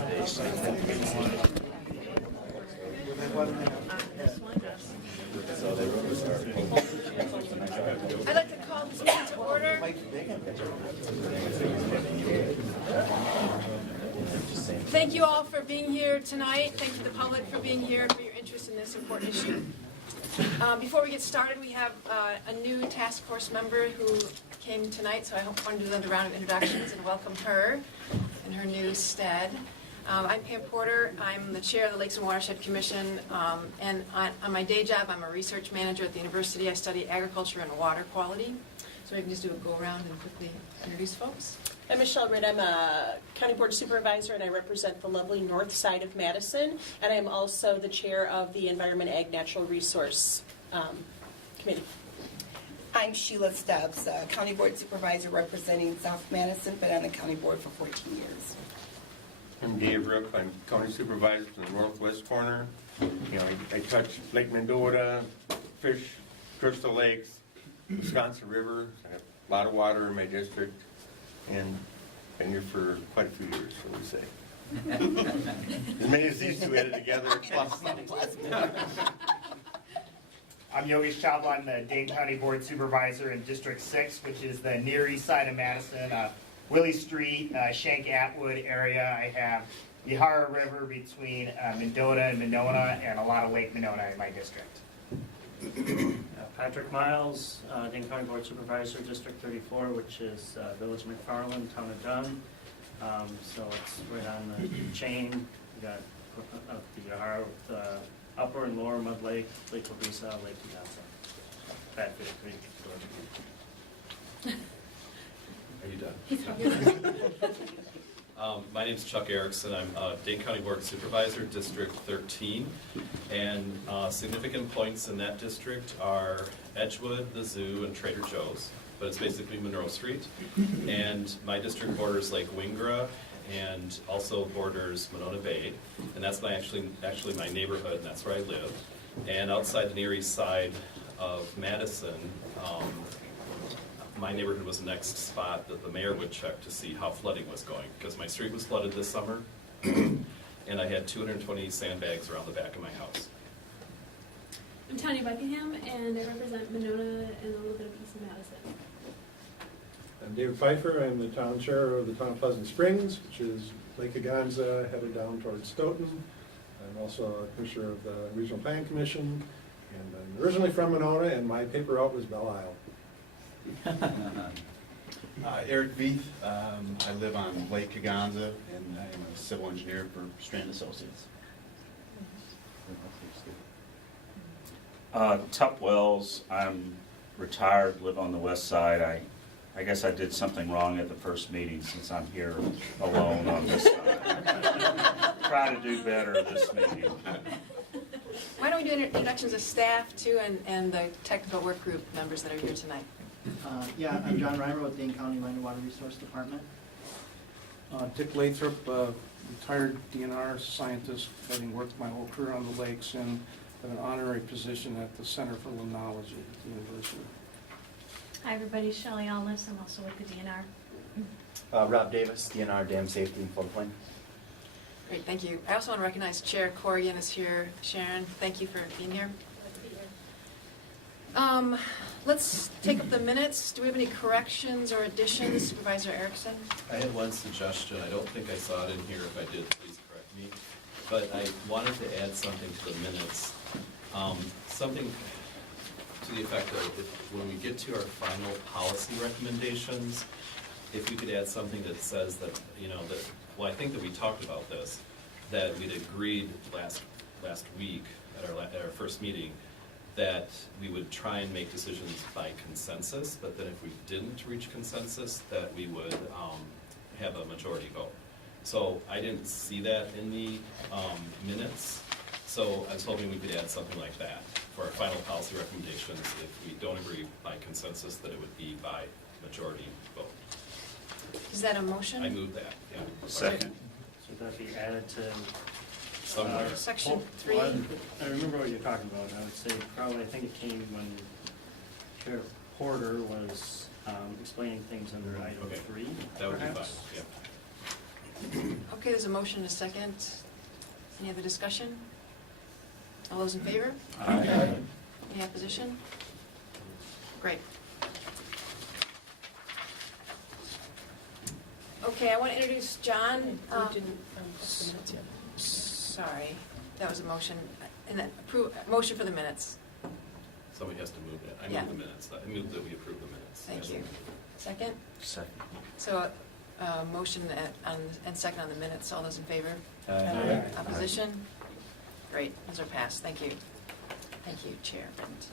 I'd like to call this meeting to order. Thank you all for being here tonight. Thank you the public for being here and for your interest in this important issue. Before we get started, we have a new task force member who came tonight, so I want to do another round of introductions and welcome her in her new stead. I'm Pam Porter. I'm the chair of the Lakes and Watershed Commission, and on my day job, I'm a research manager at the university. I study agriculture and water quality. So I can just do a go-around and quickly introduce folks. I'm Michelle Ritt. I'm a county board supervisor, and I represent the lovely north side of Madison. And I'm also the chair of the Environment Ag Natural Resource Committee. I'm Sheila Stubbs, county board supervisor representing South Madison, been on the county board for 14 years. I'm Dave Rook. I'm county supervisor for the northwest corner. I touch Lake Mendota, fish, Crystal Lakes, Wisconsin River. I have a lot of water in my district, and been here for quite a few years, shall we say. As many as these two added together, plus. I'm Yogesh Chabla. I'm the Dane County Board Supervisor in District 6, which is the near east side of Madison, Willie Street, Shank-Atwood area. I have the Yahara River between Mendota and Monona, and a lot of Lake Monona in my district. Patrick Miles, Dane County Board Supervisor, District 34, which is Village McFarland, Town of Dunn. So it's right on the chain. We got the Yahara with Upper and Lower Mud Lake, Lake Labrisa, Lake Piazza, Fatfish Creek. Are you done? My name is Chuck Erickson. I'm Dane County Board Supervisor, District 13. And significant points in that district are Edgewood, the Zoo, and Trader Joe's. But it's basically Monroe Street. And my district borders Lake Wingra and also borders Monona Bay. And that's actually my neighborhood, and that's where I live. And outside the Near East side of Madison, my neighborhood was the next spot that the mayor would check to see how flooding was going, because my street was flooded this summer, and I had 220 sandbags around the back of my house. I'm Tanya Buckingham, and I represent Monona and a little bit of East Madison. I'm David Pfeiffer. I'm the town chair of the town of Pleasant Springs, which is Lake Aganza headed down towards Stoughton. I'm also a commissioner of the Regional Planning Commission, and I'm originally from Monona, and my paper route was Belle Isle. Eric Veith. I live on Lake Aganza, and I am a civil engineer for Strand Associates. Tup Wells. I'm retired, live on the west side. I guess I did something wrong at the first meeting since I'm here alone on this side. Try to do better this meeting. Why don't we do introductions of staff too and the technical work group members that are here tonight? Yeah, I'm John Reimer with Dane County Land and Water Resource Department. Dick Lathrop, retired DNR scientist, having worked my whole career on the lakes, and have an honorary position at the Center for Limnology at the university. Hi everybody, Shelley Alness. I'm also with the DNR. Rob Davis, DNR Dam Safety and Floodplain. Great, thank you. I also want to recognize Chair Corrigan is here. Sharon, thank you for being here. Let's take up the minutes. Do we have any corrections or additions? Supervisor Erickson? I had one suggestion. I don't think I saw it in here. If I did, please correct me. But I wanted to add something to the minutes. Something to the effect of when we get to our final policy recommendations, if we could add something that says that, well, I think that we talked about this, that we'd agreed last week at our first meeting that we would try and make decisions by consensus, but then if we didn't reach consensus, that we would have a majority vote. So I didn't see that in the minutes, so I was hoping we could add something like that for our final policy recommendations. If we don't agree by consensus, that it would be by majority vote. Is that a motion? I moved that, yeah. Second. So that be added to somewhere. Section 3. Well, I remember what you're talking about. I would say probably, I think it came when Sheriff Porter was explaining things under item 3. That would perhaps. be fine, yeah. Okay, there's a motion and a second. Any other discussion? All those in favor? Aye. Any opposition? Great. Okay, I want to introduce John. We didn't post the minutes yet. Sorry, that was a motion. And then motion for the minutes. Somebody has to move it. I Yeah. move the minutes. I move that we approve the minutes. Thank Yes. you. Second? Second. So, motion and second on the minutes. All those in favor? Aye. Opposition? Great, those are passed. Thank you. Thank you, Chair Brent.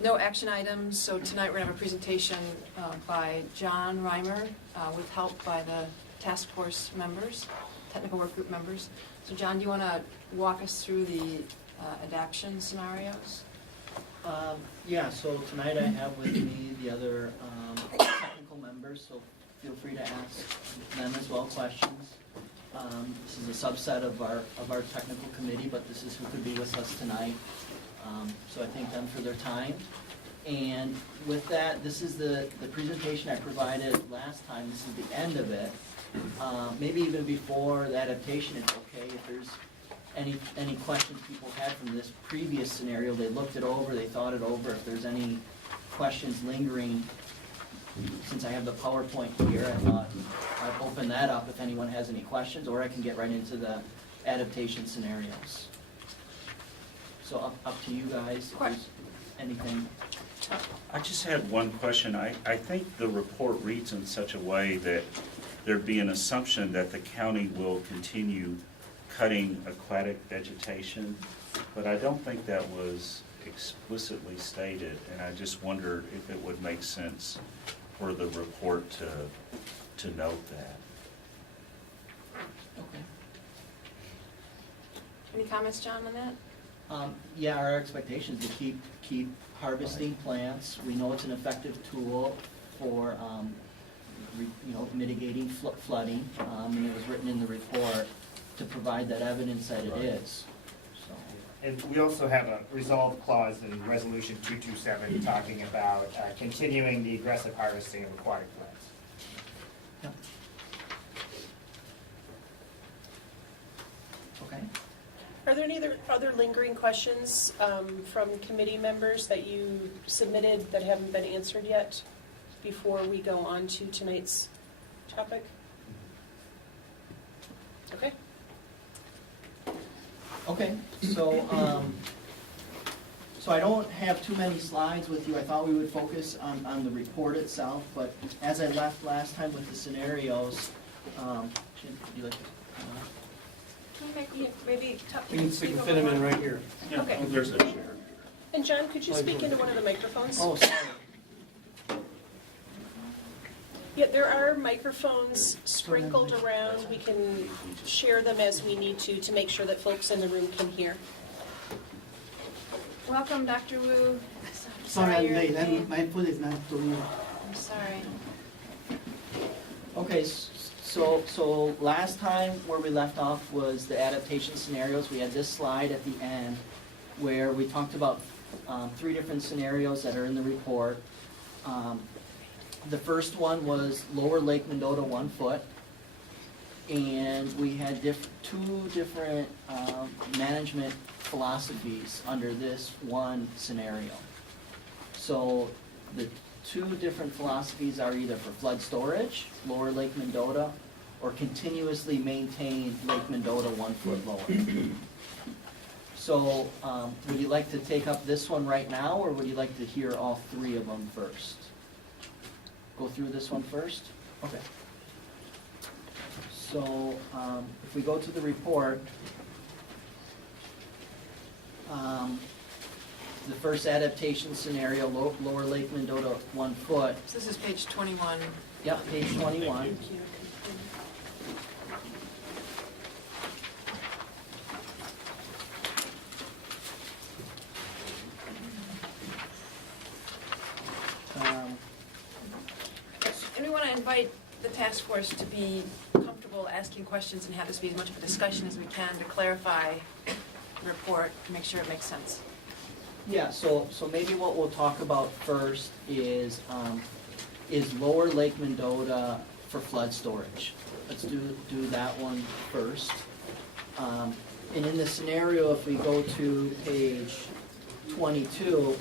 No action items, so tonight we're going to have a presentation by John Reimer with help by the task force members, technical work group members. So John, do you want to walk us through the adaption scenarios? Yeah, so tonight I have with me the other technical members, so feel free to ask them as well questions. This is a subset of our technical committee, but this is who could be with us tonight. So I thank them for their time. And with that, this is the presentation I provided last time. This is the end of it. Maybe even before the adaptation, it's okay if there's any questions people had from this previous scenario. They looked it over, they thought it over. If there's any questions lingering, since I have the PowerPoint here, I thought I'd open that up if anyone has any questions, or I can get right into the adaptation scenarios. So up to you guys, if there's anything. I just had one question. I think the report reads in such a way that there'd be an assumption that the county will continue cutting aquatic vegetation, but I don't think that was explicitly stated, and I just wondered if it would make sense for the report to note that. Okay. Any comments, John, on that? Yeah, our expectation is to keep harvesting plants. We know it's an effective tool for, mitigating flooding, and it was written in the report to provide that evidence that it is. So. And we also have a resolve clause in Resolution 227 talking about continuing the aggressive harvesting of aquatic plants. Yep. Okay. Are there any other lingering questions from committee members that you submitted that haven't been answered yet before we go on to tonight's topic? Okay. Okay, so I don't have too many slides with you. I thought we would focus on the report itself, but as I left last time with the scenarios, would you like to? Maybe We can fit them in right here. Yeah, Okay. there's a chair. And John, could you speak into one of the microphones? Oh, sorry. Yeah, there are microphones sprinkled around. We can share them as we need to make sure that folks in the room can hear. Welcome, Dr. Wu. Sorry, I'm you're late. late. My foot is not doing. I'm sorry. Okay, so last time where we left off was the adaptation scenarios. We had this slide at the end where we talked about 3 different scenarios that are in the report. The first one was lower Lake Mendota 1 foot, and we had 2 different management philosophies under this one scenario. So the 2 different philosophies are either for flood storage, lower Lake Mendota, or continuously maintain Lake Mendota 1 foot lower. So would you like to take up this one right now, or would you like to hear all 3 of them first? Go through this one first? Okay. So if we go to the report, the first adaptation scenario, lower Lake Mendota 1 foot. So this is page 21. Yep, page 21. And we want to invite the task force to be comfortable asking questions and have this be as much of a discussion as we can to clarify the report and make sure it makes sense. Yeah, so maybe what we'll talk about first is lower Lake Mendota for flood storage. Let's do that one first. And in this scenario, if we go to page 22,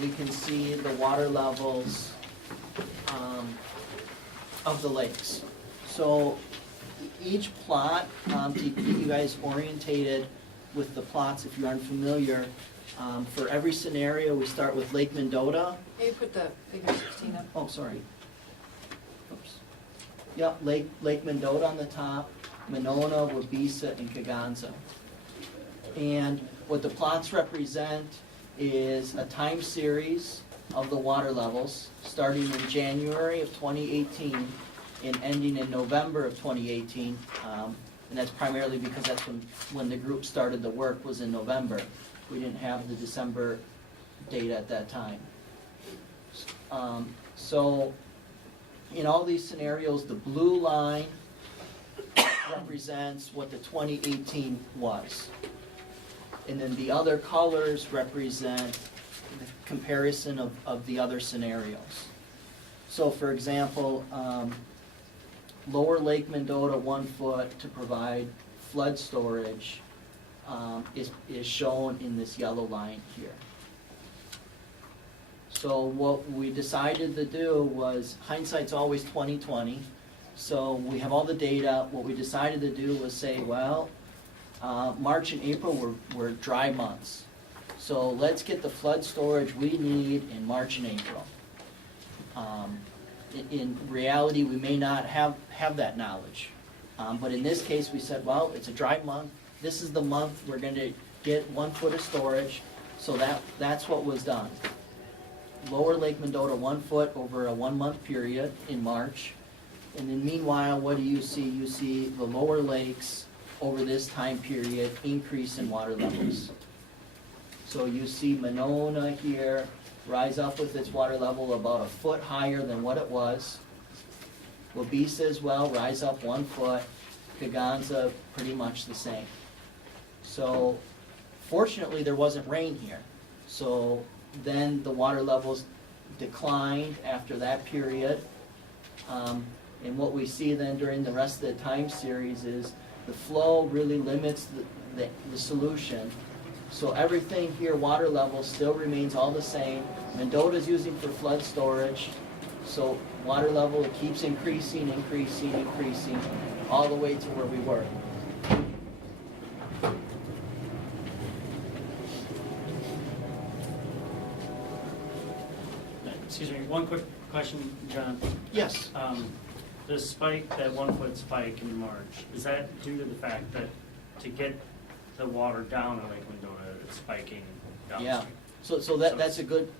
we can see the water levels of the lakes. So each plot, to get you guys orientated with the plots, if you aren't familiar, for every scenario, we start with Lake Mendota. Maybe put the figure 16 up. Oh, sorry. Oops. Yep, Lake Mendota on the top, Monona, Wabeesa, and Kaganza. And what the plots represent is a time series of the water levels, starting in January of 2018 and ending in November of 2018. And that's primarily because that's when the group started the work, was in November. We didn't have the December data at that time. So in all these scenarios, the blue line represents what the 2018 was. And then the other colors represent the comparison of the other scenarios. So for example, Lower Lake Mendota 1 foot to provide flood storage is shown in this yellow line here. So what we decided to do was, hindsight's always 20/20, so we have all the data. What we decided to do was say, well, March and April were dry months. So let's get the flood storage we need in March and April. In reality, we may not have that knowledge. But in this case, we said, well, it's a dry month. This is the month we're going to get 1 foot of storage. So that's what was done. Lower Lake Mendota 1 foot over a 1 month period in March. And then meanwhile, what do you see? You see the lower lakes over this time period increase in water levels. So you see Monona here rise up with its water level about a foot higher than what it was. Wabeesa as well, rise up 1 foot. Kaganza, pretty much the same. So fortunately, there wasn't rain here. So then the water levels declined after that period. And what we see then during the rest of the time series is the flow really limits the solution. So everything here, water level, still remains all the same. Mendota's using for flood storage. So water level keeps increasing, all the way to where we were. Excuse me, one quick question, John. Yes. The spike, that 1 foot spike in March, is that due to the fact that to get the water down in Lake Mendota, it's spiking downstream? Yeah. So that's a good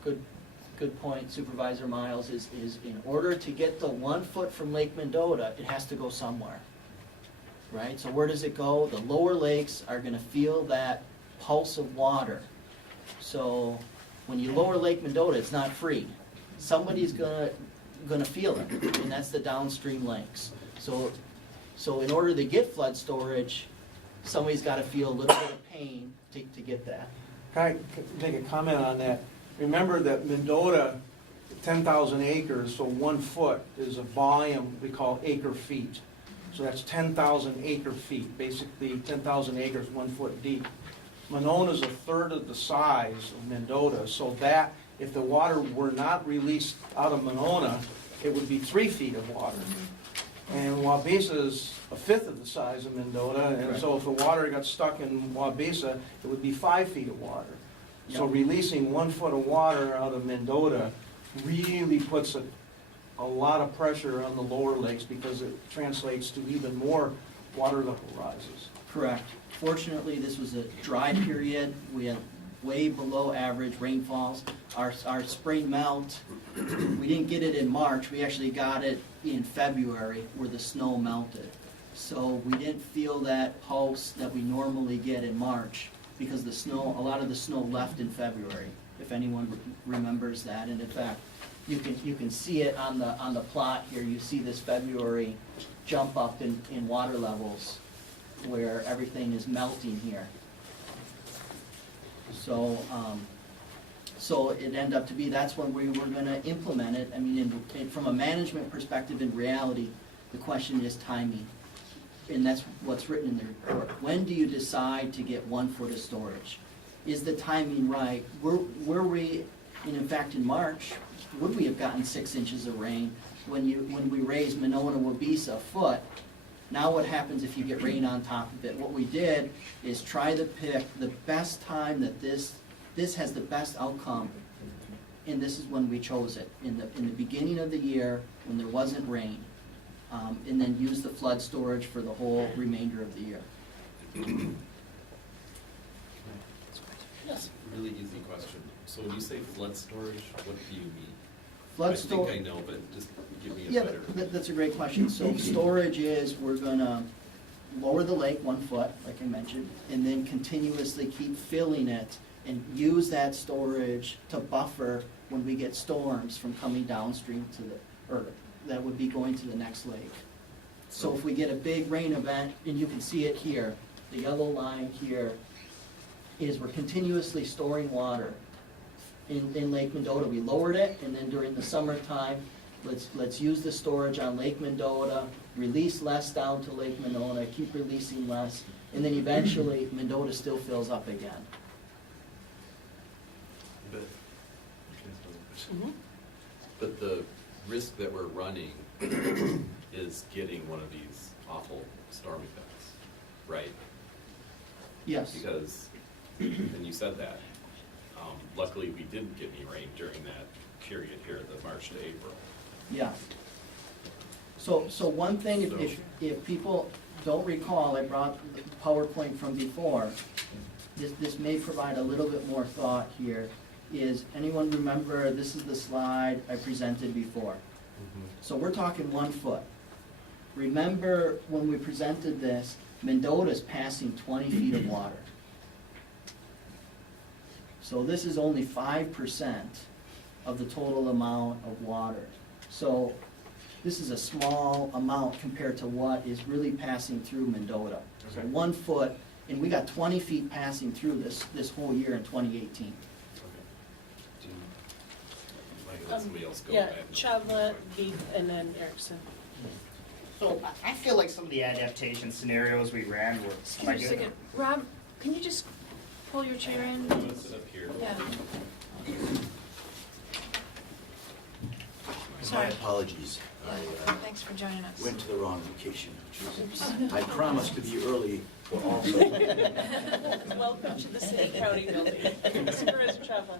point, Supervisor Miles, is in order to get the 1 foot from Lake Mendota, it has to go somewhere. Right? So where does it go? The lower lakes are going to feel that pulse of water. So when you lower Lake Mendota, it's not free. Somebody's gonna feel it, and that's the downstream lakes. So in order to get flood storage, somebody's got to feel a little bit of pain to get that. Can I take a comment on that? Remember that Mendota, 10,000 acres, so 1 foot is a volume we call acre feet. So that's 10,000 acre feet, basically 10,000 acres, 1 foot deep. Monona's a third of the size of Mendota, so that if the water were not released out of Monona, it would be 3 feet of water. And Wabeesa is a fifth of the size of Mendota, and so if the water got stuck in Wabeesa, it would be 5 feet of water. So releasing 1 foot of water out of Mendota really puts a lot of pressure on the lower lakes because it translates to even more water level rises. Correct. Fortunately, this was a dry period. We had way below average rainfalls. Our spring melt, we didn't get it in March. We actually got it in February where the snow melted. So we didn't feel that pulse that we normally get in March because the snow, a lot of the snow left in February, if anyone remembers that. And in fact, you can see it on the plot here. You see this February jump up in water levels where everything is melting here. So So it ended up to be, that's when we were gonna implement it. I mean, from a management perspective, in reality, the question is timing. And that's what's written in the report. When do you decide to get 1 foot of storage? Is the timing right? Were we, and in fact, in March, would we have gotten 6 inches of rain when we raised Monona Wabeesa a foot? Now what happens if you get rain on top of it? What we did is try to pick the best time that this has the best outcome, and this is when we chose it, in the beginning of the year when there wasn't rain, and then use the flood storage for the whole remainder of the year. Yes. Really easy question. So when you say flood storage, what do you mean? Flood I think storage. I know, but just give me a Yeah, better. that's a great question. So storage is, we're gonna lower the lake 1 foot, like I mentioned, and then continuously keep filling it and use that storage to buffer when we get storms from coming downstream to or that would be going to the next lake. So if we get a big rain event, and you can see it here, the yellow line here is we're continuously storing water in Lake Mendota. We lowered it, and then during the summertime, let's use the storage on Lake Mendota, release less down to Lake Monona, keep releasing less, and then eventually Mendota still fills up again. But, but the risk that we're running is getting one of these awful storm events, right? Yes. Because, and you said that, luckily we didn't get any rain during that period here, the March to April. Yeah. So one thing, if people don't recall, I brought the PowerPoint from before, this may provide a little bit more thought here, is anyone remember, this is the slide I presented before. So we're talking 1 foot. Remember when we presented this, Mendota's passing 20 feet of water. So this is only 5% of the total amount of water. So this is a small amount compared to what is really passing through Mendota. So 1 foot, and we got 20 feet passing through this whole year in 2018. Somebody else go Yeah, ahead. Chavla, Veith, and then Erickson. So I feel like some of the adaptation scenarios we ran were Excuse me quite a good. second. Rob, can you just pull your chair in? I'm gonna sit up here. Yeah. My Sorry. apologies. I Thanks for joining us. went to the wrong location. I promised to be early for all of Welcome to the City County Building. Supervisor Chavla.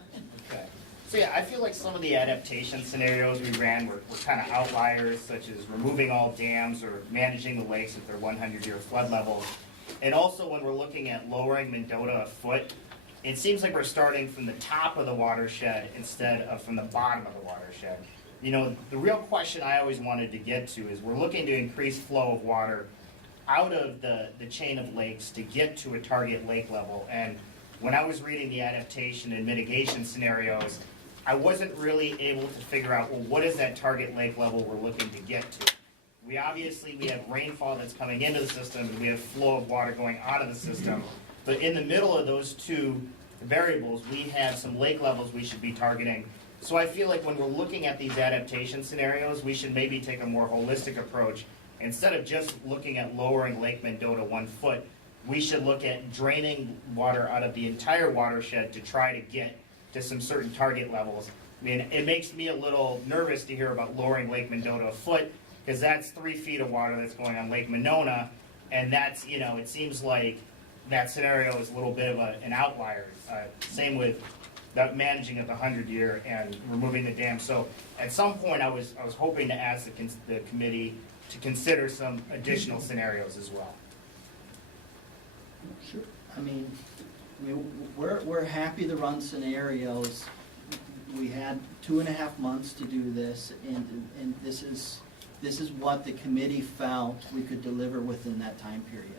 Okay. So yeah, I feel like some of the adaptation scenarios we ran were kind of outliers, such as removing all dams or managing the lakes at their 100-year flood levels. And also when we're looking at lowering Mendota a foot, it seems like we're starting from the top of the watershed instead of from the bottom of the watershed. You know, the real question I always wanted to get to is we're looking to increase flow of water out of the chain of lakes to get to a target lake level. And when I was reading the adaptation and mitigation scenarios, I wasn't really able to figure out, well, what is that target lake level we're looking to get to? We have rainfall that's coming into the system, and we have flow of water going out of the system. But in the middle of those two variables, we have some lake levels we should be targeting. So I feel like when we're looking at these adaptation scenarios, we should maybe take a more holistic approach. Instead of just looking at lowering Lake Mendota 1 foot, we should look at draining water out of the entire watershed to try to get to some certain target levels. I mean, it makes me a little nervous to hear about lowering Lake Mendota a foot, because that's 3 feet of water that's going on Lake Monona, and that's, you know, it seems like that scenario is a little bit of an outlier. Same with that managing at the 100-year and removing the dam. So at some point, I was hoping to ask the committee to consider some additional scenarios as well. Sure. I mean, we're happy to run scenarios. We had 2.5 months to do this, and this is what the committee felt we could deliver within that time period.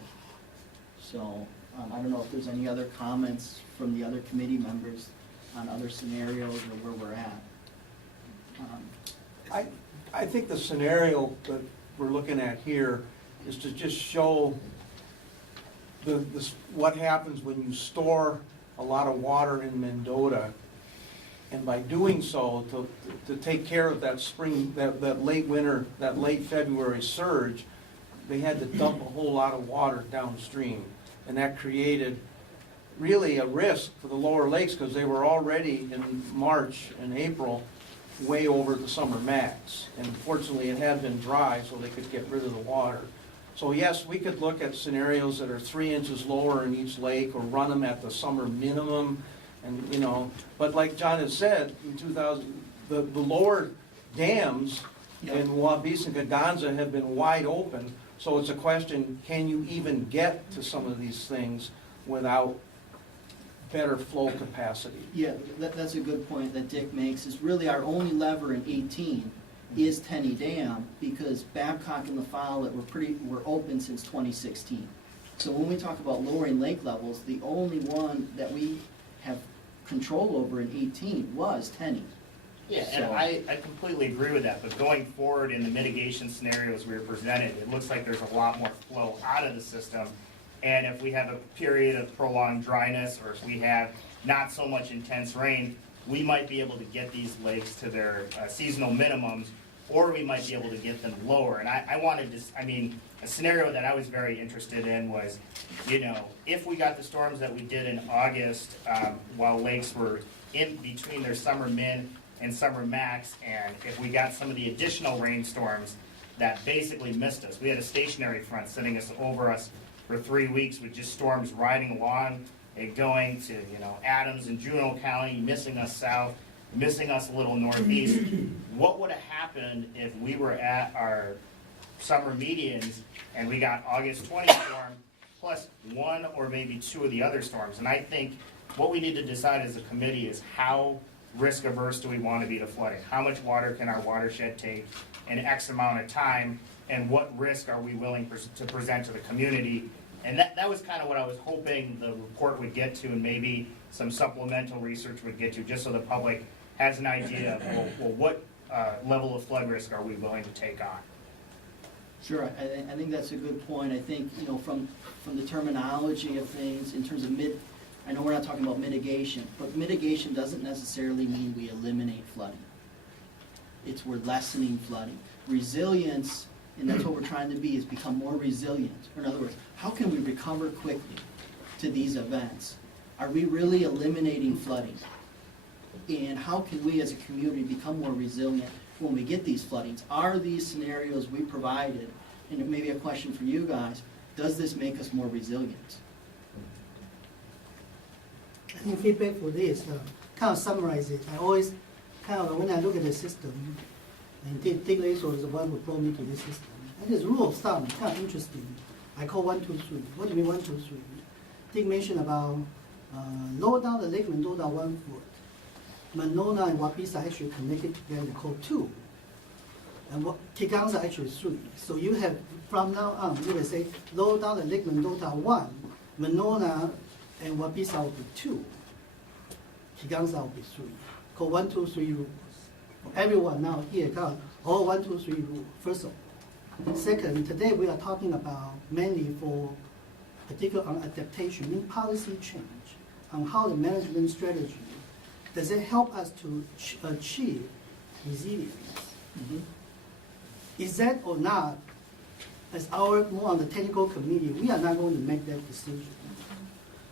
So I don't know if there's any other comments from the other committee members on other scenarios or where we're at. I think the scenario that we're looking at here is to just show what happens when you store a lot of water in Mendota And by doing so, to take care of that spring, that late winter, that late February surge, they had to dump a whole lot of water downstream. And that created really a risk for the lower lakes because they were already in March and April way over the summer max. And fortunately, it had been dry, so they could get rid of the water. So yes, we could look at scenarios that are 3 inches lower in each lake or run them at the summer minimum. And, you know, but like John has said, in 2000, the lower dams in Waubesa and Kaganza have been wide open. So it's a question, can you even get to some of these things without better flow capacity? Yeah, that's a good point that Dick makes, is really our only lever in 18 is Tenney Dam, because Babcock and La Follette were open since 2016. So when we talk about lowering lake levels, the only one that we have control over in 18 was Tenney. Yeah, and I completely agree with that, but going forward in the mitigation scenarios we were presented, it looks like there's a lot more flow out of the system. And if we have a period of prolonged dryness, or if we have not so much intense rain, we might be able to get these lakes to their seasonal minimums, or we might be able to get them lower. And I wanted to, I mean, a scenario that I was very interested in was, you know, if we got the storms that we did in August, while lakes were in between their summer min and summer max, and if we got some of the additional rainstorms that basically missed us. We had a stationary front sitting over us for 3 weeks with just storms riding along and going to, you know, Adams and Juneau County, missing us south, missing us a little northeast. What would have happened if we were at our summer medians and we got August 20 storm plus 1 or maybe 2 of the other storms? And I think what we need to decide as a committee is how risk averse do we want to be to flooding? How much water can our watershed take in X amount of time? And what risk are we willing to present to the community? And that was kind of what I was hoping the report would get to, and maybe some supplemental research would get to, just so the public has an idea of, well, what level of flood risk are we willing to take on? Sure, I think that's a good point. I think, you know, from the terminology of things, in terms of I know we're not talking about mitigation, but mitigation doesn't necessarily mean we eliminate flooding. We're lessening flooding. Resilience, and that's what we're trying to be, is become more resilient. In other words, how can we recover quickly to these events? Are we really eliminating flooding? And how can we as a community become more resilient when we get these floodings? Are these scenarios we provided, and it may be a question for you guys, does this make us more resilient? I think feedback for this, kind of summarize it. I always kind of, when I look at the system, and Dick Lazo is the one who brought me to this system. And this rule of thumb is kind of interesting. I call 1, 2, 3. What do you mean 1, 2, 3? Dick mentioned about lower down the Lake Mendota 1 foot. Monona and Waubesa actually connected together, called 2. And Kaganza actually 3. So you have, from now on, you will say lower down the Lake Mendota 1, Monona and Waubesa will be 2. Kaganza will be 3. Called 1, 2, 3 rule. Everyone now here got all 1, 2, 3 rule, first of all. Second, today we are talking about mainly for particular on adaptation, mean policy change, on how the management strategy, does it help us to achieve resilience? Mm-hmm. Is that or not, as our more on the technical committee, we are not going to make that decision.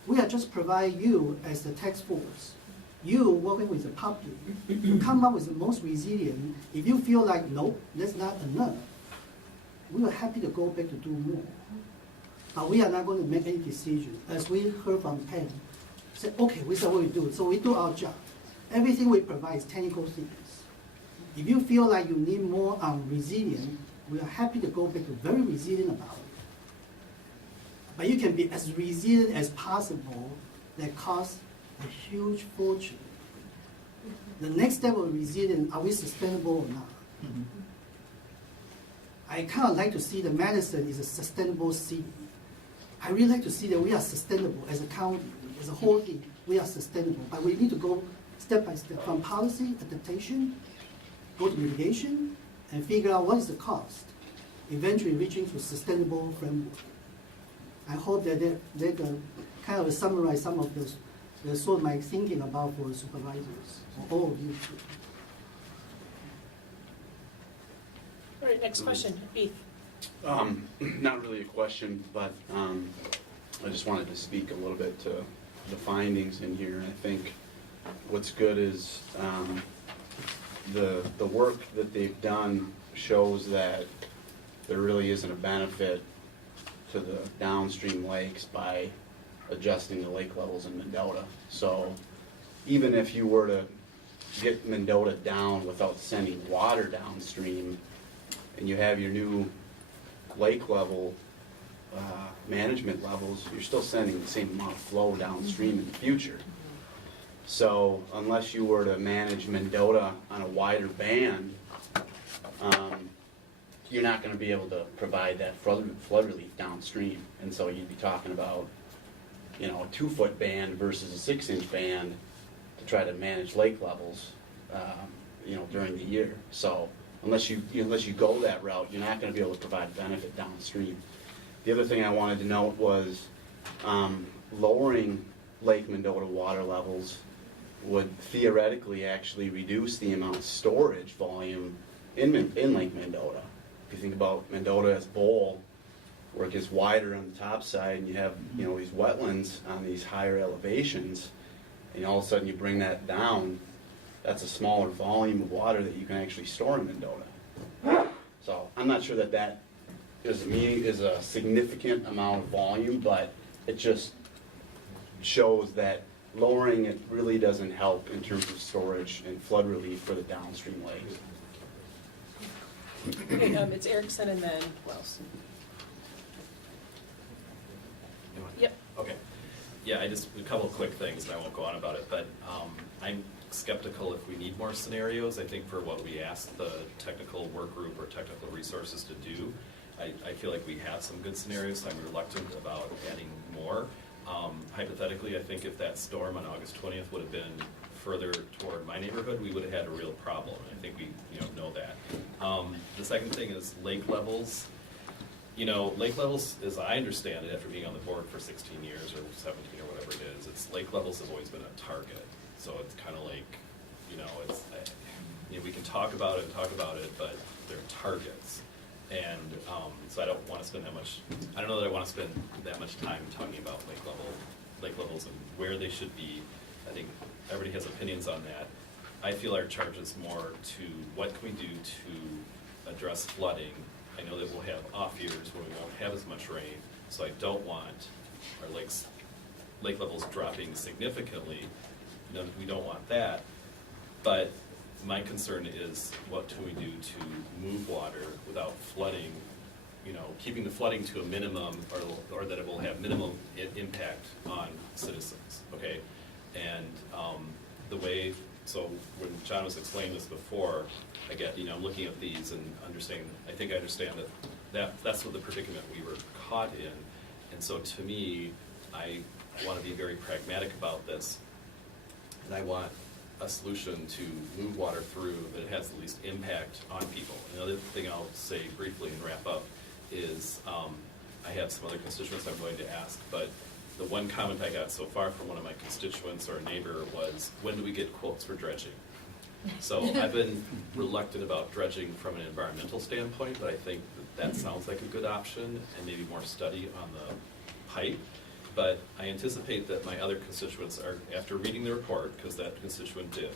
We are just provide you as the task force, you working with the public, to come up with the most resilient. If you feel like, nope, that's not enough, we are happy to go back to do more. But we are not going to make any decision. As we heard from Pam, say, okay, we said what we do. So we do our job. Everything we provide is technical things. If you feel like you need more resilient, we are happy to go back to very resilient about it. But you can be as resilient as possible that costs a huge fortune. The next step of resilience, are we sustainable or not? Mm-hmm. I kind of like to see that Madison is a sustainable city. I really like to see that we are sustainable as a county, as a whole thing, we are sustainable. But we need to go step by step from policy, adaptation, go to mitigation, and figure out what is the cost, eventually reaching to sustainable framework. I hope that they can kind of summarize some of those That's sort of my thinking about for supervisors, or all of you. All right, next question, Heath. Not really a question, but I just wanted to speak a little bit to the findings in here. I think what's good is the work that they've done shows that there really isn't a benefit to the downstream lakes by adjusting the lake levels in Mendota. So even if you were to get Mendota down without sending water downstream, and you have your new lake level management levels, you're still sending the same amount of flow downstream in the future. So unless you were to manage Mendota on a wider band, you're not going to be able to provide that flood relief downstream. And so you'd be talking about, you know, a 2-foot band versus a 6-inch band to try to manage lake levels, you know, during the year. So unless you go that route, you're not going to be able to provide benefit downstream. The other thing I wanted to note was lowering Lake Mendota water levels would theoretically actually reduce the amount of storage volume in Lake Mendota. If you think about Mendota as bowl, where it gets wider on the top side, and you have, you know, these wetlands on these higher elevations, and all of a sudden you bring that down, that's a smaller volume of water that you can actually store in Mendota. So I'm not sure that that is a significant amount of volume, but it just shows that lowering it really doesn't help in terms of storage and flood relief for the downstream lakes. Okay, it's Erickson and then who else? Yep. Okay. Yeah, a couple of quick things, and I won't go on about it, but I'm skeptical if we need more scenarios. I think for what we asked the technical work group or technical resources to do, I feel like we have some good scenarios. I'm reluctant about adding more. Hypothetically, I think if that storm on August 20th would have been further toward my neighborhood, we would have had a real problem. I think we know that. The second thing is lake levels. You know, lake levels, as I understand it, after being on the board for 16 years or 17 or whatever it is, lake levels have always been a target. So it's kind of like, we can talk about it, but they're targets. And so I don't want to spend that much, I don't know that I want to spend that much time talking about lake levels and where they should be. I think everybody has opinions on that. I feel our charge is more to what can we do to address flooding. I know that we'll have off years where we won't have as much rain, so I don't want our lake levels dropping significantly. No, we don't want that. But my concern is what can we do to move water without flooding, keeping the flooding to a minimum, or that it will have minimum impact on citizens, okay? And so when John was explaining this before, I get, looking at these and understanding, I think I understand that's what the predicament we were caught in. And so to me, I want to be very pragmatic about this, and I want a solution to move water through that has the least impact on people. Another thing I'll say briefly and wrap up is I have some other constituents I'm going to ask, but the one comment I got so far from one of my constituents or a neighbor was, when do we get quotes for dredging? So I've been reluctant about dredging from an environmental standpoint, but I think that sounds like a good option, and maybe more study on the pipe. But I anticipate that my other constituents are, after reading the report, because that constituent did,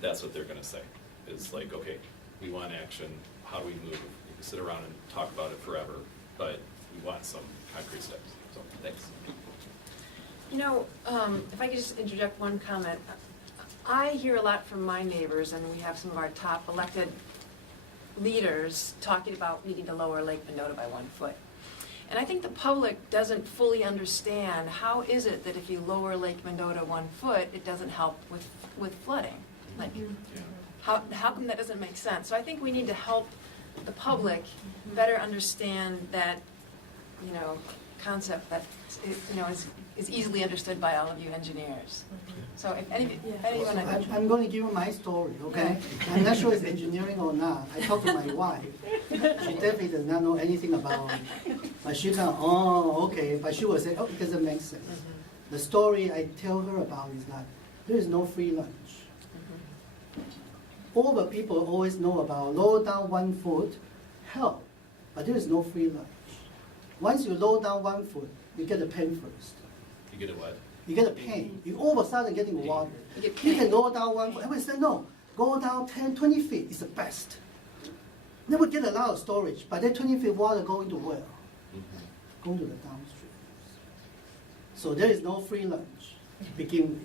that's what they're going to say. It's like, okay, we want action. How do we move? We can sit around and talk about it forever, but we want some concrete steps. So thanks. If I could just interject one comment. I hear a lot from my neighbors, and we have some of our top elected leaders talking about needing to lower Lake Mendota by 1 foot. And I think the public doesn't fully understand how is it that if you lower Lake Mendota 1 foot, it doesn't help with flooding. Like, how come that doesn't make sense? So I think we need to help the public better understand that, concept that is easily understood by all of you engineers. So if anyone, I'm going to give you my story, okay? I'm not sure it's engineering or not. I talked to my wife. She definitely does not know anything about it. But she kind of, okay. But she will say, it doesn't make sense. The story I tell her about is that there is no free lunch. All the people always know about lower down 1 foot, help, but there is no free lunch. Once you lower down 1 foot, you get a pen first. You get a what? You get a pain. You all of a sudden getting water. You get You pain. can go down 1 foot. Everybody said, no, go down 10, 20 feet is the best. Never get a lot of storage, but that 20 feet water going to where? Going to the downstream. So there is no free lunch to begin with.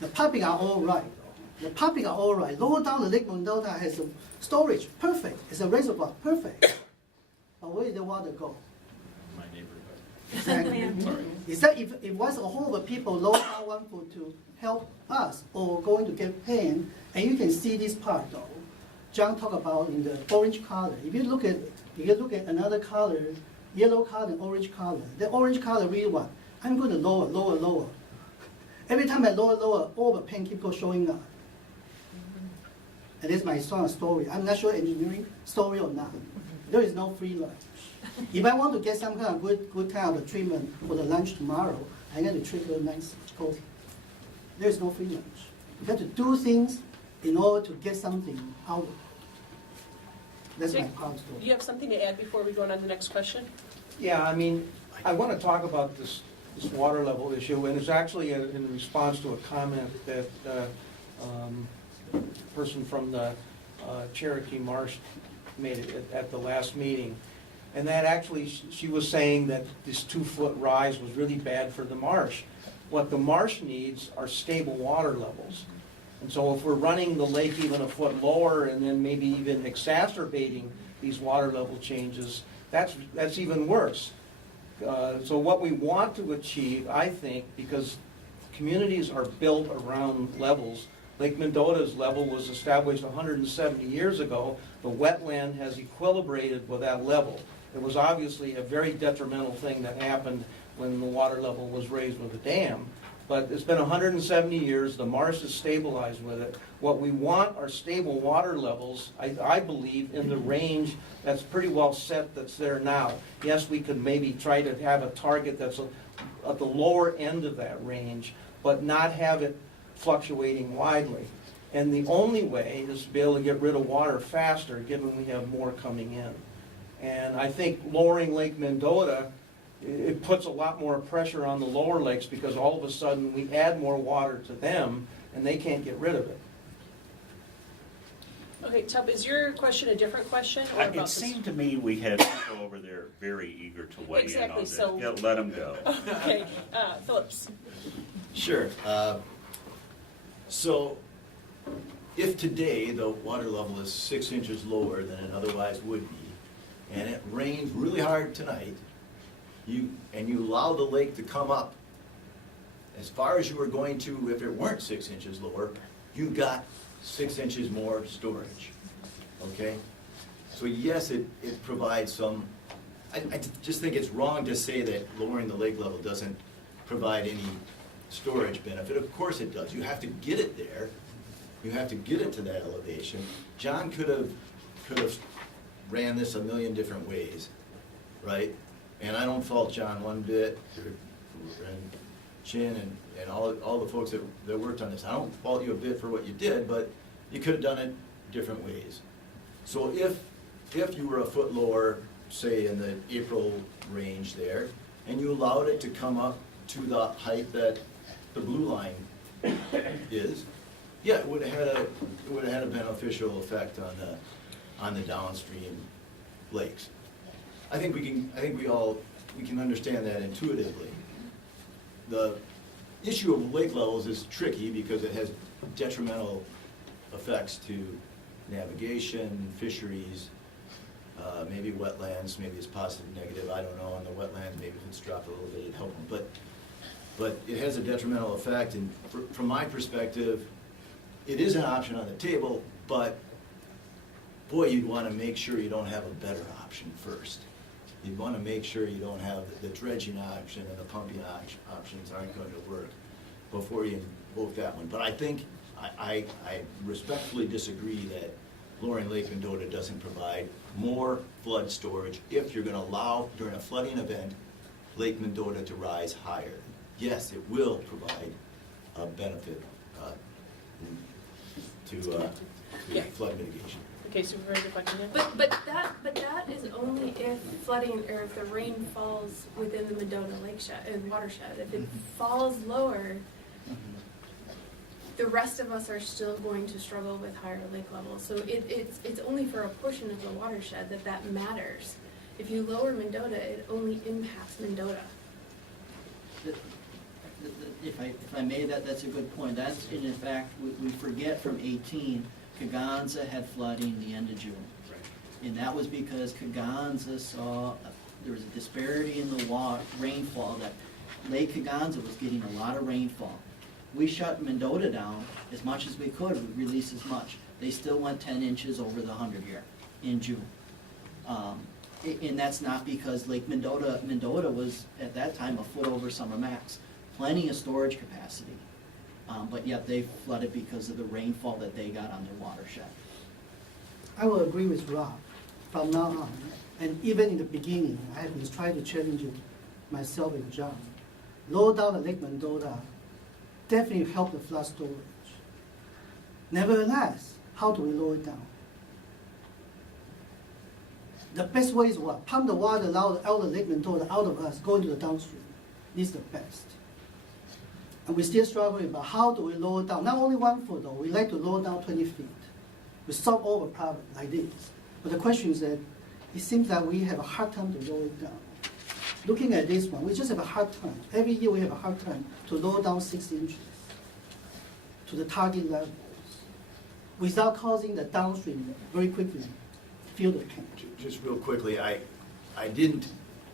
The public are all right. The public are all right. Lower down the Lake Mendota has a storage, perfect. It's a reservoir, perfect. But where did the water go? My neighborhood. Exactly. Is that if once a whole of people lower down 1 foot to help us or going to get pain, and you can see this part though. John talked about in the orange color. If you look at another color, yellow color and orange color, the orange color really what? I'm going to lower, lower, lower. Every time I lower, lower, all the pain keep showing up. And that's my story. I'm not sure engineering story or not. There is no free lunch. If I want to get some kind of good kind of treatment for the lunch tomorrow, I got to trigger a nice coffee. There is no free lunch. You have to do things in order to get something out of it. That's my proud Do story. you have something to add before we go on to the next question? Yeah, I mean, I want to talk about this water level issue, and it's actually in response to a comment that person from the Cherokee Marsh made at the last meeting. And that actually, she was saying that this 2 foot rise was really bad for the marsh. What the marsh needs are stable water levels. And so if we're running the lake even a foot lower and then maybe even exacerbating these water level changes, that's even worse. So what we want to achieve, I think, because communities are built around levels. Lake Mendota's level was established 170 years ago. The wetland has equilibrated with that level. It was obviously a very detrimental thing that happened when the water level was raised with the dam. But it's been 170 years, the marsh is stabilized with it. What we want are stable water levels, I believe, in the range that's pretty well set that's there now. Yes, we could maybe try to have a target that's at the lower end of that range, but not have it fluctuating widely. And the only way is to be able to get rid of water faster, given we have more coming in. And I think lowering Lake Mendota, it puts a lot more pressure on the lower lakes because all of a sudden we add more water to them and they can't get rid of it. Okay, Tub, is your question a different question? Or about It this? seemed to me we had people over there very eager to weigh in Exactly, on this. so- Yeah, let them go. Okay, Phillips. Sure. So if today the water level is 6 inches lower than it otherwise would be, and it rains really hard tonight, you allow the lake to come up as far as you were going to if it weren't 6 inches lower, you've got 6 inches more storage, okay? So yes, it provides some, I just think it's wrong to say that lowering the lake level doesn't provide any storage benefit. Of course it does. You have to get it there. You have to get it to that elevation. John could have ran this a million different ways, right? And I don't fault John one bit, and Chin and all the folks that worked on this. I don't fault you a bit for what you did, but you could have done it different ways. So if you were a foot lower, say in the April range there, and you allowed it to come up to the height that the blue line is, yeah, it would have had a beneficial effect on the downstream lakes. I think we can understand that intuitively. The issue of lake levels is tricky because it has detrimental effects to navigation, fisheries, maybe wetlands, maybe it's positive, negative, I don't know. On the wetlands, maybe if it's dropped a little bit, it'd help them. But it has a detrimental effect, and from my perspective, it is an option on the table, but boy, you'd want to make sure you don't have a better option first. You'd want to make sure you don't have the dredging option and the pumping options aren't going to work before you invoke that one. But I think, I respectfully disagree that lowering Lake Mendota doesn't provide more flood storage if you're going to allow, during a flooding event Lake Mendota to rise higher. Yes, it will provide a benefit to Yeah. flood mitigation. Okay, Supervisor Buckingham? But that is only if flooding or if the rain falls within the Mendota watershed. If it falls lower, the rest of us are still going to struggle with higher lake levels. So it's only for a portion of the watershed that matters. If you lower Mendota, it only impacts Mendota. If I may, that's a good point. That's, and in fact, we forget from 18, Kaganza had flooding the end of June. And that was because Kaganza saw, there was a disparity in the rainfall, that Lake Kaganza was getting a lot of rainfall. We shut Mendota down as much as we could, we released as much. They still went 10 inches over the 100-year in June. And that's not because Lake Mendota was at that time a foot over summer max. Plenty of storage capacity, but yet they flooded because of the rainfall that they got on their watershed. I will agree with Rob from now on. And even in the beginning, I have been trying to challenge it myself and John. Lower down the Lake Mendota definitely help the flood storage. Nevertheless, how do we lower it down? The best way is what? Pump the water out of the Lake Mendota out of us, go into the downstream. This is the best. And we're still struggling about how do we lower down, not only 1 foot though, we like to lower down 20 feet. We solve all the problem like this. But the question is that it seems that we have a hard time to lower it down. Looking at this one, we just have a hard time. Every year we have a hard time to lower down 6 inches to the target levels without causing the downstream very quickly feel the pain. Just real quickly, I didn't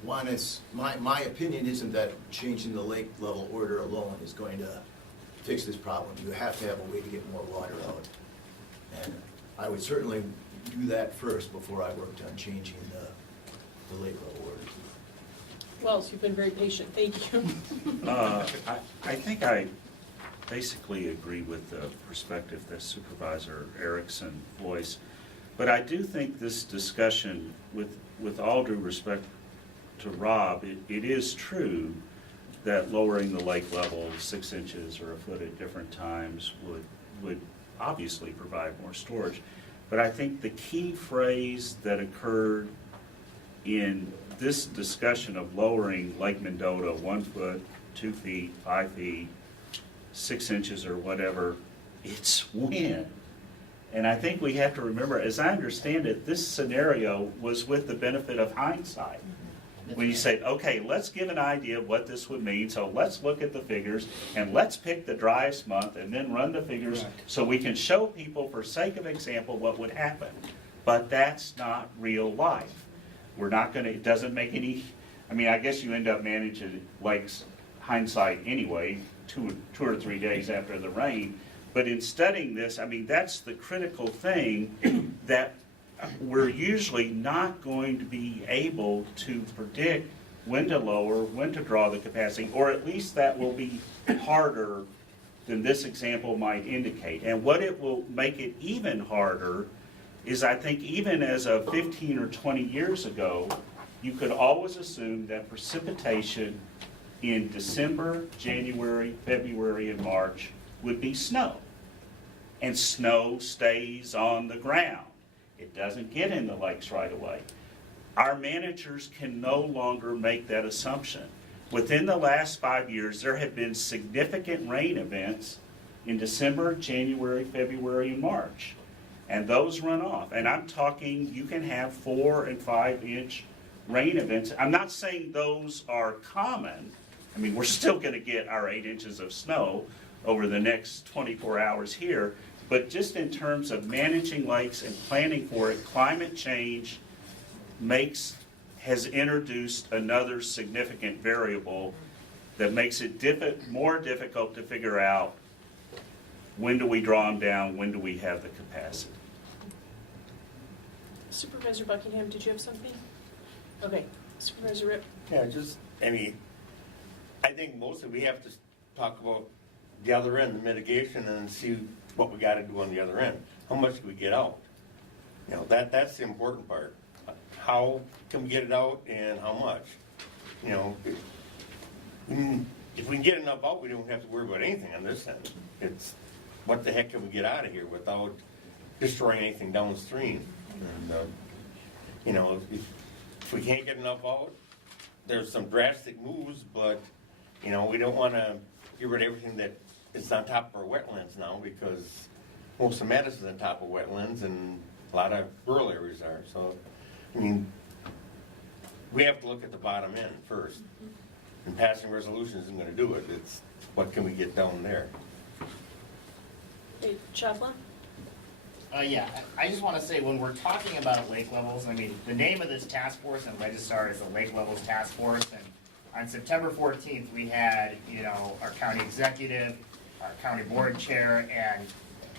want us, my opinion isn't that changing the lake level order alone is going to fix this problem. You have to have a way to get more water out. And I would certainly do that first before I worked on changing the lake level order. Wells, you've been very patient, thank you. I think I basically agree with the perspective that Supervisor Erickson voiced, but I do think this discussion, with all due respect to Rob, it is true that lowering the lake level 6 inches or a foot at different times would obviously provide more storage. But I think the key phrase that occurred in this discussion of lowering Lake Mendota 1 foot, 2 feet, 5 feet, 6 inches or whatever, it's when. And I think we have to remember, as I understand it, this scenario was with the benefit of hindsight. When you say, okay, let's give an idea of what this would mean, so let's look at the figures, and let's pick the driest month, and then run the figures so we can show people, for sake of example, what would happen. But that's not real life. We're not going to, it doesn't make any, I mean, I guess you end up managing lakes hindsight anyway, 2 or 3 days after the rain. But in studying this, I mean, that's the critical thing, that we're usually not going to be able to predict when to lower, when to draw the capacity, or at least that will be harder than this example might indicate. And what it will make it even harder is, I think, even as of 15 or 20 years ago, you could always assume that precipitation in December, January, February, and March would be snow. And snow stays on the ground. It doesn't get in the lakes right away. Our managers can no longer make that assumption. Within the last 5 years, there have been significant rain events in December, January, February, and March. And those run off. And I'm talking, you can have 4 and 5 inch rain events. I'm not saying those are common. I mean, we're still going to get our 8 inches of snow over the next 24 hours here. But just in terms of managing lakes and planning for it, climate change has introduced another significant variable that makes it more difficult to figure out when do we draw them down, when do we have the capacity. Supervisor Buckingham, did you have something? Okay, Supervisor Ripp. Yeah, I think mostly we have to talk about the other end, the mitigation, and see what we got to do on the other end. How much do we get out? You know, that's the important part. How can we get it out, and how much? you know, if we can get enough out, we don't have to worry about anything on this end. It's, what the heck can we get out of here without destroying anything downstream? And, you know, if we can't get enough out, there's some drastic moves, but, you know, we don't want to get rid of everything that is on top of our wetlands now, because most of Madison's on top of wetlands and a lot of rural areas are. So, I mean, we have to look at the bottom end first. And passing resolutions isn't going to do it. It's what can we get down there? Hey, Chafla? Yeah, I just want to say, when we're talking about lake levels, I mean, the name of this task force in Registar is the Lake Levels Task Force, and on September 14th, we had, you know, our county executive, our county board chair, and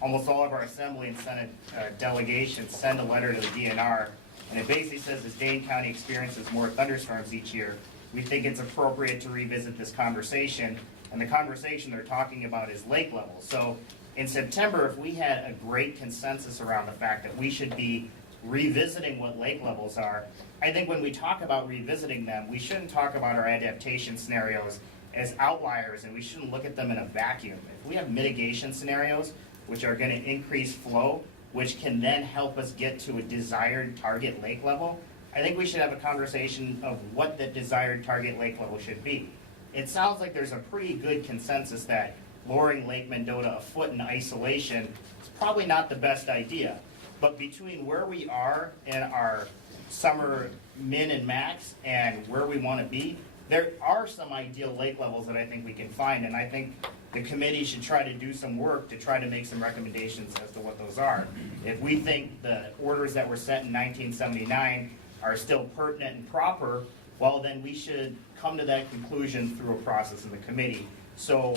almost all of our assembly and senate delegations send a letter to the DNR, and it basically says, as Dane County experiences more thunderstorms each year, we think it's appropriate to revisit this conversation, and the conversation they're talking about is lake levels. So in September, if we had a great consensus around the fact that we should be revisiting what lake levels are, I think when we talk about revisiting them, we shouldn't talk about our adaptation scenarios as outliers, and we shouldn't look at them in a vacuum. If we have mitigation scenarios, which are going to increase flow, which can then help us get to a desired target lake level, I think we should have a conversation of what the desired target lake level should be. It sounds like there's a pretty good consensus that lowering Lake Mendota a foot in isolation is probably not the best idea. But between where we are in our summer min and max and where we want to be, there are some ideal lake levels that I think we can find, and I think the committee should try to do some work to try to make some recommendations as to what those are. If we think the orders that were set in 1979 are still pertinent and proper, well, then we should come to that conclusion through a process in the committee. So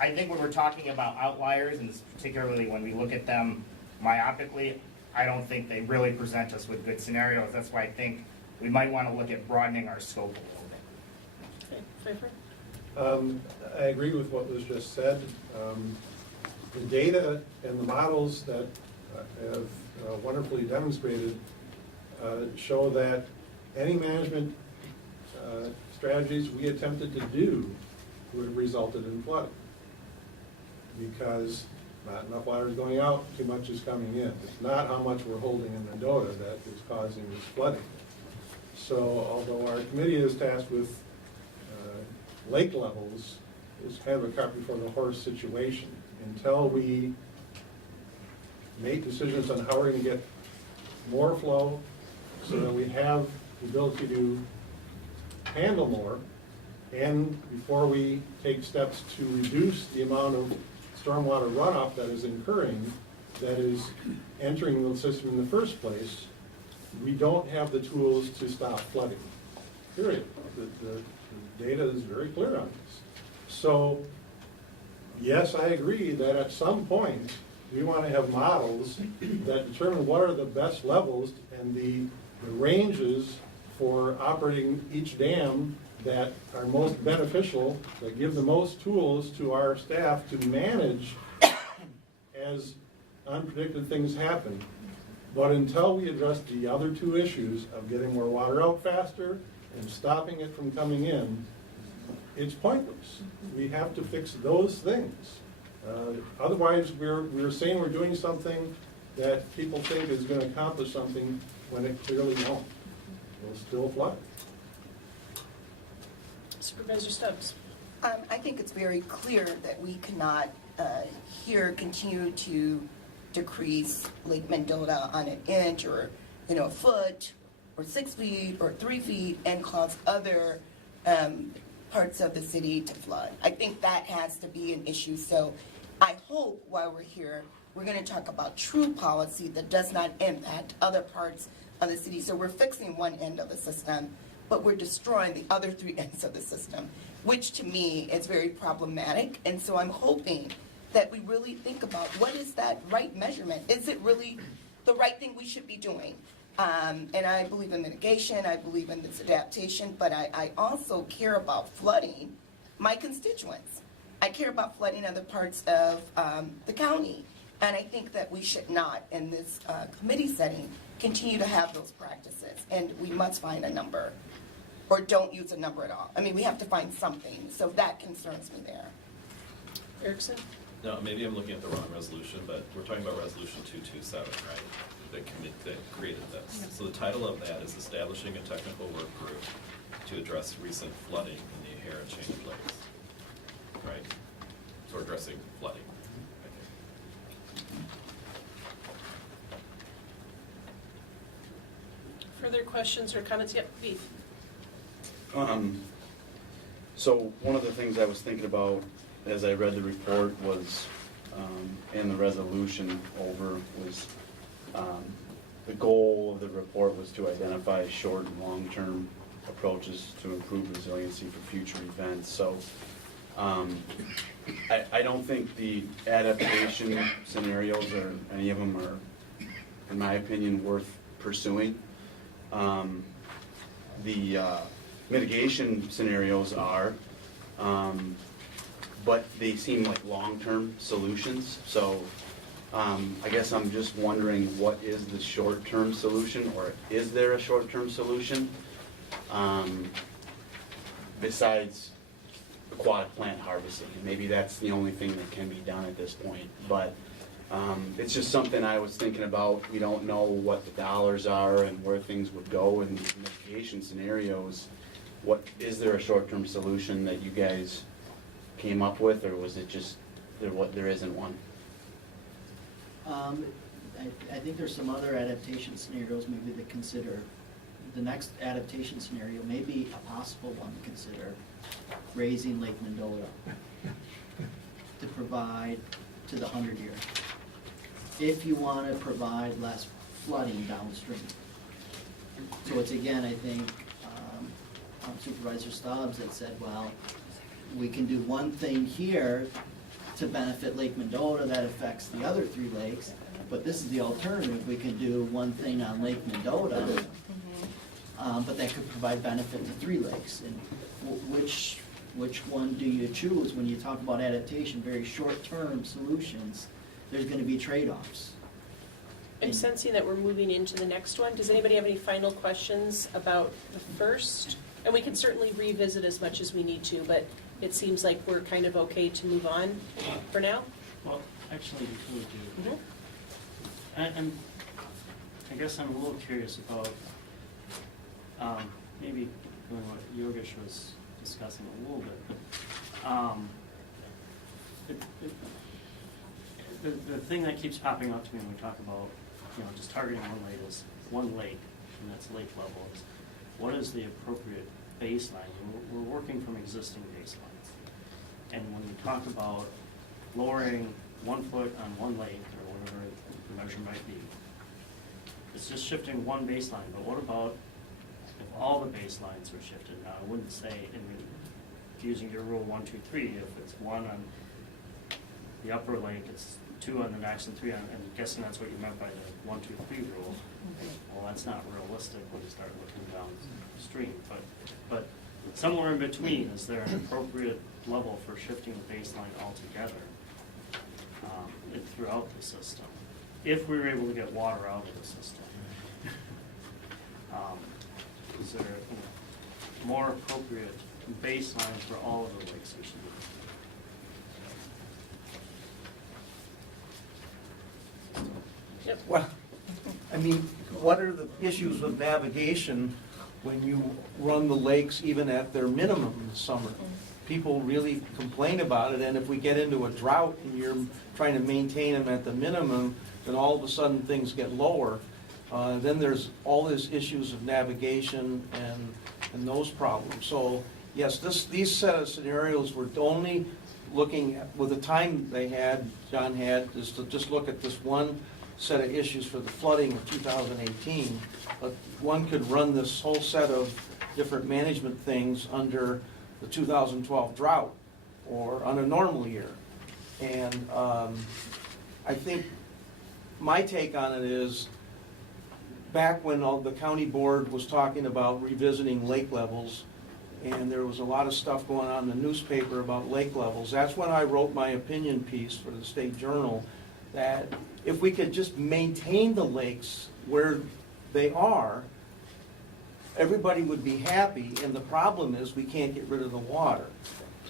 I think when we're talking about outliers, and particularly when we look at them myopically, I don't think they really present us with good scenarios. That's why I think we might want to look at broadening our scope a little bit. Okay, Pfeiffer? I agree with what was just said. The data and the models that have wonderfully demonstrated show that any management strategies we attempted to do would have resulted in flooding, because not enough water is going out, too much is coming in. It's not how much we're holding in Mendota that is causing this flooding. So although our committee is tasked with lake levels, it's kind of a cart before the horse situation. Until we make decisions on how we're going to get more flow so that we have the ability to handle more, and before we take steps to reduce the amount of stormwater runoff that is incurring, that is entering the system in the first place, we don't have the tools to stop flooding, period. The data is very clear on this. So, yes, I agree that at some point, we want to have models that determine what are the best levels and the ranges for operating each dam that are most beneficial, that give the most tools to our staff to manage as unpredicted things happen. But until we address the other two issues of getting more water out faster and stopping it from coming in, it's pointless. We have to fix those things. Otherwise, we're saying we're doing something that people think is going to accomplish something when it clearly won't. We'll still flood. Supervisor Stubbs? I think it's very clear that we cannot here continue to decrease Lake Mendota on an inch or, a foot or 6 feet or 3 feet and cause other parts of the city to flood. I think that has to be an issue. So I hope while we're here, we're going to talk about true policy that does not impact other parts of the city. So we're fixing one end of the system, but we're destroying the other 3 ends of the system, which to me is very problematic. And so I'm hoping that we really think about what is that right measurement? Is it really the right thing we should be doing? And I believe in mitigation, I believe in this adaptation, but I also care about flooding my constituents. I care about flooding other parts of the county. And I think that we should not, in this committee setting, continue to have those practices. And we must find a number. or don't use a number at all. I mean, we have to find something, so that concerns me there. Erickson? No, maybe I'm looking at the wrong resolution, but we're talking about resolution 227, right? That created this. So the title of that is establishing a technical work group to address recent flooding in the O'Hara chain of lakes. Right? So we're addressing flooding, I think. Further questions or comments? Yep, Beef. So one of the things I was thinking about as I read the report was, and the resolution over was, the goal of the report was to identify short and long-term approaches to improve resiliency for future events. So I don't think the adaptation scenarios or any of them are, in my opinion, worth pursuing. The mitigation scenarios are, but they seem like long-term solutions. So I guess I'm just wondering, what is the short-term solution, or is there a short-term solution besides aquatic plant harvesting? And maybe that's the only thing that can be done at this point. But it's just something I was thinking about. We don't know what the dollars are and where things would go in these mitigation scenarios. What is there a short-term solution that you guys came up with, or was it just there isn't one? I think there's some other adaptation scenarios maybe to consider. The next adaptation scenario may be a possible one to consider, raising Lake Mendota to provide to the 100-year. If you want to provide less flooding downstream. So it's again, I think, Supervisor Stubbs had said, well, we can do one thing here to benefit Lake Mendota that affects the other 3 lakes, but this is the alternative. We can do one thing on Lake Mendota, but that could provide benefit to 3 lakes. And which one do you choose when you talk about adaptation? Very short-term solutions. There's going to be trade-offs. I'm sensing that we're moving into the next one. Does anybody have any final questions about the first? And we can certainly revisit as much as we need to, but it seems like we're kind of okay to move on for now. Well, actually, before we do, Mhm. I guess I'm a little curious about maybe what Yogesh was discussing a little bit, but the thing that keeps popping up to me when we talk about, just targeting one lake, and that's lake level, is what is the appropriate baseline? We're working from existing baselines. And when we talk about lowering 1 foot on one lake, or whatever the measure might be, it's just shifting one baseline. But what about if all the baselines are shifted? Now, I wouldn't say, using your rule 1, 2, 3, if it's 1 on the upper lake, it's 2 on the next and 3 on, and I'm guessing that's what you meant by the 1, 2, 3 rule. Well, that's not realistic when you start looking downstream, but somewhere in between, is there an appropriate level for shifting the baseline altogether throughout the system, if we were able to get water out of the system? Is there a more appropriate baseline for all of the lakes we should do? Well, I mean, what are the issues with navigation when you run the lakes even at their minimum in the summer? People really complain about it, and if we get into a drought and you're trying to maintain them at the minimum, then all of a sudden things get lower. Then there's all these issues of navigation and those problems. So yes, these set of scenarios were only looking at, with the time they had, John had, is to just look at this one set of issues for the flooding of 2018. But one could run this whole set of different management things under the 2012 drought or on a normal year. And I think my take on it is, back when the county board was talking about revisiting lake levels, and there was a lot of stuff going on in the newspaper about lake levels, that's when I wrote my opinion piece for the State Journal, that if we could just maintain the lakes where they are, everybody would be happy, and the problem is we can't get rid of the water.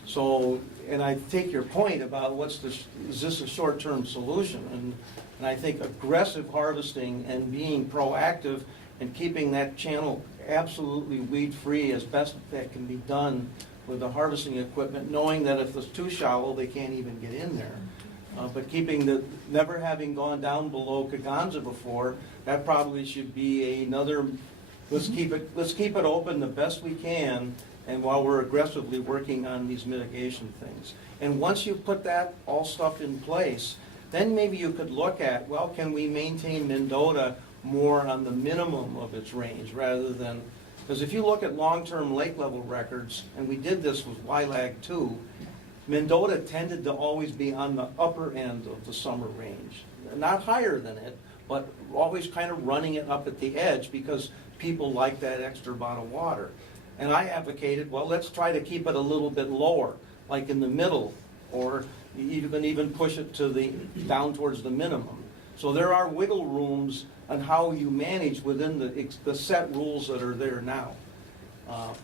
So, and I take your point about is this a short-term solution? And I think aggressive harvesting and being proactive and keeping that channel absolutely weed-free as best that can be done with the harvesting equipment, knowing that if it's too shallow, they can't even get in there. But never having gone down below Kaganza before, that probably should be another, let's keep it open the best we can, and while we're aggressively working on these mitigation things. And once you put that all stuff in place, then maybe you could look at, well, can we maintain Mendota more on the minimum of its range rather than, because if you look at long-term lake level records, and we did this with YLAG too, Mendota tended to always be on the upper end of the summer range. Not higher than it, but always kind of running it up at the edge because people like that extra amount of water. And I advocated, well, let's try to keep it a little bit lower, like in the middle, or you can even push it to down towards the minimum. So there are wiggle rooms on how you manage within the set rules that are there now.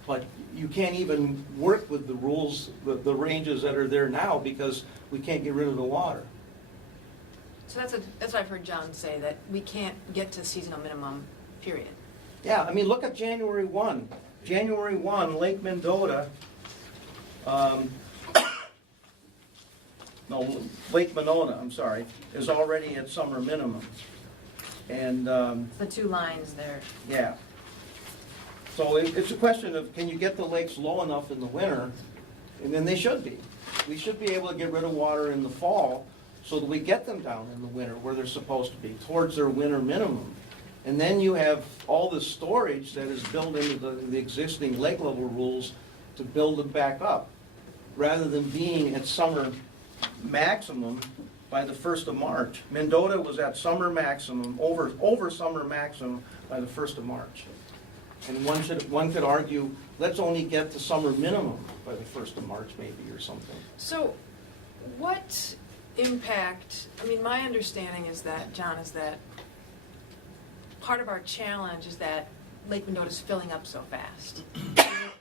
But you can't even work with the rules, the ranges that are there now because we can't get rid of the water. So that's what I've heard John say, that we can't get to seasonal minimum, period. Yeah, I mean, look at January 1. January 1, Lake Mendota, Lake Monona, I'm sorry, is already at summer minimum. And The two lines there. yeah. So it's a question of, can you get the lakes low enough in the winter? And then they should be. We should be able to get rid of water in the fall so that we get them down in the winter where they're supposed to be, towards their winter minimum. And then you have all the storage that is built into the existing lake level rules to build it back up, rather than being at summer maximum by the 1st of March. Mendota was at summer maximum, over summer maximum by the 1st of March. And one could argue, let's only get to summer minimum by the 1st of March maybe, or something. So what impact, I mean, my understanding is that, John, is that part of our challenge is that Lake Mendota is filling up so fast.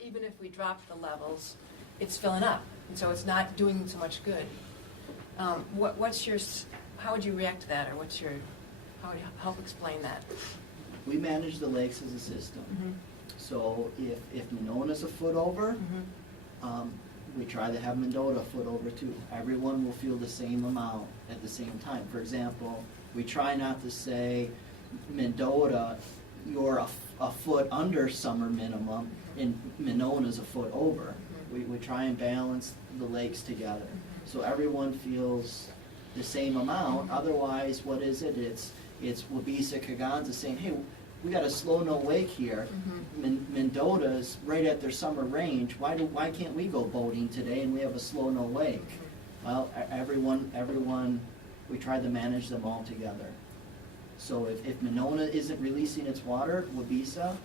Even if we drop the levels, it's filling up, and so it's not doing so much good. How would you react to that, or how would you help explain that? We manage the lakes as a system. So if Monona's a foot over, we try to have Mendota a foot over too. Everyone will feel the same amount at the same time. For example, we try not to say, Mendota, you're a foot under summer minimum, and Monona's a foot over. We try and balance the lakes together, so everyone feels the same amount. Otherwise, what is it? It's Waubesa, Kaganza saying, hey, we got a slow no wake here. Mendota's right at their summer range. Why can't we go boating today and we have a slow no wake? Well, everyone, we tried to manage them all together. So if Monona isn't releasing its water, Waubesa,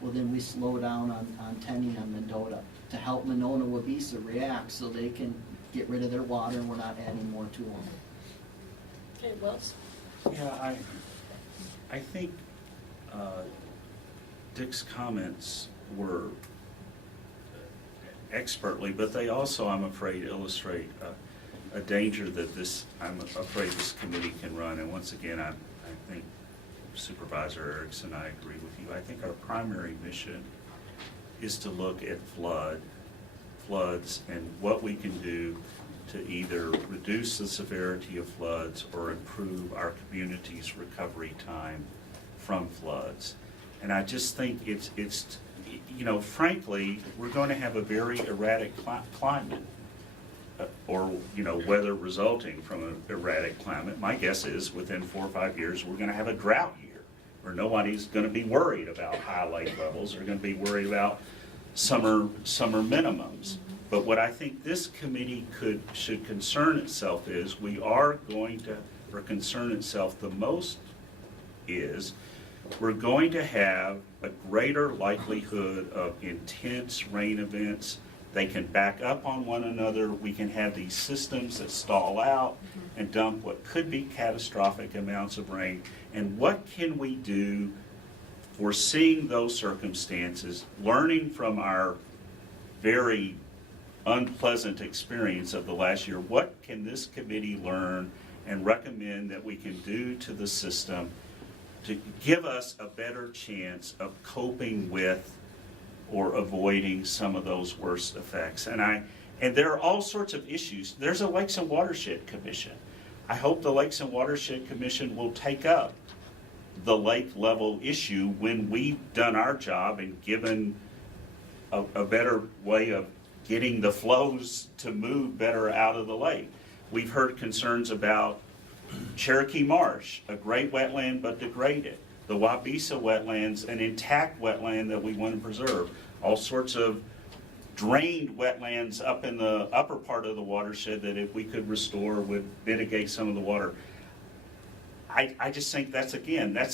well then we slow down on tending on Mendota to help Monona, Waubesa react so they can get rid of their water and we're not adding more to them. Okay, Wells? Yeah, I think Dick's comments were expertly, but they also, I'm afraid, illustrate a danger that I'm afraid this committee can run. And once again, I think Supervisor Erickson, I agree with you. I think our primary mission is to look at floods and what we can do to either reduce the severity of floods or improve our community's recovery time from floods. And I just think it's frankly, we're going to have a very erratic climate. Or weather resulting from an erratic climate. My guess is within 4 or 5 years we're going to have a drought year where nobody's going to be worried about high lake levels. They're going to be worried about summer minimums. But what I think this committee should concern itself is we're going to have a greater likelihood of intense rain events. They can back up on one another. We can have these systems that stall out and dump what could be catastrophic amounts of rain. And what can we do foreseeing those circumstances, learning from our very unpleasant experience of the last year, what can this committee learn and recommend that we can do to the system to give us a better chance of coping with or avoiding some of those worst effects? And there are all sorts of issues. There's a Lakes and Watershed Commission. I hope the Lakes and Watershed Commission will take up the lake level issue when we've done our job and given a better way of getting the flows to move better out of the lake. We've heard concerns about Cherokee Marsh, a great wetland but degraded. The Wabisa wetlands, an intact wetland that we want to preserve. All sorts of drained wetlands up in the upper part of the watershed that if we could restore would mitigate some of the water. I just think that's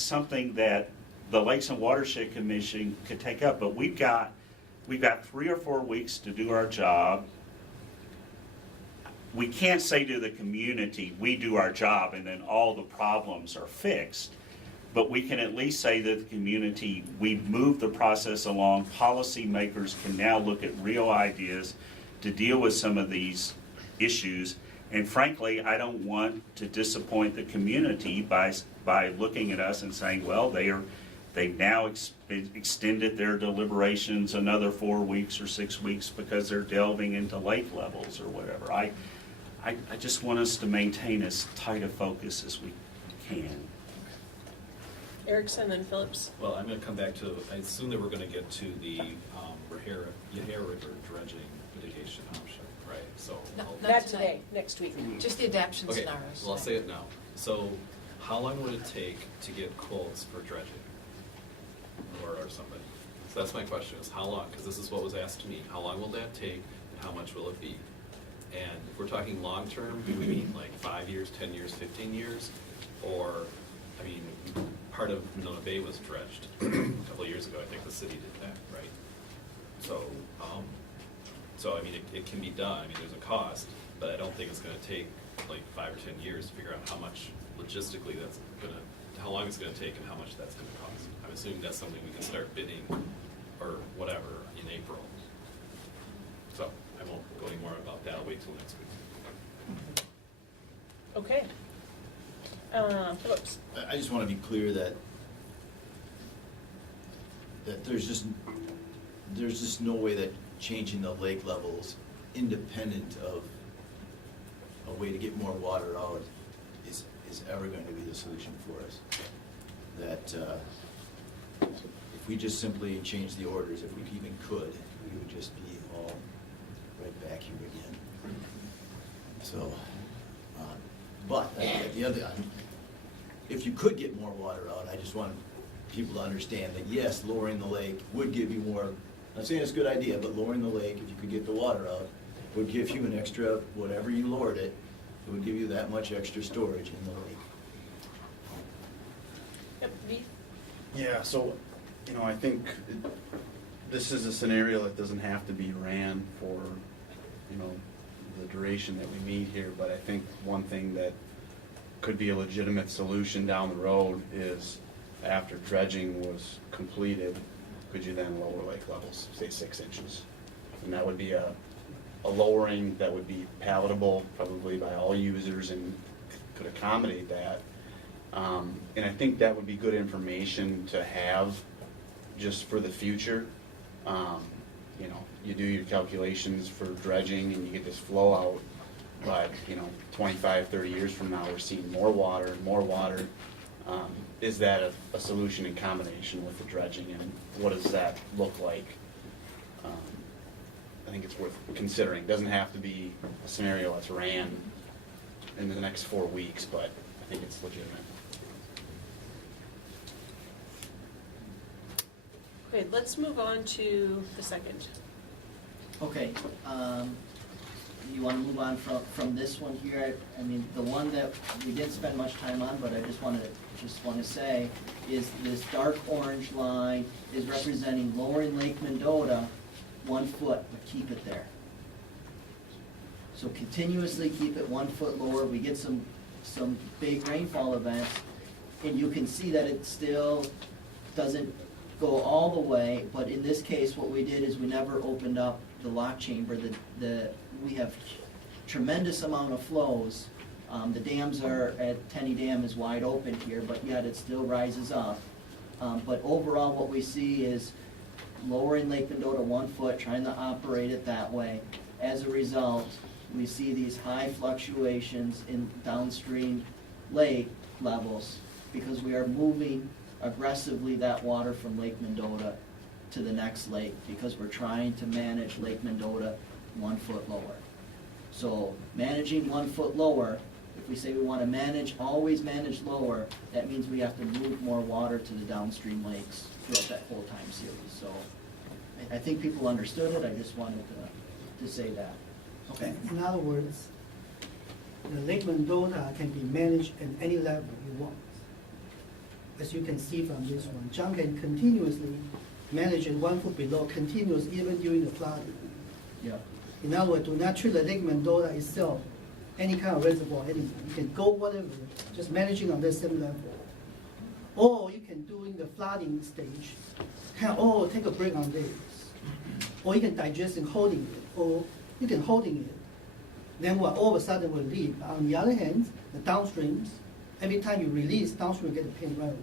something that the Lakes and Watershed Commission could take up. But we've got 3 or 4 weeks to do our job. We can't say to the community, we do our job and then all the problems are fixed. But we can at least say to the community, we've moved the process along. Policymakers can now look at real ideas to deal with some of these issues. And frankly, I don't want to disappoint the community by looking at us and saying, well, they've now extended their deliberations another 4 weeks or 6 weeks because they're delving into lake levels or whatever. I just want us to maintain as tight a focus as we can. Erickson, then Phillips. Well, I'm going to come back to, I assume that we're going to get to the Yahara River dredging mitigation option, right? So Not today, next week. Just the adaption okay, scenarios. well, I'll say it now. So how long would it take to get quotes for dredging? Or somebody? So that's my question, is how long? Because this is what was asked to me. How long will that take and how much will it be? And if we're talking long-term, do we mean like 5 years, 10 years, 15 years? Or, I mean, part of Minona Bay was dredged a couple of years ago. I think the city did that, right? So, I mean, it can be done. I mean, there's a cost, but I don't think it's going to take like 5 or 10 years to figure out how much logistically that's going to, how long it's going to take and how much that's going to cost. I'm assuming that's something we can start bidding or whatever in April. So I won't go any more about that. I'll wait till next week. Okay. Phillips. I just want to be clear that there's just no way that changing the lake levels independent of a way to get more water out is ever going to be the solution for us. That if we just simply change the orders, if we even could, we would just be all right back here again. So, but at the other end, if you could get more water out, I just want people to understand that yes, lowering the lake would give you more. I'm not saying it's a good idea, but lowering the lake, if you could get the water out, would give you an extra, whatever you lowered it, it would give you that much extra storage in the lake. Yep, Lee. Yeah, so, I think this is a scenario that doesn't have to be ran for, the duration that we meet here, but I think one thing that could be a legitimate solution down the road is after dredging was completed, could you then lower lake levels, say 6 inches? And that would be a lowering that would be palatable probably by all users and could accommodate that. And I think that would be good information to have just for the future. You do your calculations for dredging and you get this flow out, but 25, 30 years from now, we're seeing more water and more water. Is that a solution in combination with the dredging, and what does that look like? I think it's worth considering. It doesn't have to be a scenario that's ran in the next 4 weeks, but I think it's legitimate. Okay, let's move on to the second. Okay, you want to move on from this one here? I mean, the one that we didn't spend much time on, but I just want to say is this dark orange line is representing lowering Lake Mendota 1 foot, but keep it there. So continuously keep it 1 foot lower. We get some big rainfall events, and you can see that it still doesn't go all the way, but in this case, what we did is we never opened up the lock chamber. We have tremendous amount of flows. The dams are, at Tenny Dam is wide open here, but yet it still rises up. But overall, what we see is lowering Lake Mendota 1 foot, trying to operate it that way. As a result, we see these high fluctuations in downstream lake levels because we are moving aggressively that water from Lake Mendota to the next lake because we're trying to manage Lake Mendota 1 foot lower. So managing 1 foot lower, if we say we want to always manage lower, that means we have to move more water to the downstream lakes throughout that whole time series. So I think people understood it. I just wanted to say that. Okay. In other words, the Lake Mendota can be managed at any level you want. As you can see from this one, John can continuously manage it 1 foot below, continuous even during the flooding. Yeah. In other words, do not treat the Lake Mendota itself any kind of reservoir anymore. You can go whatever, just managing on the same level. Or you can do in the flooding stage, take a break on this. Or you can digest and holding it, or you can holding it. Then all of a sudden will leave. On the other hand, the downstreams, every time you release, downstream will get the pain right away.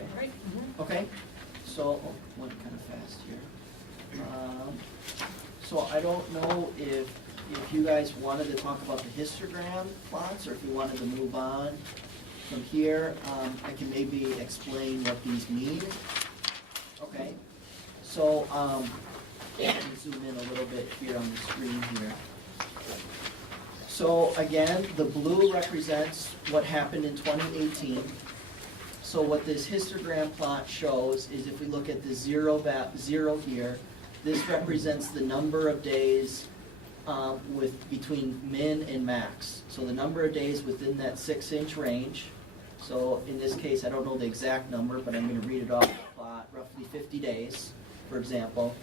Okay. Okay. So, went kind of fast here. So I don't know if you guys wanted to talk about the histogram plots, or if you wanted to move on from here. I can maybe explain what these mean. Okay. So, let me zoom in a little bit here on the screen here. So again, the blue represents what happened in 2018. So what this histogram plot shows is if we look at the zero here, this represents the number of days between min and max. So the number of days within that 6-inch range. So in this case, I don't know the exact number, but I'm going to read it off the plot, roughly 50 days, for example.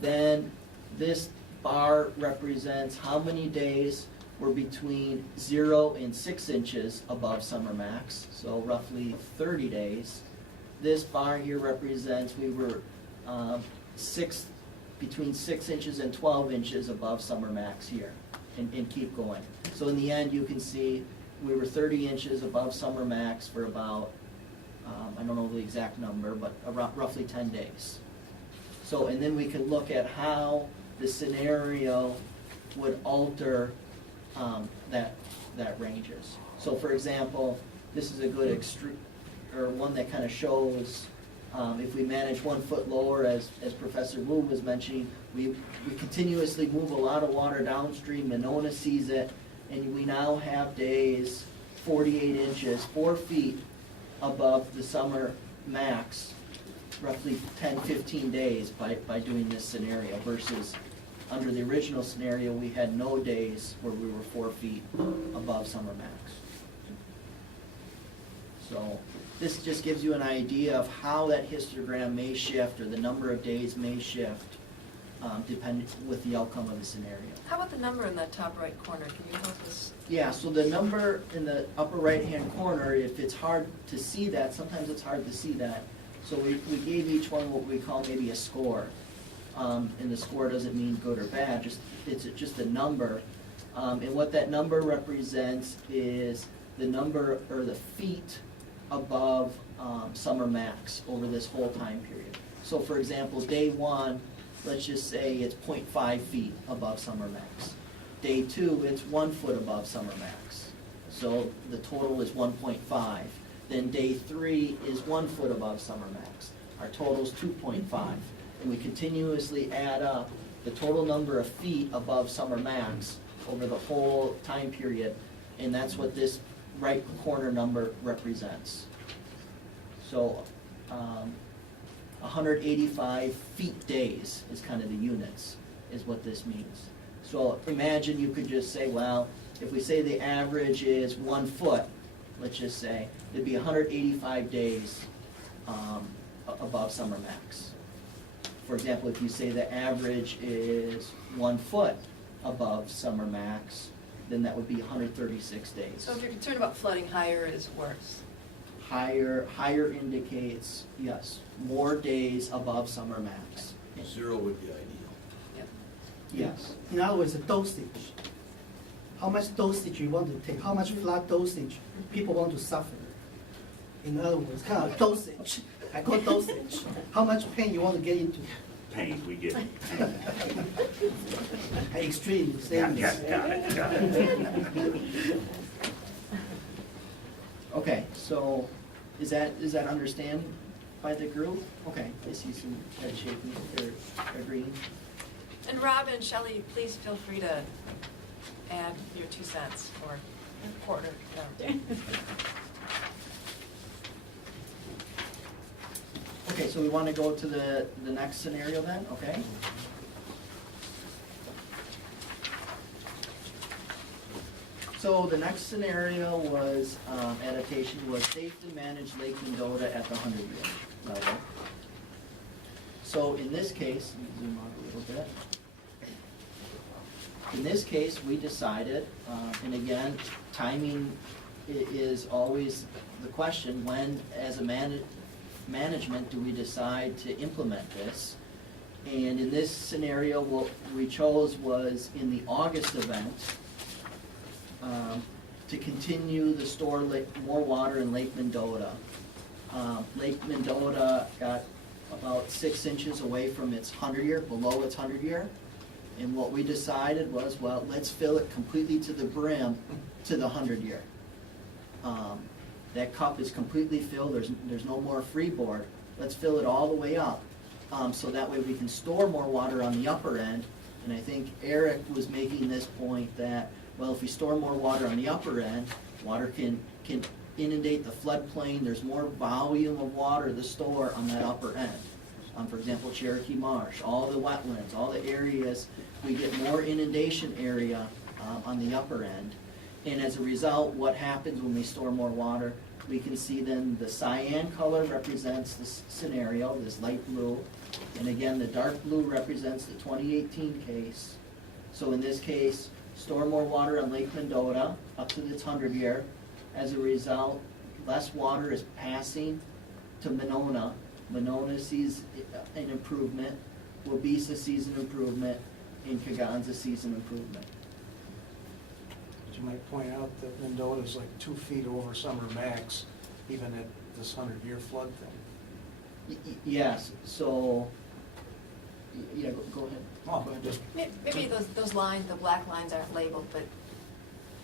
Then this bar represents how many days were between 0 and 6 inches above summer max, so roughly 30 days. This bar here represents we were between 6 inches and 12 inches above summer max here, and keep going. So in the end, you can see we were 30 inches above summer max for about, I don't know the exact number, but roughly 10 days. So, and then we can look at how the scenario would alter that ranges. So for example, this is a good one that kind of shows if we manage 1 foot lower, as Professor Wu was mentioning, we continuously move a lot of water downstream. Monona sees it, and we now have days 48 inches, 4 feet above the summer max, roughly 10, 15 days by doing this scenario versus under the original scenario, we had no days where we were 4 feet above summer max. So this just gives you an idea of how that histogram may shift, or the number of days may shift, depending with the outcome of the scenario. How about the number in that top right corner? Can you help us? Yeah, so the number in the upper right-hand corner, if it's hard to see that, sometimes it's hard to see that. So we gave each one what we call maybe a score. And the score doesn't mean good or bad, it's just a number. And what that number represents is the number, or the feet above summer max over this whole time period. So for example, day 1, let's just say it's 0.5 feet above summer max. Day 2, it's 1 foot above summer max. So the total is 1.5. Then day 3 is 1 foot above summer max. Our total is 2.5. And we continuously add up the total number of feet above summer max over the whole time period, and that's what this right corner number represents. So 185 feet days is kind of the units, is what this means. So imagine you could just say, well, if we say the average is 1 foot, let's just say, it'd be 185 days above summer max. For example, if you say the average is 1 foot above summer max, then that would be 136 days. So if you're concerned about flooding, higher is worse. Higher indicates, yes, more days above summer max. Zero would be ideal. Yes. In other words, the dosage. How much dosage you want to take, how much flood dosage people want to suffer. In other words, kind of dosage. I call dosage. How much pain you want to get into. Pain, we get it. Extreme, Got it. Okay, so is that understand by the group? Okay, I see some head shaking, they're agreeing. And Rob and Shelley, please feel free to add your 2 cents or a quarter. No. Okay, so we want to go to the next scenario then, okay? So the next scenario was, adaptation was safe to manage Lake Mendota at the 100-year level. So in this case, let me zoom out a little bit. In this case, we decided, and again, timing is always the question, when as a management do we decide to implement this? And in this scenario, what we chose was in the August event, to continue the store more water in Lake Mendota. Lake Mendota got about 6 inches away from its 100-year, below its 100-year. And what we decided was, well, let's fill it completely to the brim to the 100-year. That cup is completely filled, there's no more freeboard. Let's fill it all the way up, so that way we can store more water on the upper end. And I think Eric was making this point that, well, if we store more water on the upper end, water can inundate the floodplain, there's more volume of water to store on that upper end. For example, Cherokee Marsh, all the wetlands, all the areas, we get more inundation area on the upper end. And as a result, what happens when we store more water? We can see then the cyan color represents this scenario, this light blue. And again, the dark blue represents the 2018 case. So in this case, store more water on Lake Mendota up to its 100-year. As a result, less water is passing to Monona. Monona sees an improvement, Waubesa sees an improvement, and Kaganza sees an improvement. But you might point out that Mendota's like 2 feet over summer max, even at this 100-year flood thing. Yes, so, yeah, go ahead. Oh, Go ahead. just, Maybe those lines, the black lines aren't labeled, but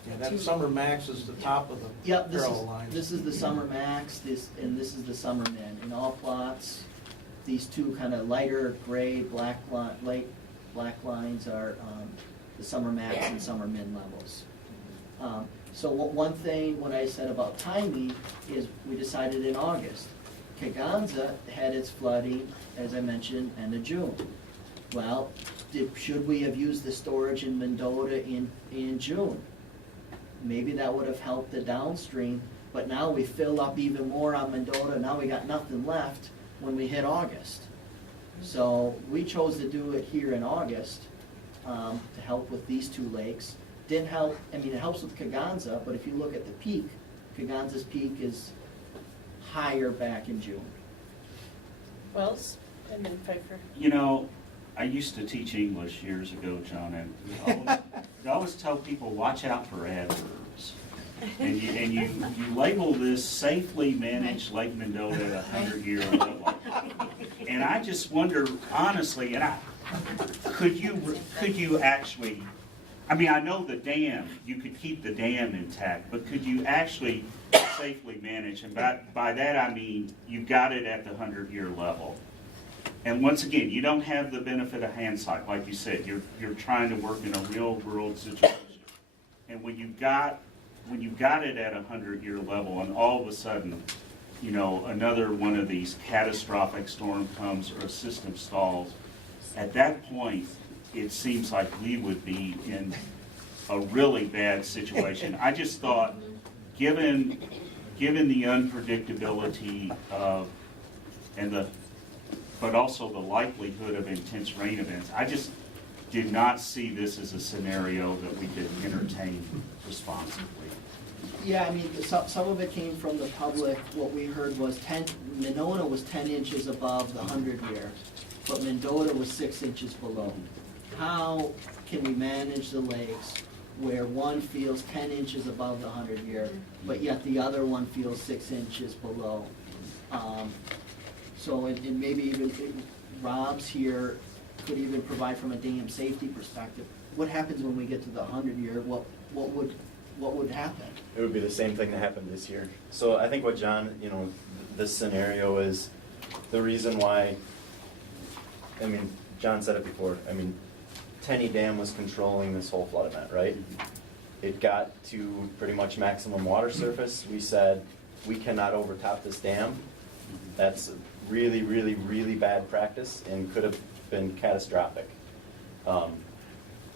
yeah, that summer max is the top of the Yep, parallel lines. this is the summer max, and this is the summer min. In all plots, these two kind of lighter gray, light black lines are the summer max and summer min levels. So one thing, what I said about timing, is we decided in August. Kaganza had its flooding, as I mentioned, end of June. Well, should we have used the storage in Mendota in June? Maybe that would have helped the downstream, but now we fill up even more on Mendota, now we got nothing left when we hit August. So we chose to do it here in August to help with these two lakes. Didn't help, I mean, it helps with Kaganza, but if you look at the peak, Kaganza's peak is higher back in June. Wells, and then Pfeiffer. You know, I used to teach English years ago, John, and I always tell people, watch out for adverbs. And you label this safely managed Lake Mendota at 100-year level. And I just wonder, honestly, could you actually, I mean, I know the dam, you could keep the dam intact, but could you actually safely manage? And by that I mean, you got it at the 100-year level. And once again, you don't have the benefit of hindsight, like you said. You're trying to work in a real world situation. And when you got it at a 100-year level, and all of a sudden, you know, another one of these catastrophic storm comes or a system stalls, at that point, it seems like we would be in a really bad situation. I just thought, given the unpredictability of but also the likelihood of intense rain events, did not see this as a scenario that we could entertain responsibly. Yeah, I mean, some of it came from the public. What we heard was Mendota was 10 inches above the 100-year, but Mendota was 6 inches below. How can we manage the lakes where one feels 10 inches above the 100-year, but yet the other one feels 6 inches below? So, and maybe even Rob's here could even provide from a dam safety perspective. What happens when we get to the 100-year? What would happen? It would be the same thing that happened this year. So I think what John, this scenario is the reason why, John said it before, Tenny Dam was controlling this whole flood event, right? It got to pretty much maximum water surface. We said, we cannot overtop this dam. That's really, really, really bad practice and could have been catastrophic.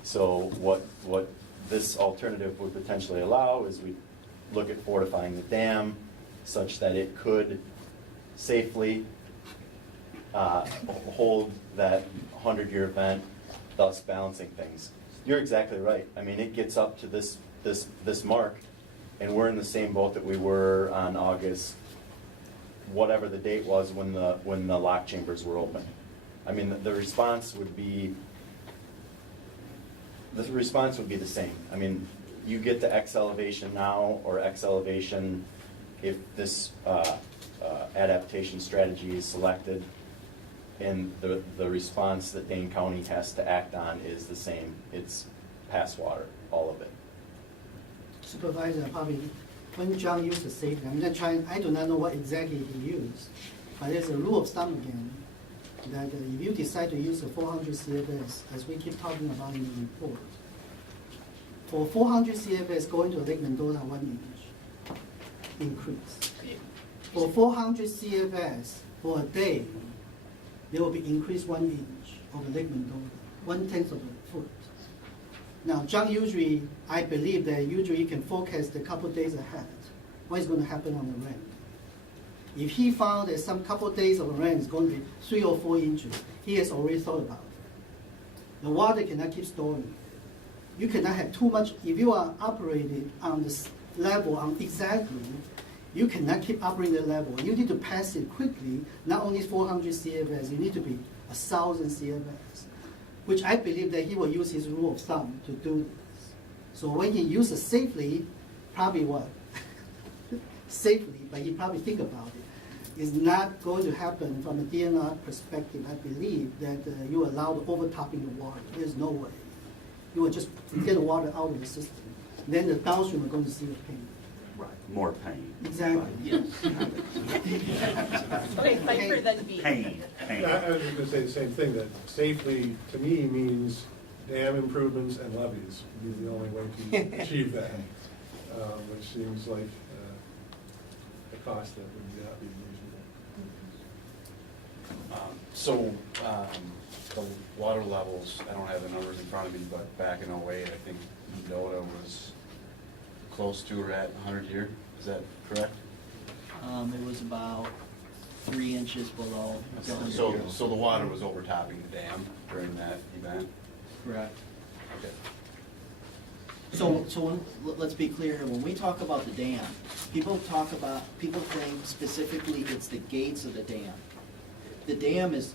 So what this alternative would potentially allow is we look at fortifying the dam such that it could safely hold that 100-year event, thus balancing things. You're exactly right. It gets up to this mark, and we're in the same boat that we were on August, whatever the date was when the lock chambers were open. The response would be the same. You get to X elevation now or X elevation if this adaptation strategy is selected, and the response that Dane County has to act on is the same. It's pass water, all of it. Supervisor, probably when John used the safety, I do not know what exactly he used, but there's a rule of thumb again, that if you decide to use a 400 CFS, as we keep talking about in the report, for 400 CFS going to Lake Mendota 1 inch increase. For 400 CFS for a day, there will be increased 1 inch of Lake Mendota, 1/10 of a foot. Now, John usually, I believe that usually he can forecast a couple days ahead what is going to happen on the rain. If he found that some couple days of rain is going to be 3 or 4 inches, he has already thought about it. The water cannot keep storing. You cannot have too much. If you are operating on this level exactly, you cannot keep operating the level. You need to pass it quickly, not only 400 CFS, you need to be 1,000 CFS, which I believe that he will use his rule of thumb to do this. So when he uses safely, probably what? Safely, but he probably think about it. It's not going to happen from a DNR perspective. I believe that you allow the overtopping the water. There's no way. You will just get the water out of the system. Then the downstream are going to see the pain. Right. More pain. Exactly. Yes. Okay, Pfeiffer, then B. Pain. I was going to say the same thing, that safely, to me, means dam improvements and levees would be the only way to achieve that, which seems like a cost that would not be reasonable. The water levels, I don't have the numbers in front of me, but back in '08, I think Mendota was close to or at 100-year. Is that correct? It was about 3 inches below. So the water was overtopping the dam during that event? Correct. Okay. So let's be clear here. When we talk about the dam, people think specifically it's the gates of the dam. The dam is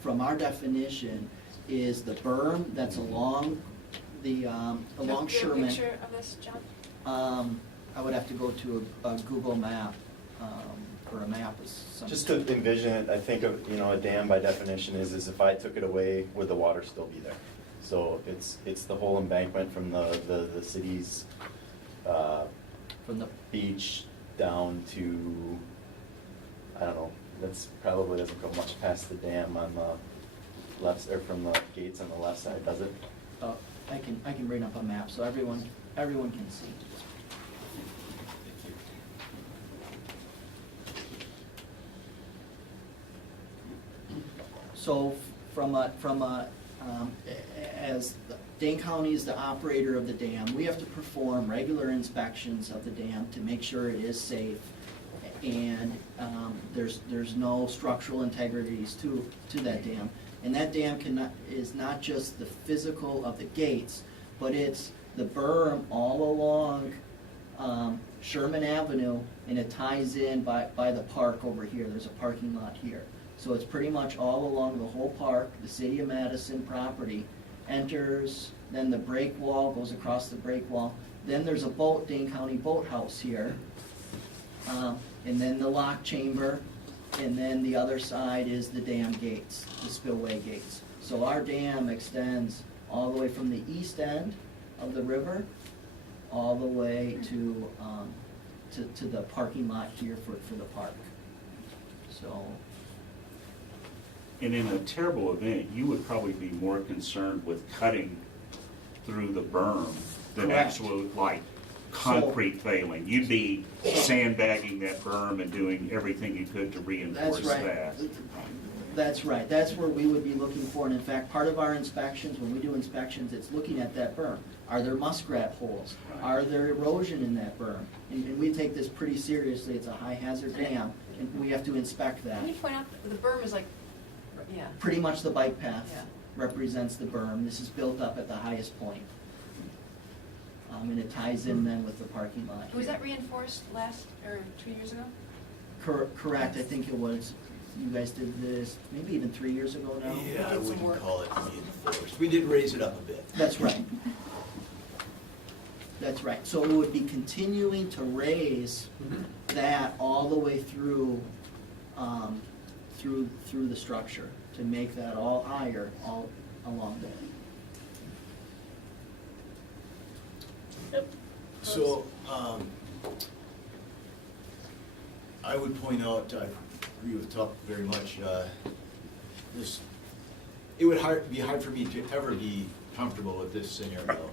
from our definition, is the berm that's along the along Sherman. Do you have a picture of this, John? I would have to go to a Google map, or a map is something. Just to envision it, I think of, a dam by definition is if I took it away, would the water still be there? So it's the whole embankment from the city's from the beach down to, I don't know, that's probably doesn't go much past the dam on the left, or from the gates on the left side, does it? I can bring up a map so everyone can see. So as Dane County is the operator of the dam, we have to perform regular inspections of the dam to make sure it is safe, and there's no structural integrities to that dam. And that dam is not just the physical of the gates, but it's the berm all along Sherman Avenue, and it ties in by the park over here. There's a parking lot here. So it's pretty much all along the whole park, the City of Madison property, enters, then the break wall goes across the break wall. Then there's a Dane County Boathouse here, and then the lock chamber, and then the other side is the dam gates, the spillway gates. So our dam extends all the way from the east end of the river, all the way to the parking lot here for the park. So. And in a terrible event, you would probably be more concerned with cutting through the berm than Correct. actual, like, concrete failing. You'd be sandbagging that berm and doing everything you could to reinforce That's right. that. That's right. That's where we would be looking for. And in fact, part of our inspections, when we do inspections, it's looking at that berm. Are there muskrat holes? Are there erosion in that berm? And we take this pretty seriously. It's a high hazard dam, and we have to inspect that. Can you point out, the berm is like, yeah. Pretty much the bike path Yeah. represents the berm. This is built up at the highest point. And it ties in then with the parking lot. Was here. that reinforced last, or 2 years ago? Correct, I think it was. You guys did this maybe even 3 years ago now? Yeah, I wouldn't call it reinforced. We did raise it up a bit. That's right. That's right. So it would be continuing to raise that all the way through, through the structure, to make that all higher all along there. So, I would point out, I agree with Tuck very much, it would be hard for me to ever be comfortable with this scenario.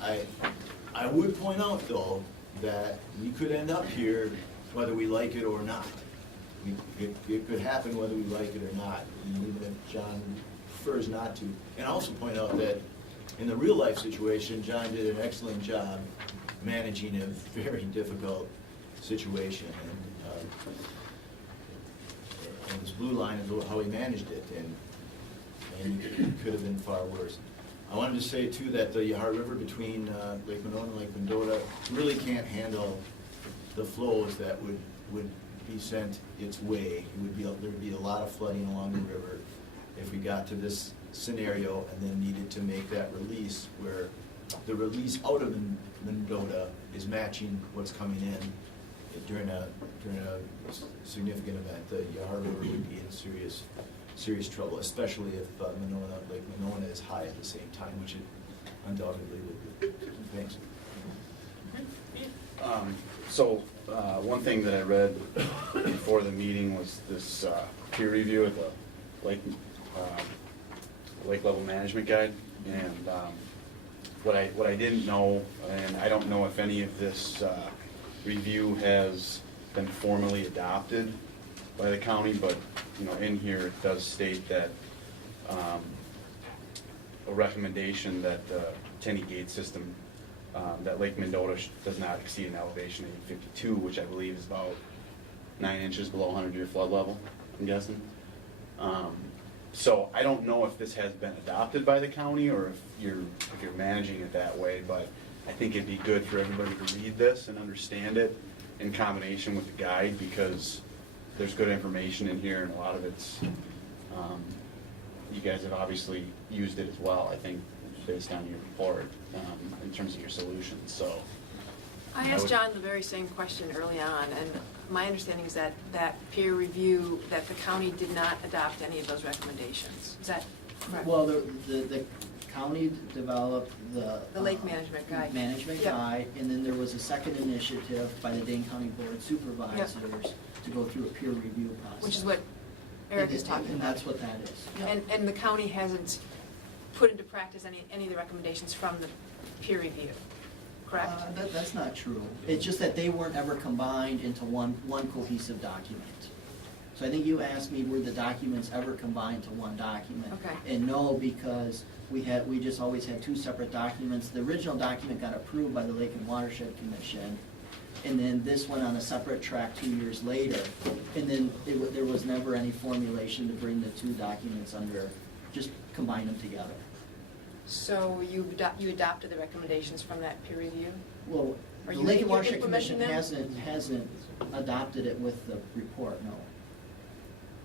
I would point out, though, that we could end up here whether we like it or not. It could happen whether we like it or not, even if John prefers not to. And also point out that in the real life situation, John did an excellent job managing a very difficult situation. And this blue line is how he managed it, and it could have been far worse. I wanted to say too that the Yahar River between Lake Monona and Lake Mendota really can't handle the flows that would be sent its way. There'd be a lot of flooding along the river if we got to this scenario and then needed to make that release, where the release out of Mendota is matching what's coming in during a significant event. The Yahar River would be in serious trouble, especially if Lake Monona is high at the same time, which it undoubtedly would be. Thanks. One thing that I read before the meeting was this peer review of the lake level management guide, and what I didn't know, and I don't know if any of this review has been formally adopted by the county, but in here it does state that a recommendation that the Tenny Gate system, that Lake Mendota does not exceed an elevation of 852, which I believe is about 9 inches below 100-year flood level, I'm guessing. So I don't know if this has been adopted by the county or if you're managing it that way, but I think it'd be good for everybody to read this and understand it in combination with the guide, because there's good information in here, and a lot of it's, you guys have obviously used it as well, I think, based on your report, in terms of your solutions, so. I asked John the very same question early on, and my understanding is that peer review, that the county did not adopt any of those recommendations. Is that correct? Well, the county developed the lake management guide. Management Yep. guide, and then there was a second initiative by the Dane County Board of Supervisors to go through a peer review process. Which is what Eric is talking And about. that's what that is. And the county hasn't put into practice any of the recommendations from the peer review, correct? That's not true. It's just that they weren't ever combined into one cohesive document. So I think you asked me, were the documents ever combined to one document? Okay. And no, because we just always had two separate documents. The original document got approved by the Lake and Watershed Commission, And then this went on a separate track 2 years later. And then there was never any formulation to bring the two documents under, just combine them together. So you adopted the recommendations from that peer review? Well, Are the you Lake and Watershed implementing Commission them? hasn't adopted it with the report, no.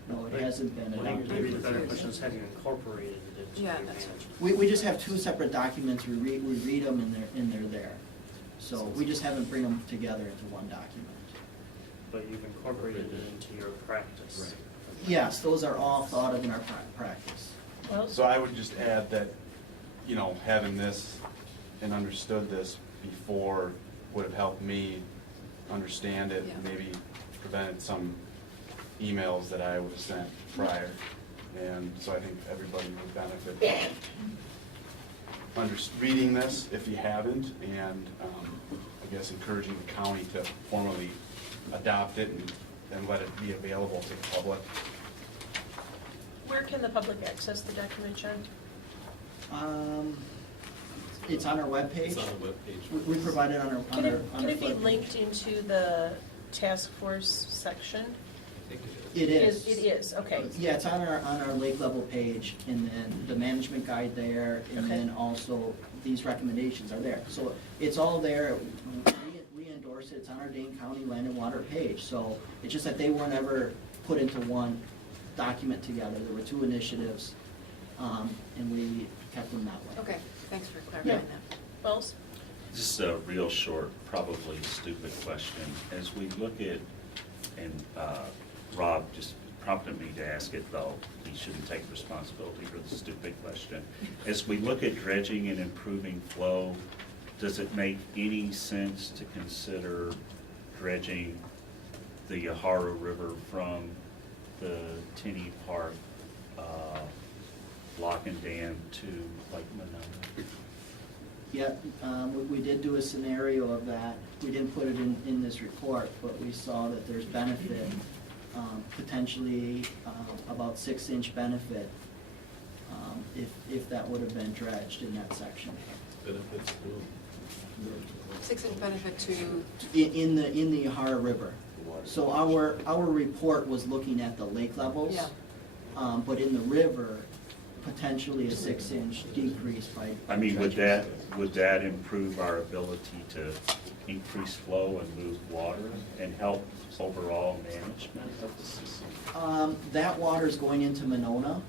No, it hasn't been Well, adopted. maybe the better question is, have you incorporated it into your Yeah, that's management? We just have two separate documents, we read them and they're there. So we just haven't bring them together into one document. But you've incorporated it into your practice. Yes, those are all thought of in our practice. So I would just add that, you know, having this and understood this before would have helped me understand it, and maybe prevented some emails that I would have sent prior. And so I think everybody would benefit from reading this if you haven't, and I guess encouraging the county to formally adopt it and let it be available to the public. Where can the public access the document, John? It's on our webpage. It's on the webpage. We provide it on our Can it be flood page. linked into the task force section? It is. It is, okay. Yeah, it's on our lake level page, and then the management guide there, and Okay. then also these recommendations are there. So it's all there, we endorse it, it's on our Dane County Land and Water page. So it's just that they weren't ever put into one document together. There were two initiatives, and we kept them that way. Okay, thanks for clarifying that. Wells? Just a real short, probably stupid question. As we look at, and Rob just prompted me to ask it, though he shouldn't take responsibility for the stupid question. As we look at dredging and improving flow, does it make any sense to consider dredging the Yahara River from the Tenney Park lock and dam to Lake Monona? Yeah, we did do a scenario of that. We didn't put it in this report, but we saw that there's benefit, potentially about 6-inch benefit, if that would have been dredged in that section. Benefits to 6-inch benefit to, In the Yahara River. So our report was looking at the lake levels. Yeah. But in the river, potentially a 6-inch decrease by. I mean, would dredging. that improve our ability to increase flow and move water and help overall management of the system? That water's going into Monona.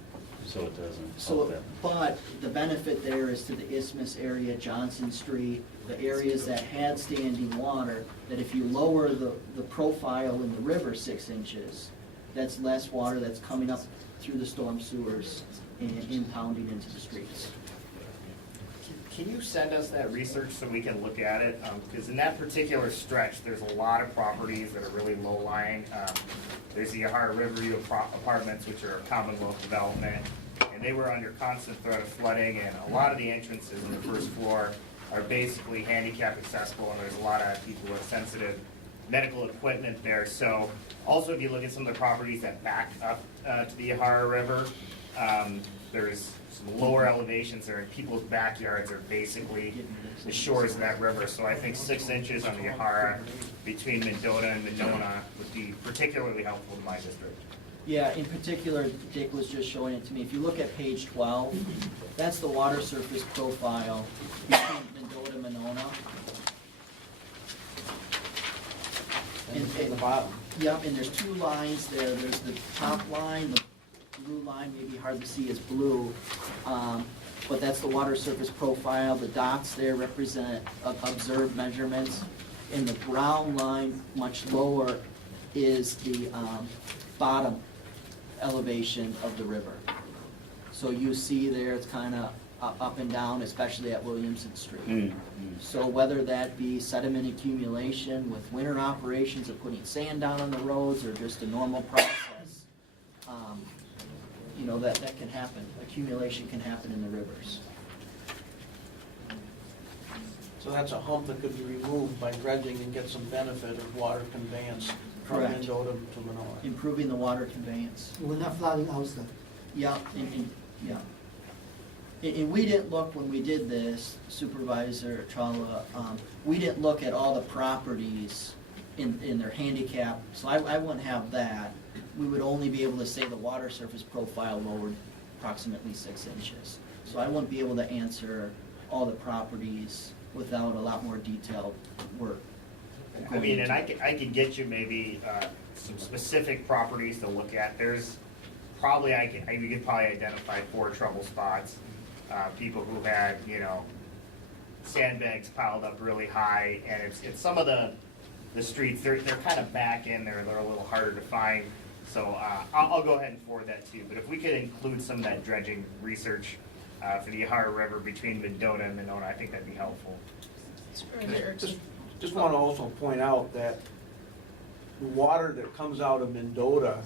So it doesn't So, help them? but the benefit there is to the Isthmus area, Johnson Street, the areas that had standing water, that if you lower the profile in the river 6 inches, that's less water that's coming up through the storm sewers and impounding into the streets. Can you send us that research so we can look at it? Because in that particular stretch, there's a lot of properties that are really low-lying. There's the Yahara Riverview apartments, which are a Commonwealth development, and they were under constant threat of flooding, and a lot of the entrances in the first floor are basically handicap accessible, and there's a lot of people with sensitive medical equipment there. So also, if you look at some of the properties that back up to the Yahara River, there's some lower elevations there, and people's backyards are basically the shores of that river. So I think 6 inches on the Yahara between Mendota and Monona would be particularly helpful to my district. Yeah, in particular, Dick was just showing it to me. If you look at page 12, that's the water surface profile between Mendota and Monona. And the bottom. Yep, and there's two lines there. There's the top line, the blue line, maybe hard to see is blue. But that's the water surface profile. The dots there represent observed measurements. And the brown line, much lower, is the bottom elevation of the river. So you see there, it's kind of up and down, especially at Williamson Street. So whether that be sediment accumulation with winter operations of putting sand down on the roads or just a normal process, you know, that can happen. Accumulation can happen in the rivers. So that's a hump that could be removed by dredging and get some benefit of water conveyance from Correct. Mendota to Monona. Improving the water conveyance. We're not flooding outside. Yeah, yeah. And we didn't look, when we did this, Supervisor Trala, we didn't look at all the properties in their handicap, so I wouldn't have that. We would only be able to say the water surface profile lowered approximately 6 inches. So I wouldn't be able to answer all the properties without a lot more detailed work. I mean, and I could get you maybe some specific properties to look at. There's probably, we could probably identify 4 trouble spots. People who had, sandbags piled up really high, and it's some of the streets, they're kind of back in there, they're a little harder to find. So I'll go ahead and forward that to you. But if we could include some of that dredging research for the Yahara River between Mendota and Monona, I think that'd be helpful. Just want to also point out that the water that comes out of Mendota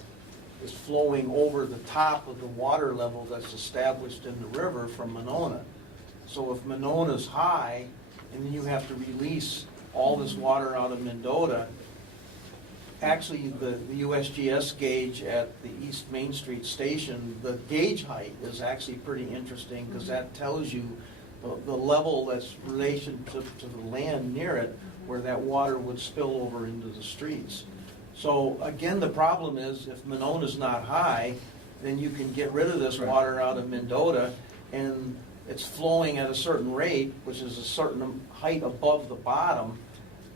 is flowing over the top of the water level that's established in the river from Monona. So if Monona's high, and then you have to release all this water out of Mendota, actually the USGS gauge at the East Main Street station, the gauge height is actually pretty interesting, because that tells you the level that's relation to the land near it, where that water would spill over into the streets. So again, the problem is, if Monona's not high, then you can get rid of this water out of Mendota, and it's flowing at a certain rate, which is a certain height above the bottom,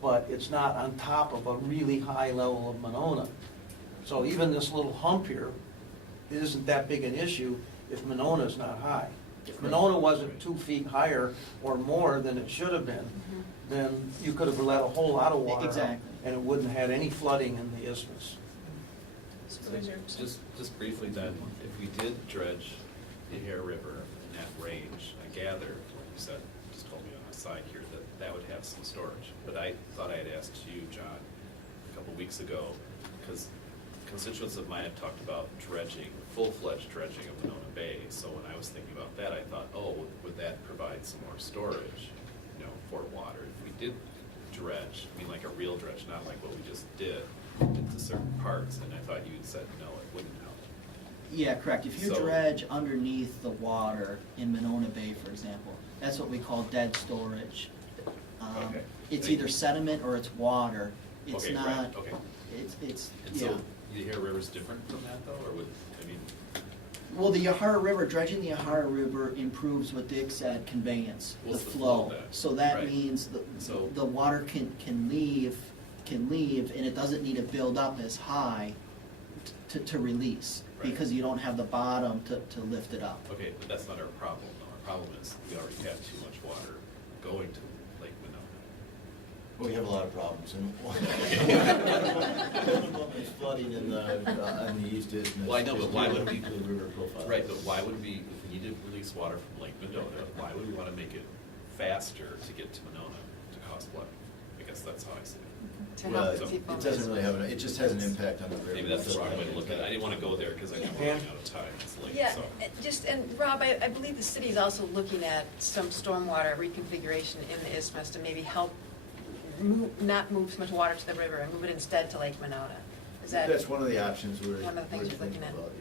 but it's not on top of a really high level of Monona. So even this little hump here, it isn't that big an issue if Monona's not high. If Monona wasn't 2 feet higher or more than it should have been, then you could have let a whole lot of water out, and it wouldn't have had any flooding in the isthmus. Just briefly then, if we did dredge the Yahara River in that range, I gather, like you said, just told me on the side here, that would have some storage. But I thought I had asked you, John, a couple weeks ago, because constituents of mine had talked about dredging, full-fledged dredging of Monona Bay. So when I was thinking about that, I thought, oh, would that provide some more storage, for water? If we did dredge, I mean like a real dredge, not like what we just did, into certain parts, and I thought you had said no, it wouldn't help. Yeah, correct. If you dredge underneath the water in Monona Bay, for example, that's what we call dead storage. Okay. It's either sediment or it's water. It's Okay, not. right, okay. It's And yeah. so the Yahara River's different from that though, or would, I mean, Well, the Yahara River, dredging the Yahara River improves what Dick said, conveyance, the What's the flow. flow then? So that Right. means So- the water can leave, and it doesn't need to build up as high to release, Right. because you don't have the bottom to lift it up. okay, but that's not our problem though. Our problem is we already have too much water going to Lake Monona. Well, we have a lot of problems, and one of them is flooding in on the east isthmus. Well, I know, but why would we, The river profile. right, but why would we, if we need to release water from Lake Mendota, why would we want to make it faster to get to Monona to cause flooding? I guess that's how I see it. Well, it doesn't really have, it just has an impact on the river. Maybe that's the wrong way to look at it. I didn't want to go there because I know we're running out of time. It's late, Yeah, so. and Rob, I believe the city is also looking at some stormwater reconfiguration in the isthmus to maybe help not move so much water to the river and move it instead to Lake Monona. Is that? That's one of the options we're. One of the things we're you're looking thinking at? about,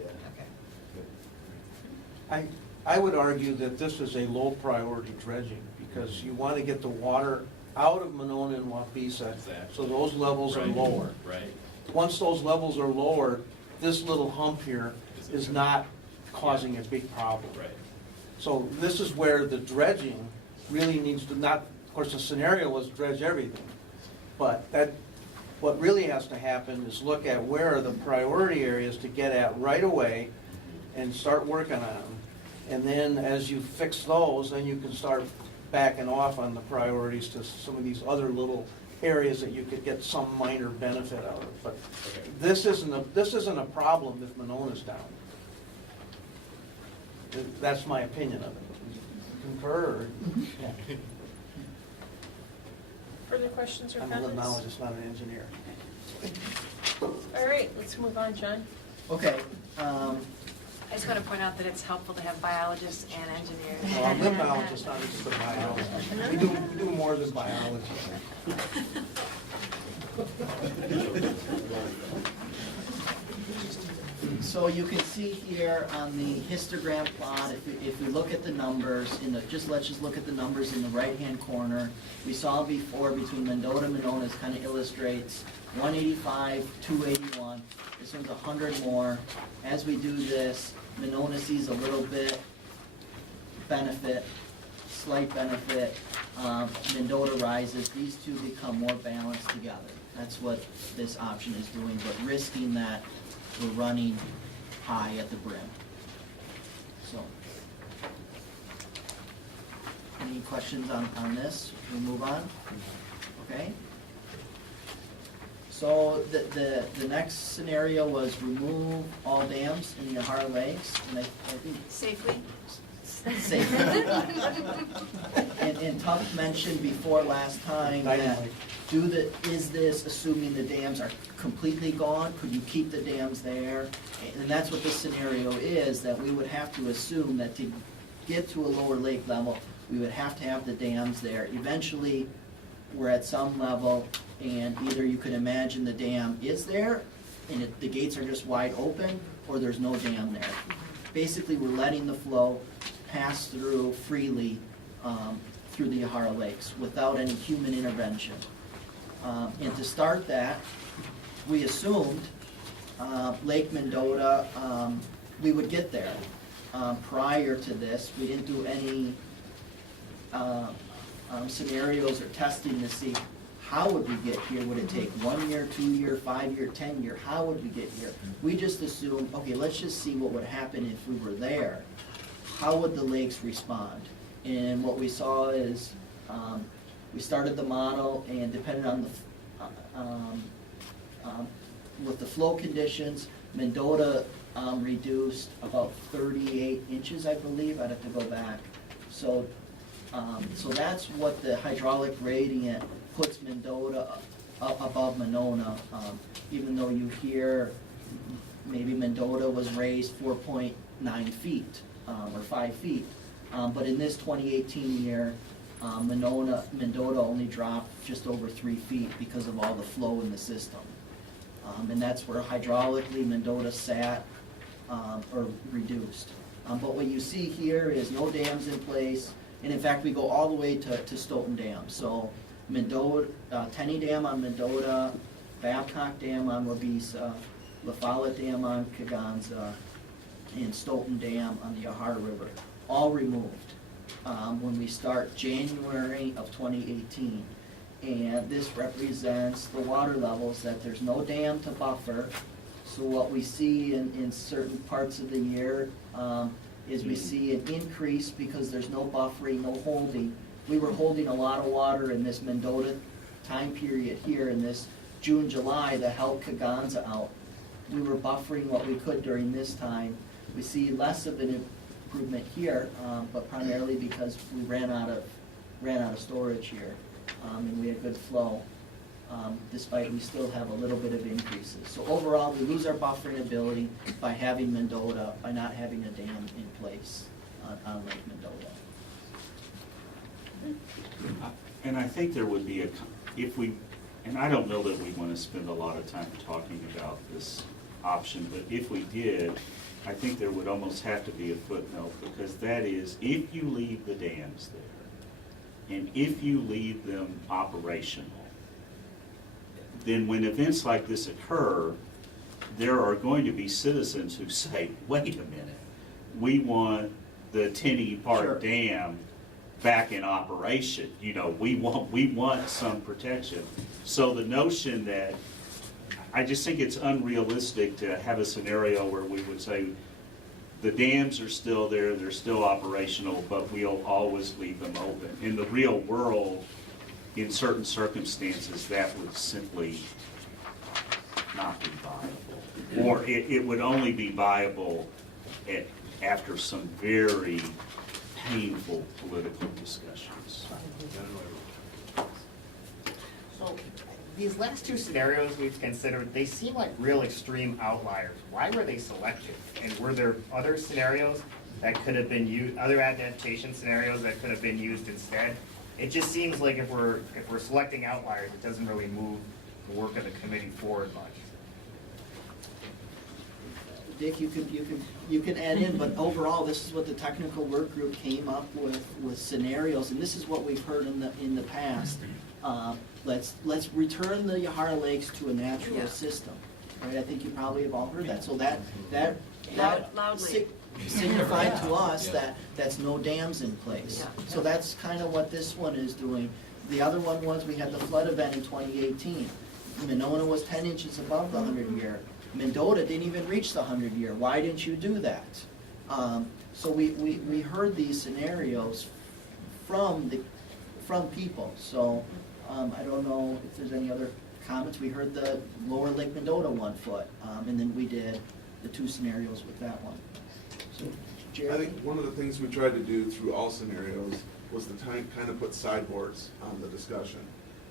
yeah. Okay. I would argue that this is a low priority dredging, because you want to get the water out of Monona and Wapisa, so those levels are Right. lower. Right. Once those levels are lower, this little hump here is not causing a big problem. Right. So this is where the dredging really needs to not, of course, the scenario was dredge everything. But what really has to happen is look at where are the priority areas to get at right away and start working on them. And then as you fix those, then you can start backing off on the priorities to some of these other little areas that you could get some minor benefit out of. But this isn't a problem if Monona's down. That's my opinion of it. Concur? Or? Yeah. Further questions or I'm a comments? limnologist, not an engineer. All right, let's move on, John. Okay, I just want to point out that it's helpful to have biologists and engineers. Well, I'm a limnologist, not just a biologist. We do more than biology. So you can see here on the histogram plot, if we look at the numbers, let's just look at the numbers in the right-hand corner. We saw before between Mendota and Monona, this kind of illustrates 185, 281. This one's 100 more. As we do this, Monona sees a little bit benefit, slight benefit. Mendota rises. These two become more balanced together. That's what this option is doing, but risking that we're running high at the brim. So, any questions on this? We move on? Okay. So the next scenario was remove all dams in the Yahara Lakes, and I think Safely? safely. And Tuck mentioned before last time that is this assuming the dams are completely gone? Could you keep the dams there? And that's what this scenario is, that we would have to assume that to get to a lower lake level, we would have to have the dams there. Eventually, we're at some level, and either you could imagine the dam is there, and the gates are just wide open, or there's no dam there. Basically, we're letting the flow pass through freely through the Yahara Lakes without any human intervention. And to start that, we assumed Lake Mendota, we would get there. Prior to this, we didn't do any scenarios or testing to see how would we get here. Would it take 1 year, 2 year, 5 year, 10 year? How would we get here? We just assumed, okay, let's just see what would happen if we were there. How would the lakes respond? And what we saw is we started the model, and depending on with the flow conditions, Mendota reduced about 38 inches, I believe. I'd have to go back. So that's what the hydraulic gradient puts Mendota up above Monona. Even though you hear maybe Mendota was raised 4.9 feet or 5 feet. But in this 2018 year, Mendota only dropped just over 3 feet because of all the flow in the system. And that's where hydraulically Mendota sat or reduced. But what you see here is no dams in place, and in fact we go all the way to Stoughton Dam. So Mendota, Tenney Dam on Mendota, Babcock Dam on Wabeesa, La Follette Dam on Kegonsa, and Stoughton Dam on the Yahara River, all removed when we start January of 2018. And this represents the water levels, that there's no dam to buffer. So what we see in certain parts of the year is we see an increase because there's no buffering, no holding. We were holding a lot of water in this Mendota time period here in this June, July that helped Kegonsa out. We were buffering what we could during this time. We see less of an improvement here, but primarily because we ran out of storage here, and we had good flow, despite we still have a little bit of increases. So overall, we lose our buffering ability by having Mendota, by not having a dam in place on Lake Mendota. And I think there would be and I don't know that we want to spend a lot of time talking about this option, but if we did, I think there would almost have to be a footnote, because that is, if you leave the dams there, and if you leave them operational, then when events like this occur, there are going to be citizens who say, wait a minute, we want the Tenney Park Dam back in operation. You know, we want some protection. So the notion that, I just think it's unrealistic to have a scenario where we would say the dams are still there, they're still operational, but we'll always leave them open. In the real world, in certain circumstances, that would simply not be viable. Or it would only be viable after some very painful political discussions. So these last two scenarios we've considered, they seem like real extreme outliers. Why were they selected? And were there other scenarios that could have been used, other adaptation scenarios that could have been used instead? It just seems like if we're selecting outliers, it doesn't really move the work of the committee forward much. Dick, you can add in, but overall, this is what the technical work group came up with scenarios, and this is what we've heard in the past. Let's return the Yahara Lakes to a natural Yeah. system, right? I think you probably have all heard that, so that Loudly. signified to us that that's no dams in place. Yeah. So that's kind of what this one is doing. The other one was, we had the flood event in 2018. Monona was 10 inches above the 100-year. Mendota didn't even reach the 100-year. Why didn't you do that? So we heard these scenarios from people. So I don't know if there's any other comments. We heard the lower Lake Mendota 1 foot, and then we did the 2 scenarios with that one. So, Jerry? I think one of the things we tried to do through all scenarios was to kind of put sideboards on the discussion.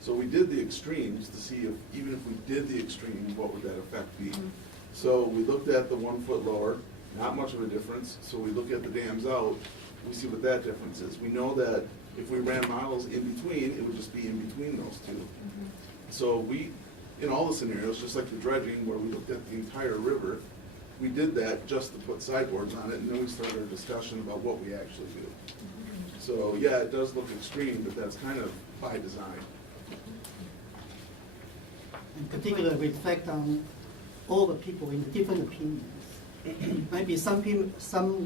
So we did the extremes to see if, even if we did the extreme, what would that effect be? So we looked at the 1 foot lower, not much of a difference. So we look at the dams out, we see what that difference is. We know that if we ran models in between, it would just be in between those two. So we, in all the scenarios, just like the dredging, where we looked at the entire river, we did that just to put sideboards on it, and then we started our discussion about what we actually do. So yeah, it does look extreme, but that's kind of by design. In particular, reflect on all the people in different opinions. Maybe someone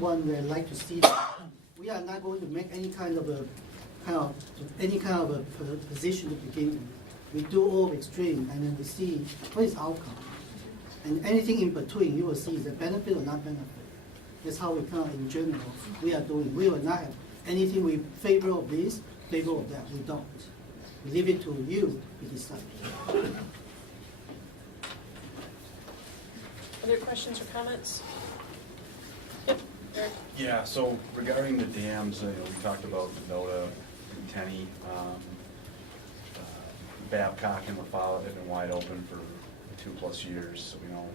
would like to see that we are not going to make any kind of a position to begin with. We do all extreme, and then we see what is outcome. And anything in between, you will see is a benefit or not benefit. That's how we kind of, in general, we are doing. We will not have anything we favor of this, favor of that. We don't. We leave it to you to decide. Other questions or comments? Yep, Eric. Yeah, so regarding the dams, we talked about Mendota and Tenney. Babcock and La Follette have been wide open for 2+ years, so we know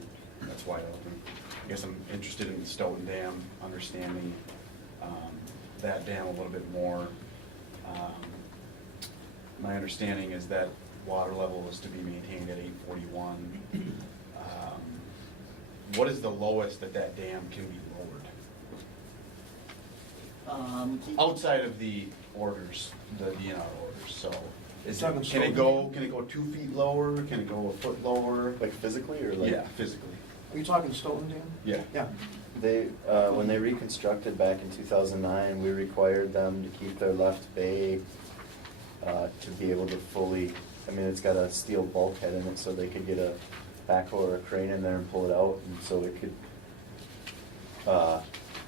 that's wide open. I guess I'm interested in the Stoughton Dam, understanding that dam a little bit more. My understanding is that water level is to be maintained at 841. What is the lowest that dam can be lowered? Outside of the orders, the DNR orders, so. Can it go 2 feet lower? Can it go a foot lower? Like physically or like? Yeah, physically. Are you talking Stoughton Dam? Yeah. Yeah. They, when they reconstructed back in 2009, we required them to keep their left bay to be able to fully, I mean, it's got a steel bulkhead in it, so they could get a backhoe or a crane in there and pull it out, and so it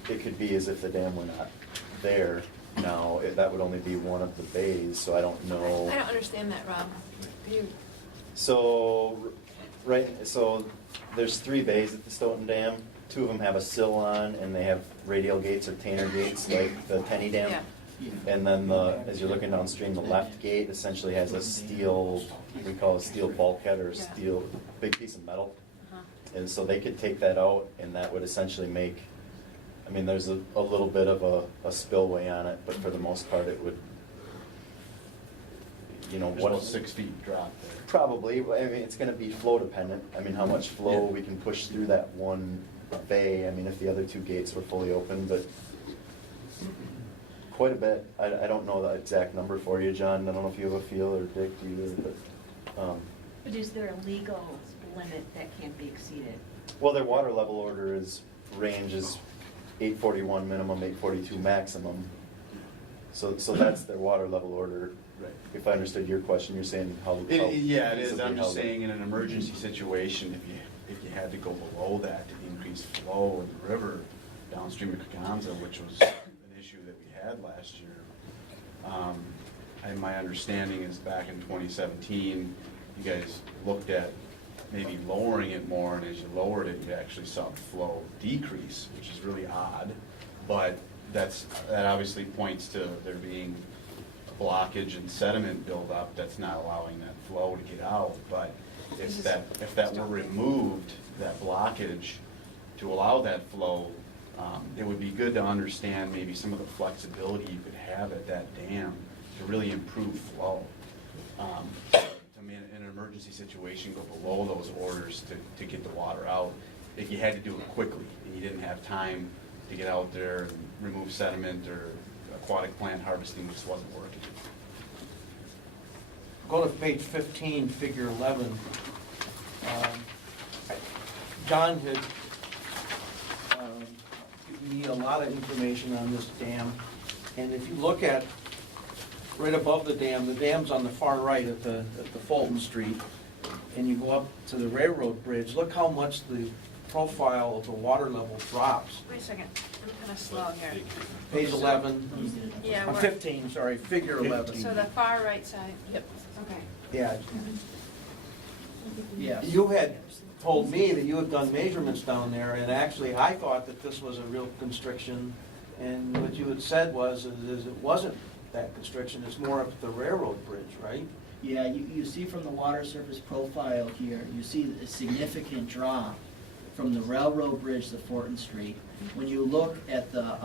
could be as if the dam were not there. Now, that would only be one of the bays, so I don't know. I don't understand that, Rob. So, so there's 3 bays at the Stoughton Dam. 2 of them have a sill on, and they have radial gates or Tainer gates, like the Tenney Dam. Yeah. And then as you're looking downstream, the left gate essentially has a steel, we call it a steel bulkhead or steel, big piece of metal. And so they could take that out, and that would essentially make, I mean, there's a little bit of a spillway on it, but for the most part, it would, There's about 6 feet drop there. Probably. I mean, it's going to be flow dependent. I mean, how much flow we can push through that one bay. I mean, if the other 2 gates were fully open, but quite a bit. I don't know the exact number for you, John. I don't know if you have a feel, or Dick either. But is there a legal limit that can't be exceeded? Well, their water level order range is 841 minimum, 842 maximum. So that's their water level order. Right. If I understood your question, you're saying how Yeah, it is. easily I'm how just saying, in an emergency situation, if you had to go below that to increase flow in the river downstream of Kaganza, which was an issue that we had last year. And my understanding is back in 2017, you guys looked at maybe lowering it more, and as you lowered it, you actually saw flow decrease, which is really odd. But that obviously points to there being a blockage and sediment buildup that's not allowing that flow to get out. But if that were removed, that blockage, to allow that flow, it would be good to understand maybe some of the flexibility you could have at that dam to really improve flow. I mean, in an emergency situation, go below those orders to get the water out. if you had to do it quickly and you didn't have time to get out there and remove sediment or aquatic plant harvesting just wasn't working. Go to page 15, figure 11. John had given me a lot of information on this dam, and if you look at right above the dam's on the far right at the Fulton Street, and you go up to the railroad bridge, look how much the profile of the water level drops. Wait a second, I'm kind of slow here. Page 11, Yeah, I'm we're- 15, sorry, figure 11. So the far right side? Yep. Okay. Yeah. Yes. You had told me that you had done measurements down there, and actually, I thought that this was a real constriction, and what you had said was, is it wasn't that constriction, it's more up the railroad bridge, right? Yeah, you see from the water surface profile here, you see a significant drop from the railroad bridge to Fulton Street. When you look at the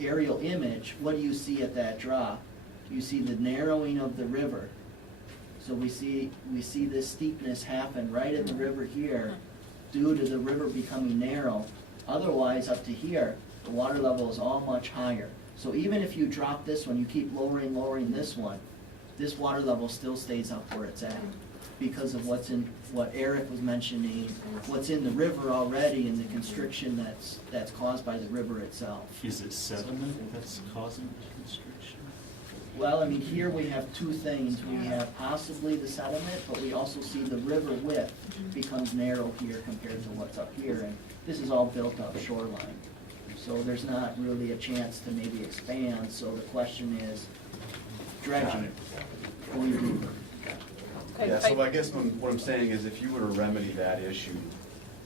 aerial image, what do you see at that drop? You see the narrowing of the river. So we see this steepness happen right in the river here due to the river becoming narrow. Otherwise, up to here, the water level is all much higher. So even if you drop this one, you keep lowering this one, this water level still stays up where it's at because of what Eric was mentioning, what's in the river already and the constriction that's caused by the river itself. Is it sediment that's causing the constriction? Well, I mean, here we have two things. We have possibly the sediment, but we also see the river width becomes narrow here compared to what's up here. And this is all built up shoreline. So there's not really a chance to maybe expand. So the question is dredging. Going deeper. Yeah, so I guess what I'm saying is if you were to remedy that issue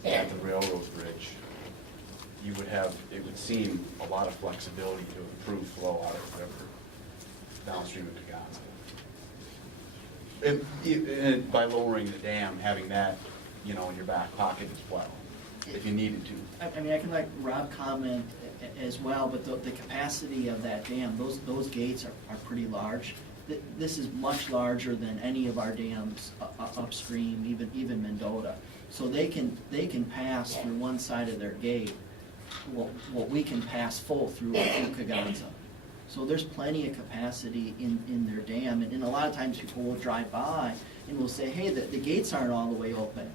at the railroad bridge, you would have, it would seem, a lot of flexibility to improve flow out of the river downstream of Kegonsa. And by lowering the dam, having that, in your back pocket as well, if you needed to. I mean, I can let Rob comment as well, but the capacity of that dam, those gates are pretty large. This is much larger than any of our dams upstream, even Mendota. So they can pass through one side of their gate what we can pass full through Kegonsa. So there's plenty of capacity in their dam, and a lot of times people will drive by and will say, hey, the gates aren't all the way open.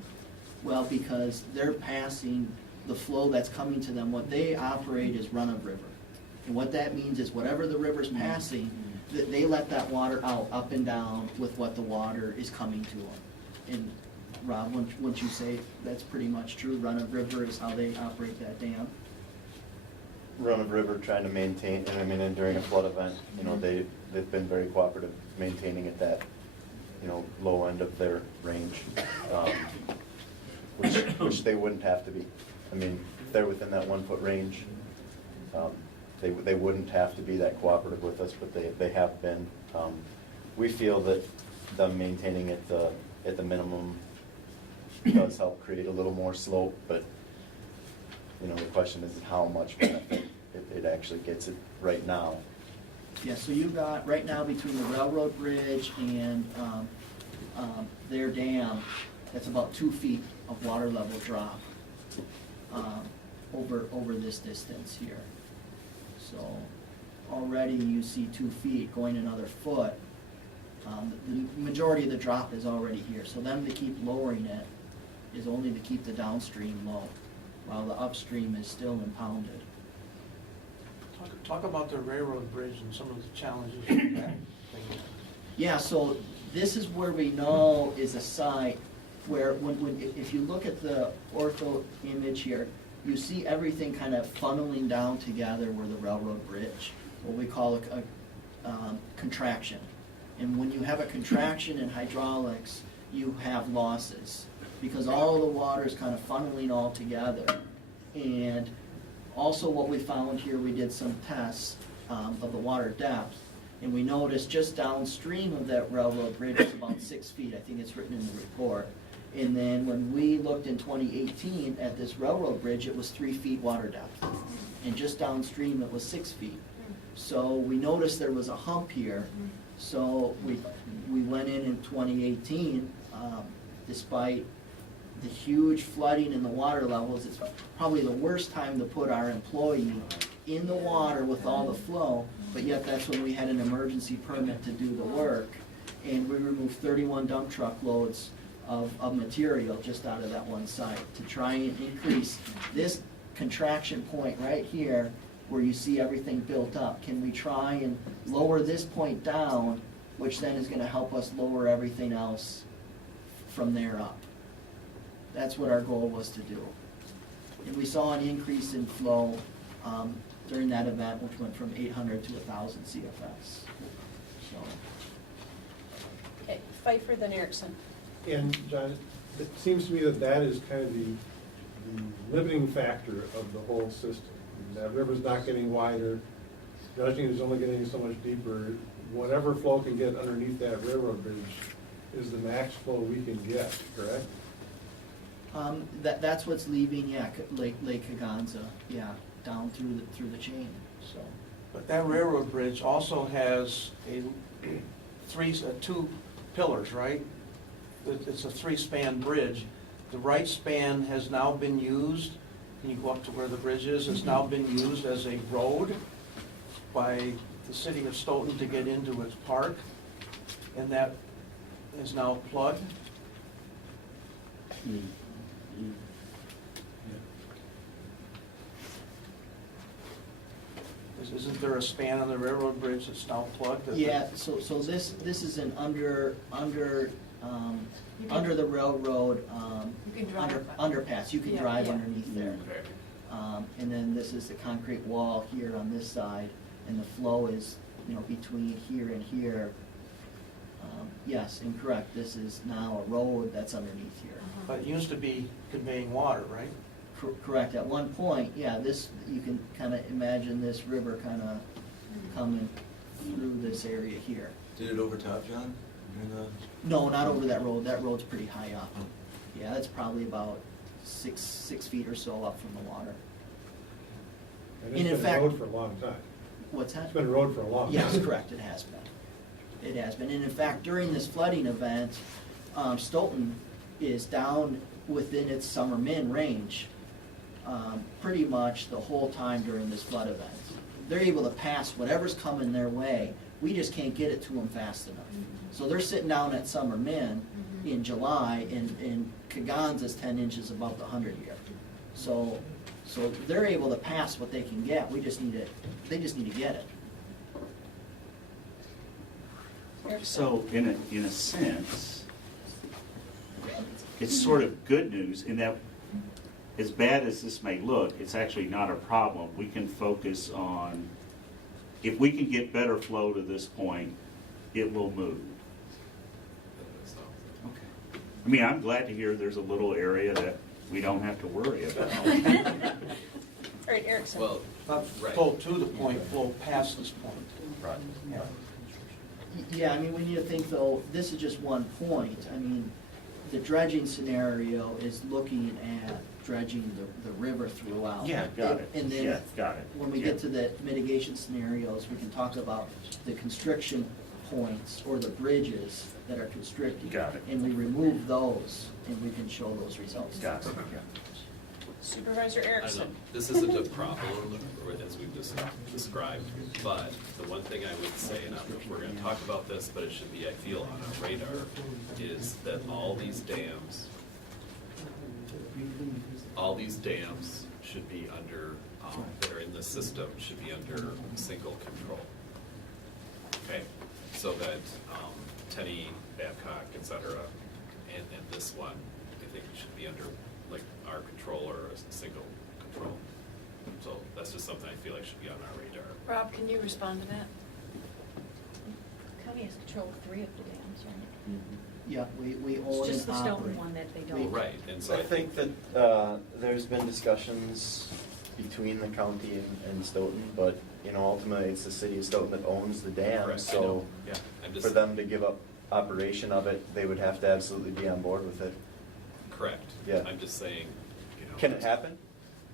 Well, because they're passing the flow that's coming to them. What they operate is run-of-river. And what that means is whatever the river's passing, they let that water out, up and down with what the water is coming to them. And Rob, wouldn't you say that's pretty much true? Run-of-river is how they operate that dam? Run-of-river trying to maintain, and during a flood event, they've been very cooperative maintaining at that, low end of their range, which they wouldn't have to be. They're within that 1 foot range. They wouldn't have to be that cooperative with us, but they have been. We feel that them maintaining at the minimum does help create a little more slope, but the question is how much benefit it actually gets it right now. Yeah, so you've got, right now, between the railroad bridge and their dam, that's about 2 feet of water level drop over this distance here. So already you see 2 feet going another foot. The majority of the drop is already here. So them to keep lowering it is only to keep the downstream low, while the upstream is still impounded. Talk about the railroad bridge and some of the challenges with that thing. Yeah, so this is where we know is a site where if you look at the ortho image here, you see everything kind of funneling down together where the railroad bridge, what we call a contraction. And when you have a contraction in hydraulics, you have losses because all the water is kind of funneling all together. And also what we found here, we did some tests of the water depth, and we noticed just downstream of that railroad bridge is about 6 feet. I think it's written in the report. And then when we looked in 2018 at this railroad bridge, it was 3 feet water depth. And just downstream, it was 6 feet. So we noticed there was a hump here. So we went in 2018, despite the huge flooding in the water levels, it's probably the worst time to put our employee in the water with all the flow, but yet that's when we had an emergency permit to do the work. And we removed 31 dump truck loads of material just out of that one site to try and increase this contraction point right here where you see everything built up. Can we try and lower this point down, which then is gonna help us lower everything else from there up? That's what our goal was to do. And we saw an increase in flow during that event, which went from 800 to 1,000 CFS. So. Okay, Pfeiffer, then Erickson. And John, it seems to me that that is kind of the limiting factor of the whole system. That river's not getting wider, dredging is only getting so much deeper. Whatever flow can get underneath that railroad bridge is the max flow we can get, correct? That's what's leaving, yeah, Lake Higanza, yeah, down through the chain, so. But that railroad bridge also has two pillars, right? It's a three-span bridge. The right span has now been used, can you go up to where the bridge is? It's now been used as a road by the city of Stoughton to get into its park, and that is now plugged. Isn't there a span on the railroad bridge that's now plugged? Yeah, so this is an under the railroad, You can drive. underpass, you can Yeah, drive yeah. underneath there. And then this is the concrete wall here on this side, and the flow is, between here and here. Yes, incorrect, this is now a road that's underneath here. But it used to be conveying water, right? Correct, at one point, yeah, this, you can kind of imagine this river kind of coming through this area here. Did it overtop, John? No, not over that road's pretty high up. Yeah, that's probably about six feet or so up from the water. And it's been a road for a long time. What's that? It's been a road for a long time. Yes, correct, it has been. It has been, and in fact, during this flooding event, Stoughton is down within its summer min range pretty much the whole time during this flood event. They're able to pass whatever's coming their way, we just can't get it to them fast enough. So they're sitting down at summer min in July, and Kaganza's 10 inches above the 100-year. So they're able to pass what they can get, they just need to get it. So in a sense, it's sort of good news in that as bad as this may look, it's actually not a problem. We can focus on, if we can get better flow to this point, it will move. Okay. I mean, I'm glad to hear there's a little area that we don't have to worry about. All right, Erickson. Well, Flow to the point, flow past this point. Right. Yeah. Yeah, I mean, we need to think though, this is just one point. I mean, the dredging scenario is looking at dredging the river throughout. Yeah, got it. And then, Yeah, got it. when we get to the mitigation scenarios, we can talk about the constriction points or the bridges that are constricted. Got it. And we remove those, and we can show those results. Got it. Supervisor I know, Erickson. this isn't a problem, as we've just described, but the one thing I would say, and I don't know if we're gonna talk about this, but it should be, I feel, on our radar, is that all these dams should be under, that are in the system, should be under single control. Okay, so that Tenney, Babcock, et cetera, and this one, I think should be under like our control or a single control. So that's just something I feel like should be on our radar. Rob, can you respond to that? County has control of 3 of the dams, right? Yeah, we own It's just the and Stoughton operate. one that they Well, don't. right, and so I think that there's been discussions between the county and Stoughton, but, ultimately, it's the city of Stoughton that owns the dam, Correct, I so know. Yeah, I'm just- for them to give up operation of it, they would have to absolutely be on board with it. Correct. Yeah. I'm just saying, Can it happen?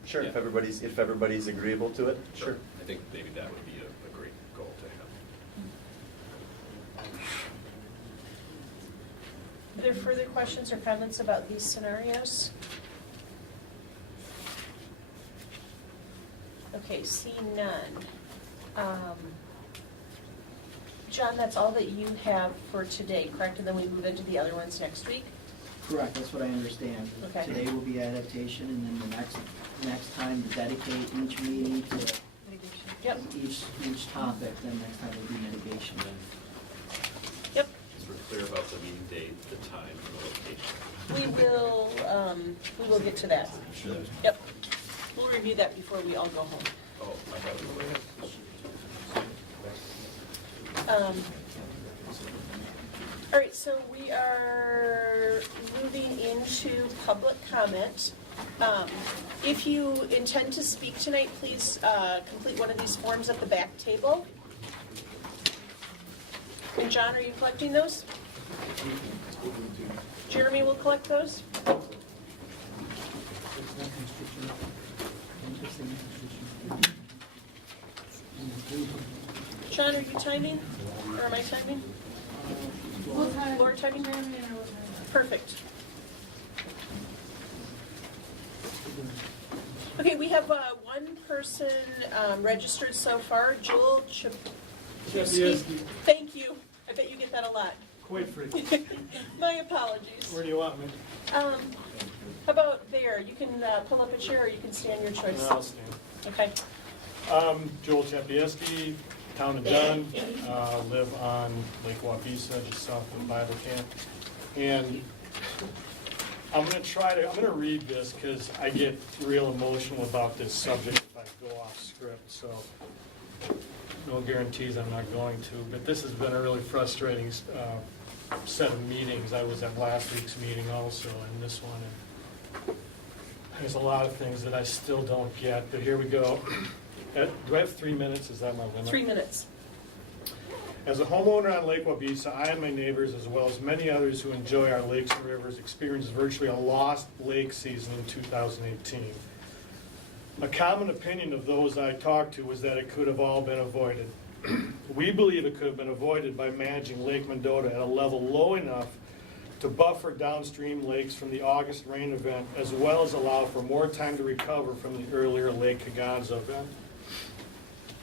Sure, if Yeah. everybody's agreeable to it, sure. I think maybe that would be a great goal to have. Are there further questions or comments about these scenarios? Okay, see none. John, that's all that you have for today, correct? And then we move into the other ones next week? Correct, that's what I understand. Okay. Today will be adaptation, and then the next time to dedicate each meeting to Yep. each topic, then next time will be mitigation. Yep. So we're clear about the meeting date, the time, and the location. We will get to that. Sure. Yep. We'll review that before we all go home. Oh, I have it. All right, so we are moving into public comment. If you intend to speak tonight, please complete one of these forms at the back table. And John, are you collecting those? Jeremy will collect those? John, are you timing? Or am I timing? Laura timing? Perfect. Okay, we have one person registered so far, Joel Chapieski. Thank you. I bet you get that a lot. Quite frequent. My apologies. Where do you want me? How about there? You can pull up a chair or you can stand, your choice. No, I'll stand. Okay. Joel Chapieski, Town of Dunn, live on Lake Wapisa, just south of Bible Camp. And I'm gonna read this because I get real emotional about this subject if I go off script, so no guarantees I'm not going to. But this has been a really frustrating set of meetings. I was at last week's meeting also, and this one. And there's a lot of things that I still don't get, but here we go. Do I have 3 minutes? Is that my limit? 3 minutes. As a homeowner on Lake Wabisa, I and my neighbors, as well as many others who enjoy our lakes and rivers, experienced virtually a lost lake season in 2018. A common opinion of those I talked to was that it could have all been avoided. We believe it could have been avoided by managing Lake Mendota at a level low enough to buffer downstream lakes from the August rain event, as well as allow for more time to recover from the earlier Lake Kaganza event.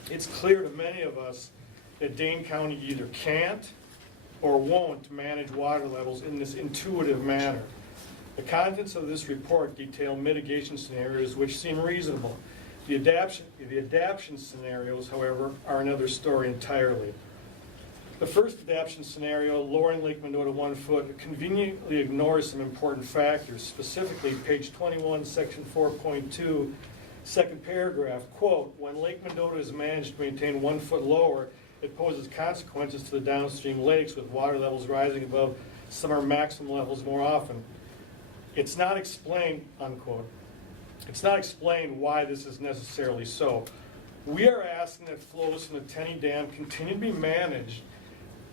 It's clear to many of us that Dane County either can't or won't manage water levels in this intuitive manner. The contents of this report detail mitigation scenarios which seem reasonable. The adaptation scenarios, however, are another story entirely. The first adaptation scenario, lowering Lake Mendota 1 foot, conveniently ignores some important factors, specifically page 21, section 4.2, second paragraph, quote, when Lake Mendota is managed to maintain 1 foot lower, it poses consequences to the downstream lakes with water levels rising above summer maximum levels more often. It's not explained, unquote. It's not explained why this is necessarily so. We are asking that flows from the Tenney Dam continue to be managed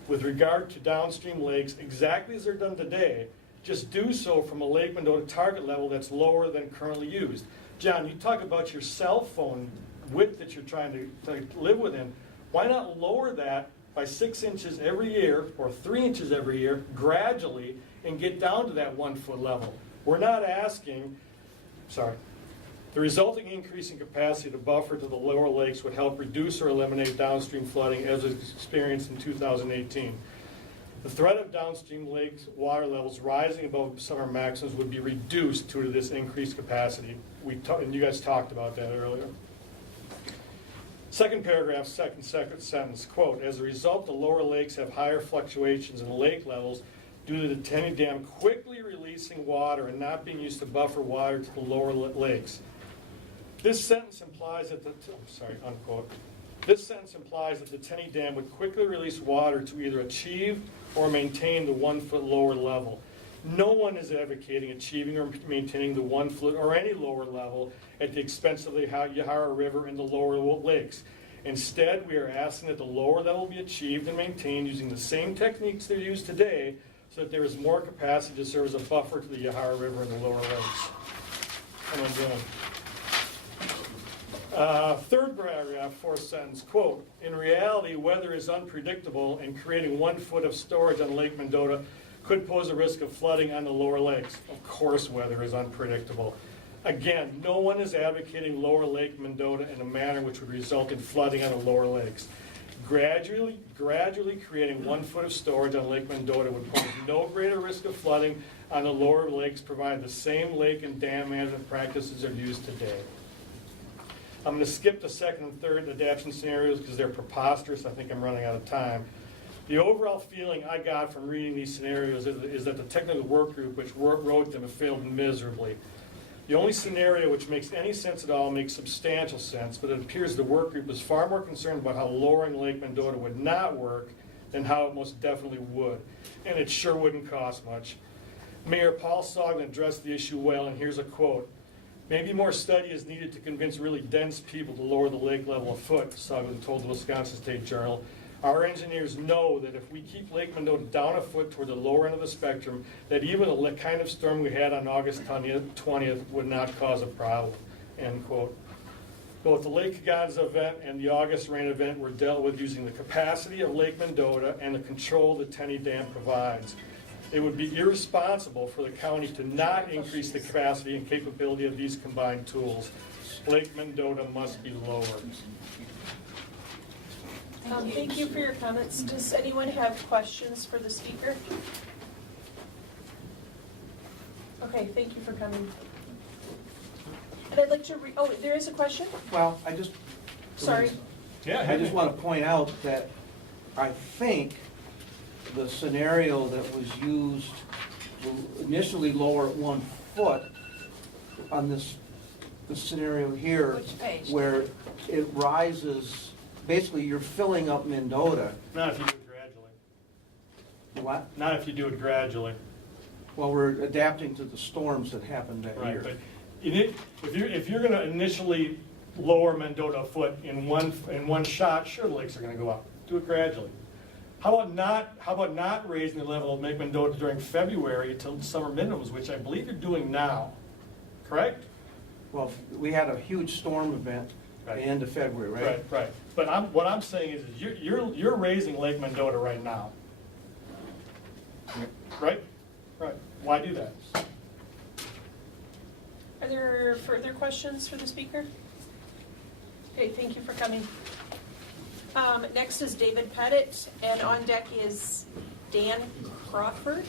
with regard to downstream lakes exactly as they're done today, just do so from a Lake Mendota target level that's lower than currently used. John, you talk about your cell phone width that you're trying to live within. Why not lower that by 6 inches every year or 3 inches every year gradually and get down to that 1 foot level? We're not asking, the resulting increase in capacity to buffer to the lower lakes would help reduce or eliminate downstream flooding as was experienced in 2018. The threat of downstream lakes water levels rising above summer maximums would be reduced due to this increased capacity. And you guys talked about that earlier. Second paragraph, second sentence, quote, as a result, the lower lakes have higher fluctuations in lake levels due to the Tenney Dam quickly releasing water and not being used to buffer water to the lower lakes. This sentence implies that unquote. This sentence implies that the Tenney Dam would quickly release water to either achieve or maintain the 1 foot lower level. No one is advocating achieving or maintaining the 1 foot or any lower level at the expense of the Yahara River and the lower lakes. Instead, we are asking that the lower level be achieved and maintained using the same techniques that are used today so that there is more capacity to serve as a buffer to the Yahara River and the lower lakes. And I'm doing. Third paragraph, fourth sentence, quote, in reality, weather is unpredictable and creating 1 foot of storage on Lake Mendota could pose a risk of flooding on the lower lakes. Of course, weather is unpredictable. Again, no one is advocating lower Lake Mendota in a manner which would result in flooding on the lower lakes. Gradually creating 1 foot of storage on Lake Mendota would pose no greater risk of flooding on the lower lakes, provided the same lake and dam management practices are used today. I'm going to skip the second and third adaptation scenarios because they're preposterous. I think I'm running out of time. The overall feeling I got from reading these scenarios is that the technical work group which wrote them have failed miserably. The only scenario which makes any sense at all makes substantial sense, but it appears the work group is far more concerned about how lowering Lake Mendota would not work than how it most definitely would. And it sure wouldn't cost much. Mayor Paul Soglin addressed the issue well, and here's a quote. "Maybe more study is needed to convince really dense people to lower the lake level a foot," Soglin told the Wisconsin State Journal. "Our engineers know that if we keep Lake Mendota down a foot toward the lower end of the spectrum, that even the kind of storm we had on August 20th would not cause a problem," end quote. Both the Lake Higanza event and the August rain event were dealt with using the capacity of Lake Mendota and the control the Tenney Dam provides. It would be irresponsible for the county to not increase the capacity and capability of these combined tools. Lake Mendota must be lowered. Thank you for your comments. Does anyone have questions for the speaker? Okay, thank you for coming. And I'd like to oh, there is a question? Well, Sorry. I just want to point out that I think the scenario that was used will initially lower it 1 foot on this scenario here. Which page? Where it rises, basically you're filling up Mendota. Not if you do it gradually. What? Not if you do it gradually. Well, we're adapting to the storms that happened that Right, year. but if you're going to initially lower Mendota a foot in one shot, sure, the lakes are going to go up. Do it gradually. How about not raising the level of Lake Mendota during February until summer minimums, which I believe you're doing now, correct? Well, we had a huge storm event at the end of February, right? Right. But what I'm saying is you're raising Lake Mendota right now, right? Right. Why do that? Are there further questions for the speaker? Okay, thank you for coming. Next is David Pettit, and on deck is Dan Crawford.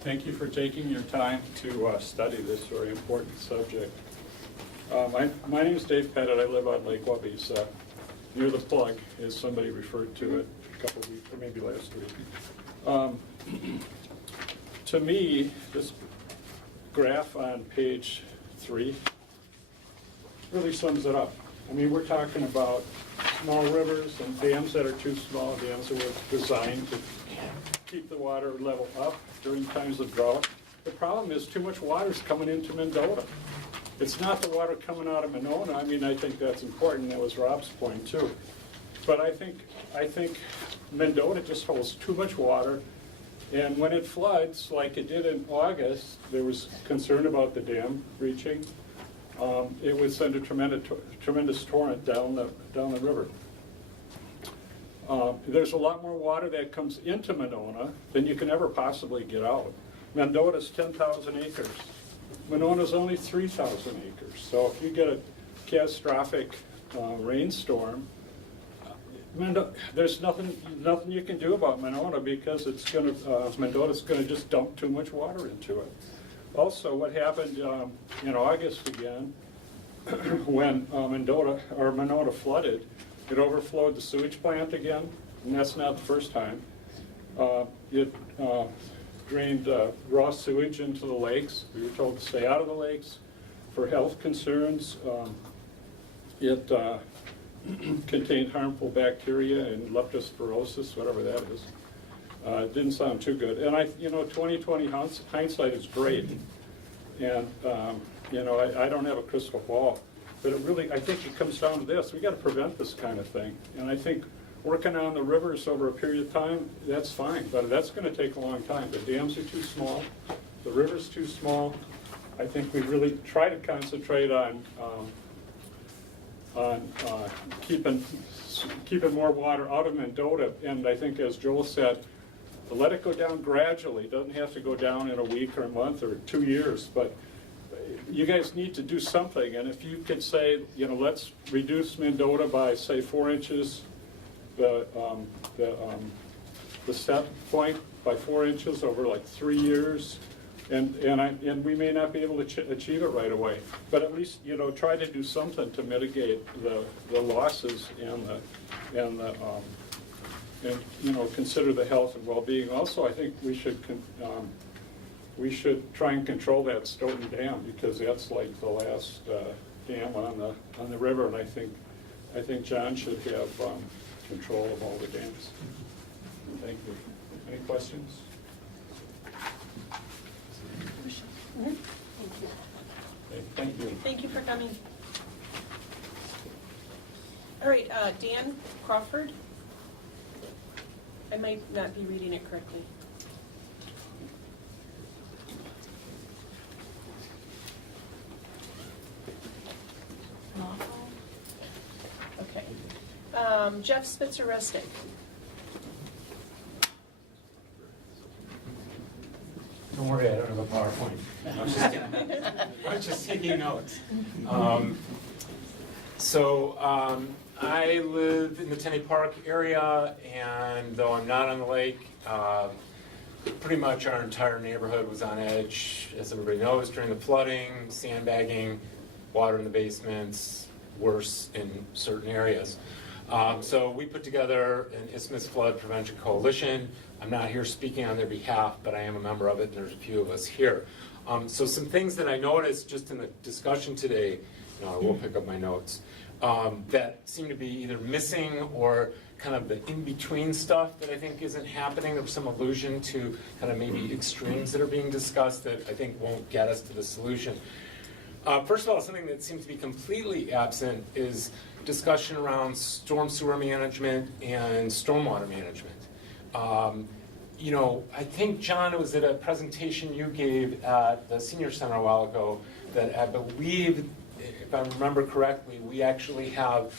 Thank you for taking your time to study this very important subject. My name is Dave Pettit. I live on Lake Wabisa, near the plug, as somebody referred to it a couple of weeks, or maybe last week. To me, this graph on page 3 really sums it up. I mean, we're talking about small rivers and dams that are too small, dams that were designed to keep the water level up during times of drought. The problem is too much water is coming into Mendota. It's not the water coming out of Monona. I mean, I think that's important. That was Rob's point too. But I think Mendota just holds too much water. And when it floods, like it did in August, there was concern about the dam breaching. It would send a tremendous torrent down the river. There's a lot more water that comes into Monona than you can ever possibly get out. Mendota's 10,000 acres. Monona's only 3,000 acres. So if you get a catastrophic rainstorm, there's nothing you can do about Monona because Mendota's going to just dump too much water into it. Also, what happened in August again, when Monona flooded, it overflowed the sewage plant again, and that's not the first time. It drained raw sewage into the lakes. We were told to stay out of the lakes for health concerns. It contained harmful bacteria and leptospirosis, whatever that is. It didn't sound too good. And 20/20 hindsight is great. And I don't have a crystal ball, but I think it comes down to this: we got to prevent this kind of thing. And I think working on the rivers over a period of time, that's fine, but that's going to take a long time. The dams are too small, the river's too small. I think we really try to concentrate on on keeping more water out of Mendota. And I think, as Joel said, let it go down gradually. It doesn't have to go down in a week or a month or 2 years, but you guys need to do something. And if you could say, let's reduce Mendota by, say, 4 inches, the set point by 4 inches over like 3 years, and we may not be able to achieve it right away, but at least try to do something to mitigate the losses and consider the health and well-being. Also, I think we should try and control that Stoughton Dam, because that's like the last dam on the river, and I think John should have control of all the dams. Thank you. Any questions? Thank you. Okay, thank you. Thank you for coming. All right, Dan Crawford. I might not be reading it correctly. Okay. Jeff Spitzer-Resnick. Don't worry, I don't have a PowerPoint. I was just taking notes. I live in the Tenney Park area, and though I'm not on the lake, pretty much our entire neighborhood was on edge, as everybody knows, during the flooding, sandbagging, water in the basements, worse in certain areas. So we put together an Isthmus Flood Prevention Coalition. I'm not here speaking on their behalf, but I am a member of it, and there's a few of us here. So some things that I noticed just in the discussion today, I will pick up my notes, that seem to be either missing or kind of the in-between stuff that I think isn't happening. There was some allusion to kind of maybe extremes that are being discussed that I think won't get us to the solution. First of all, something that seems to be completely absent is discussion around storm sewer management and stormwater management. I think, John, it was at a presentation you gave at the Senior Center a while ago that I believe, if I remember correctly, we actually have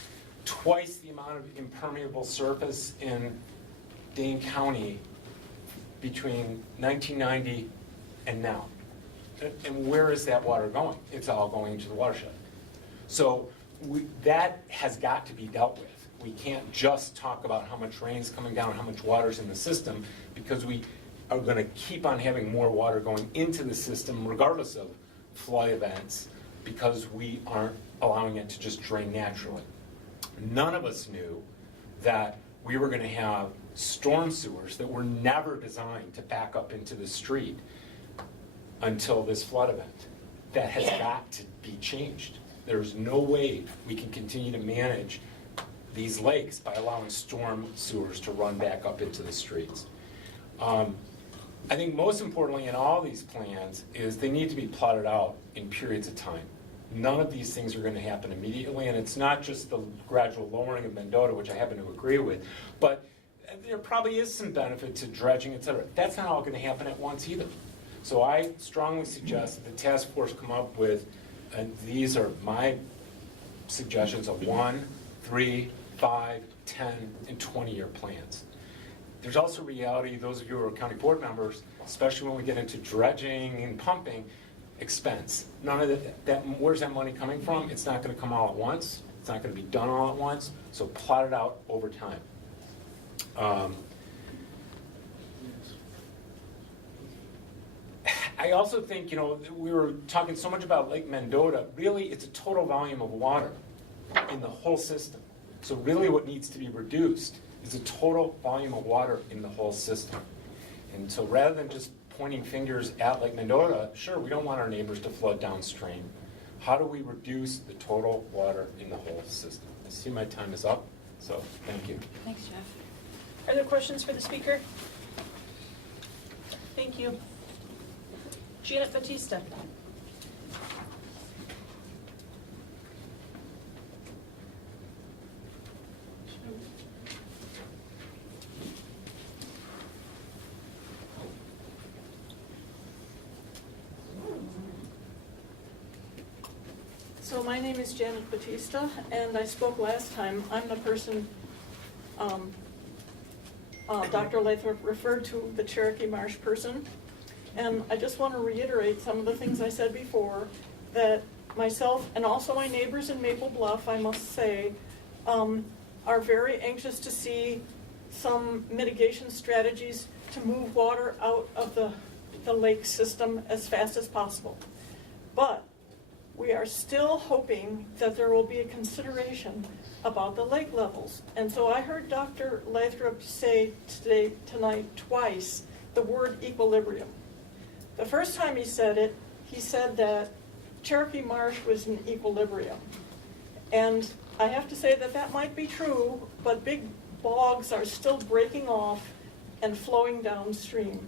twice the amount of impermeable surface in Dane County between 1990 and now. And where is that water going? It's all going into the watershed. So that has got to be dealt with. We can't just talk about how much rain's coming down, how much water's in the system, because we are going to keep on having more water going into the system regardless of flood events, because we aren't allowing it to just drain naturally. None of us knew that we were going to have storm sewers that were never designed to back up into the street until this flood event. That has got to be changed. There's no way we can continue to manage these lakes by allowing storm sewers to run back up into the streets. I think most importantly in all these plans is they need to be plotted out in periods of time. None of these things are going to happen immediately, and it's not just the gradual lowering of Mendota, which I happen to agree with, but there probably is some benefit to dredging, et cetera. That's not all going to happen at once either. So I strongly suggest that the task force come up with, and these are my suggestions, of 1, 3, 5, 10, and 20-year plans. There's also reality, those of you who are county board members, especially when we get into dredging and pumping, expense. None of where's that money coming from? It's not going to come all at once. It's not going to be done all at once. So plot it out over time. I also think, we were talking so much about Lake Mendota. Really, it's a total volume of water in the whole system. So really what needs to be reduced is a total volume of water in the whole system. And so rather than just pointing fingers at Lake Mendota, sure, we don't want our neighbors to flood downstream. How do we reduce the total water in the whole system? I see my time is up, so thank you. Thanks, Jeff. Are there questions for the speaker? Thank you. Janet Batista. So my name is Janet Batista, and I spoke last time. I'm the person Dr. Lathrop referred to, the Cherokee Marsh person. And I just want to reiterate some of the things I said before, that myself and also my neighbors in Maple Bluff, I must say, are very anxious to see some mitigation strategies to move water out of the lake system as fast as possible. But we are still hoping that there will be a consideration about the lake levels. And so I heard Dr. Lathrop say tonight twice the word equilibrium. The first time he said it, he said that Cherokee Marsh was in equilibrium. And I have to say that that might be true, but big bogs are still breaking off and flowing downstream.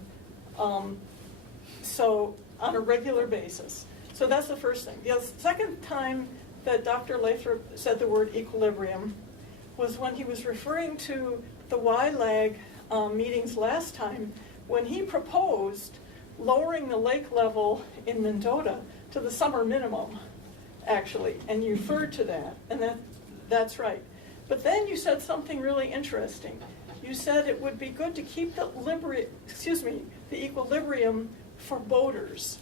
So on a regular basis. So that's the first thing. The second time that Dr. Lathrop said the word equilibrium was when he was referring to the YLAG meetings last time, when he proposed lowering the lake level in Mendota to the summer minimum, actually, and you referred to that, and that's right. But then you said something really interesting. You said it would be good to keep the equilibrium for boaters.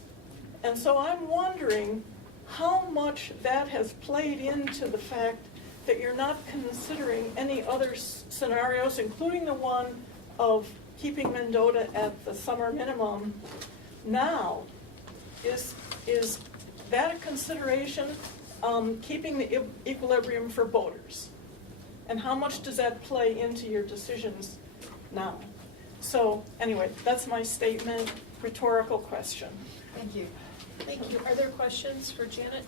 And so I'm wondering how much that has played into the fact that you're not considering any other scenarios, including the one of keeping Mendota at the summer minimum now. Is that a consideration, keeping the equilibrium for boaters? And how much does that play into your decisions now? So anyway, that's my statement, rhetorical question. Thank you. Thank you. Are there questions for Janet?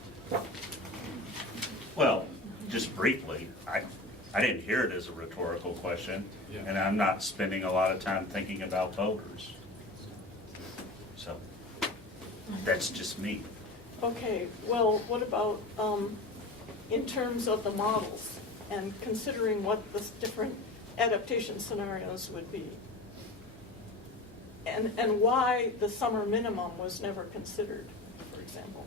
Well, just briefly, I didn't hear it as a rhetorical question, and I'm not spending a lot of time thinking about voters. So, that's just me. Okay, well, what about in terms of the models and considering what the different adaptation scenarios would be? And why the summer minimum was never considered, for example?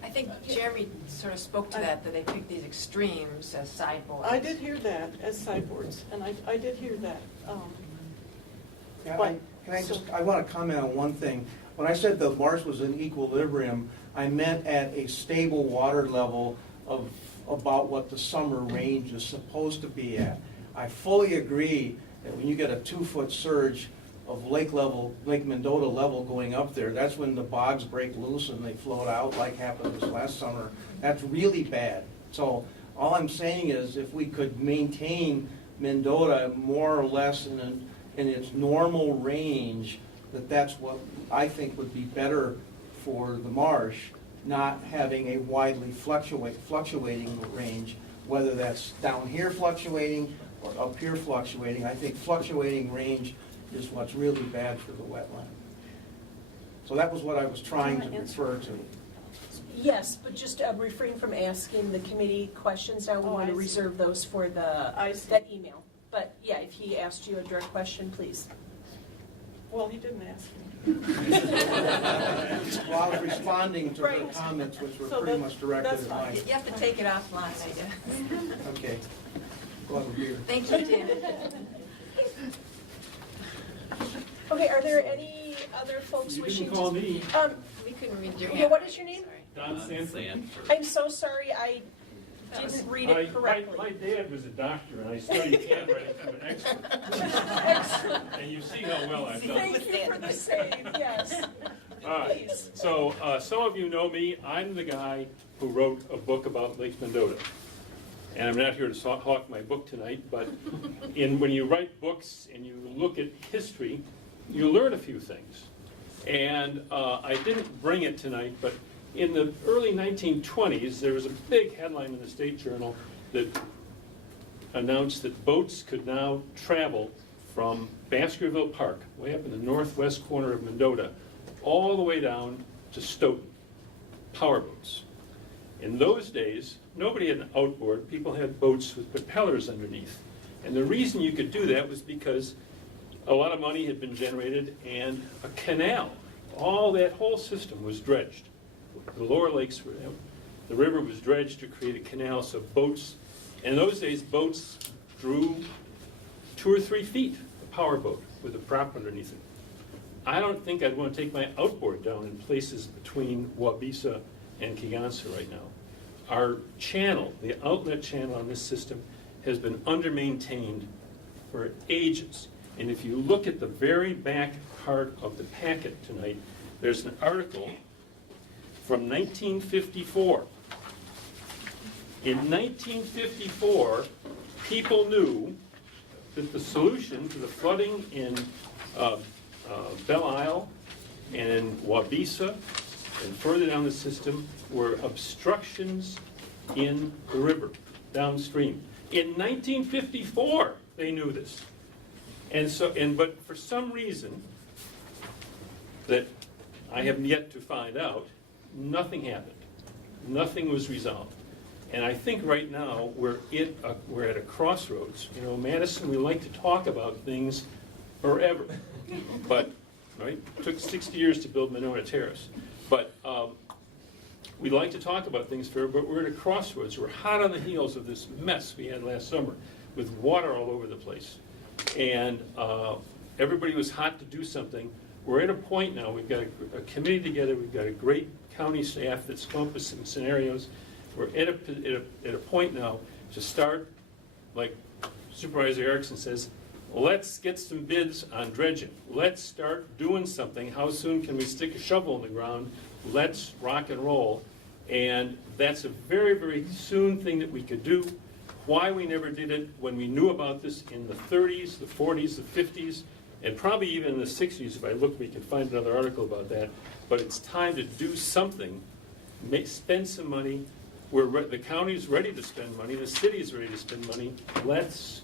I think Jeremy sort of spoke to that they picked these extremes as sideboards. I did hear that as sideboards, and I did hear that. I want to comment on one thing. When I said the marsh was in equilibrium, I meant at a stable water level of about what the summer range is supposed to be at. I fully agree that when you get a 2-foot surge of Lake Mendota level going up there, that's when the bogs break loose and they float out like happened this last summer. That's really bad. So all I'm saying is if we could maintain Mendota more or less in its normal range, that's what I think would be better for the marsh, not having a widely fluctuating range, whether that's down here fluctuating or up here fluctuating. I think fluctuating range is what's really bad for the wetland. So that was what I was trying to refer to. Yes, but just refrain from asking the committee questions now. We want to reserve those for that email. But yeah, if he asked you a direct question, please. Well, he didn't ask me. Well, I was responding to her comments, which were pretty much directed at mine. You have to take it offline, I guess. Okay. Go have a beer. Thank you, Janet. Okay, are there any other folks wishing to? You can call me. We couldn't read your Yeah, hand. what is your name? Don Sanford. I'm so sorry, I didn't read it correctly. My dad was a doctor, and I studied handwriting. I'm an expert. Excellent. And you see how well I've done. Thank you for the save, yes. All right, Please. so some of you know me. I'm the guy who wrote a book about Lake Mendota. And I'm not here to hawk my book tonight, but when you write books and you look at history, you learn a few things. And I didn't bring it tonight, but in the early 1920s, there was a big headline in the State Journal that announced that boats could now travel from Baskerville Park, way up in the northwest corner of Mendota, all the way down to Stoughton. Powerboats. In those days, nobody had an outboard. People had boats with propellers underneath. And the reason you could do that was because a lot of money had been generated and a canal, all that whole system was dredged. the lower lakes, the river was dredged to create a canal, so boats, in those days, boats drew 2 or 3 feet, a power boat with a prop underneath it. I don't think I'd want to take my outboard down in places between Waubesa and Kegonsa right now. Our channel, the outlet channel on this system, has been under-maintained for ages. And if you look at the very back part of the packet tonight, there's an article from 1954. In 1954, people knew that the solution to the flooding in Belle Isle and Waubesa and further down the system were obstructions in the river downstream. In 1954, they knew this. But for some reason that I have yet to find out, nothing happened. Nothing was resolved. And I think right now we're at a crossroads. You know, Madison, we like to talk about things forever. But, right, it took 60 years to build Monona Terrace. But we like to talk about things forever, but we're at a crossroads. We're hot on the heels of this mess we had last summer with water all over the place. And everybody was hot to do something. We're at a point now, we've got a committee together, we've got a great county staff that's come up with some scenarios. We're at a point now to start, like Supervisor Erickson says, let's get some bids on dredging. Let's start doing something. How soon can we stick a shovel in the ground? Let's rock and roll. And that's a very, very soon thing that we could do. Why we never did it when we knew about this in the 30s, the 40s, the 50s, and probably even in the 60s. If I look, we can find another article about that. But it's time to do something, spend some money. The county's ready to spend money. The city's ready to spend money. Let's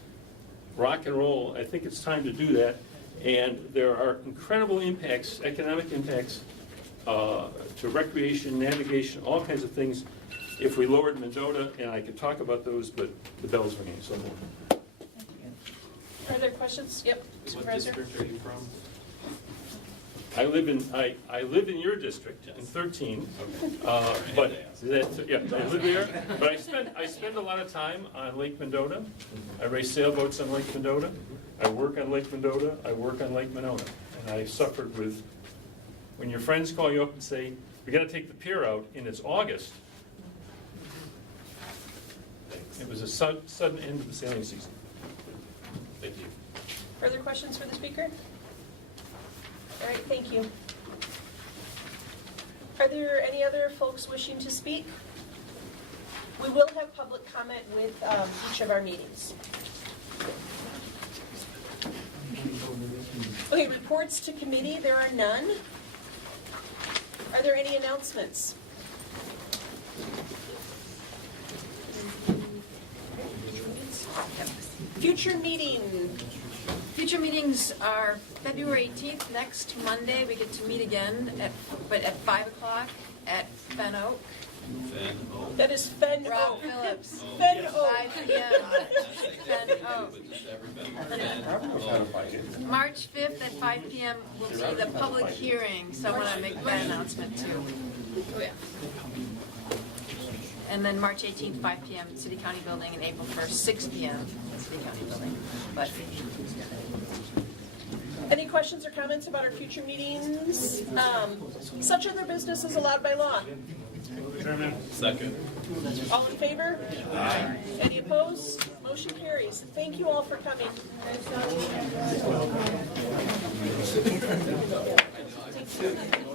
rock and roll. I think it's time to do that. And there are incredible impacts, economic impacts to recreation, navigation, all kinds of things. If we lowered Mendota, and I could talk about those, but the bell's ringing, so. Are there questions? Yep, What Supervisor. district are you from? I live in your district in 13, but that's, yeah, I live there. But I spend a lot of time on Lake Mendota. I race sailboats on Lake Mendota. I work on Lake Mendota. I work on Lake Monona, and I suffered with when your friends call you up and say we got to take the pier out, and it's August. It was a sudden end of the sailing season. Thank you. Further questions for the speaker? All right, thank you. Are there any other folks wishing to speak? We will have public comment with each of our meetings. Okay, reports to committee, there are none. Are there any announcements? Future meeting. Future meetings are February 18th, next Monday. We get to meet again, but at 5 o'clock at Fen Oak. Fen Oak. That is Fen Rob Oak. Phillips. Fen Oak. 5 p.m. Fen Oak. March 5th at 5 p.m. will be the public hearing, so I want to make that announcement too. Oh, yeah. And then March 18th, 5 p.m. City County Building, and April 1st, 6 p.m. City County Building. But Any questions or comments about our future meetings? Such other business is allowed by law. Second. All in favor? Aye. Any opposed? Motion carries. Thank you all for coming. Thank you.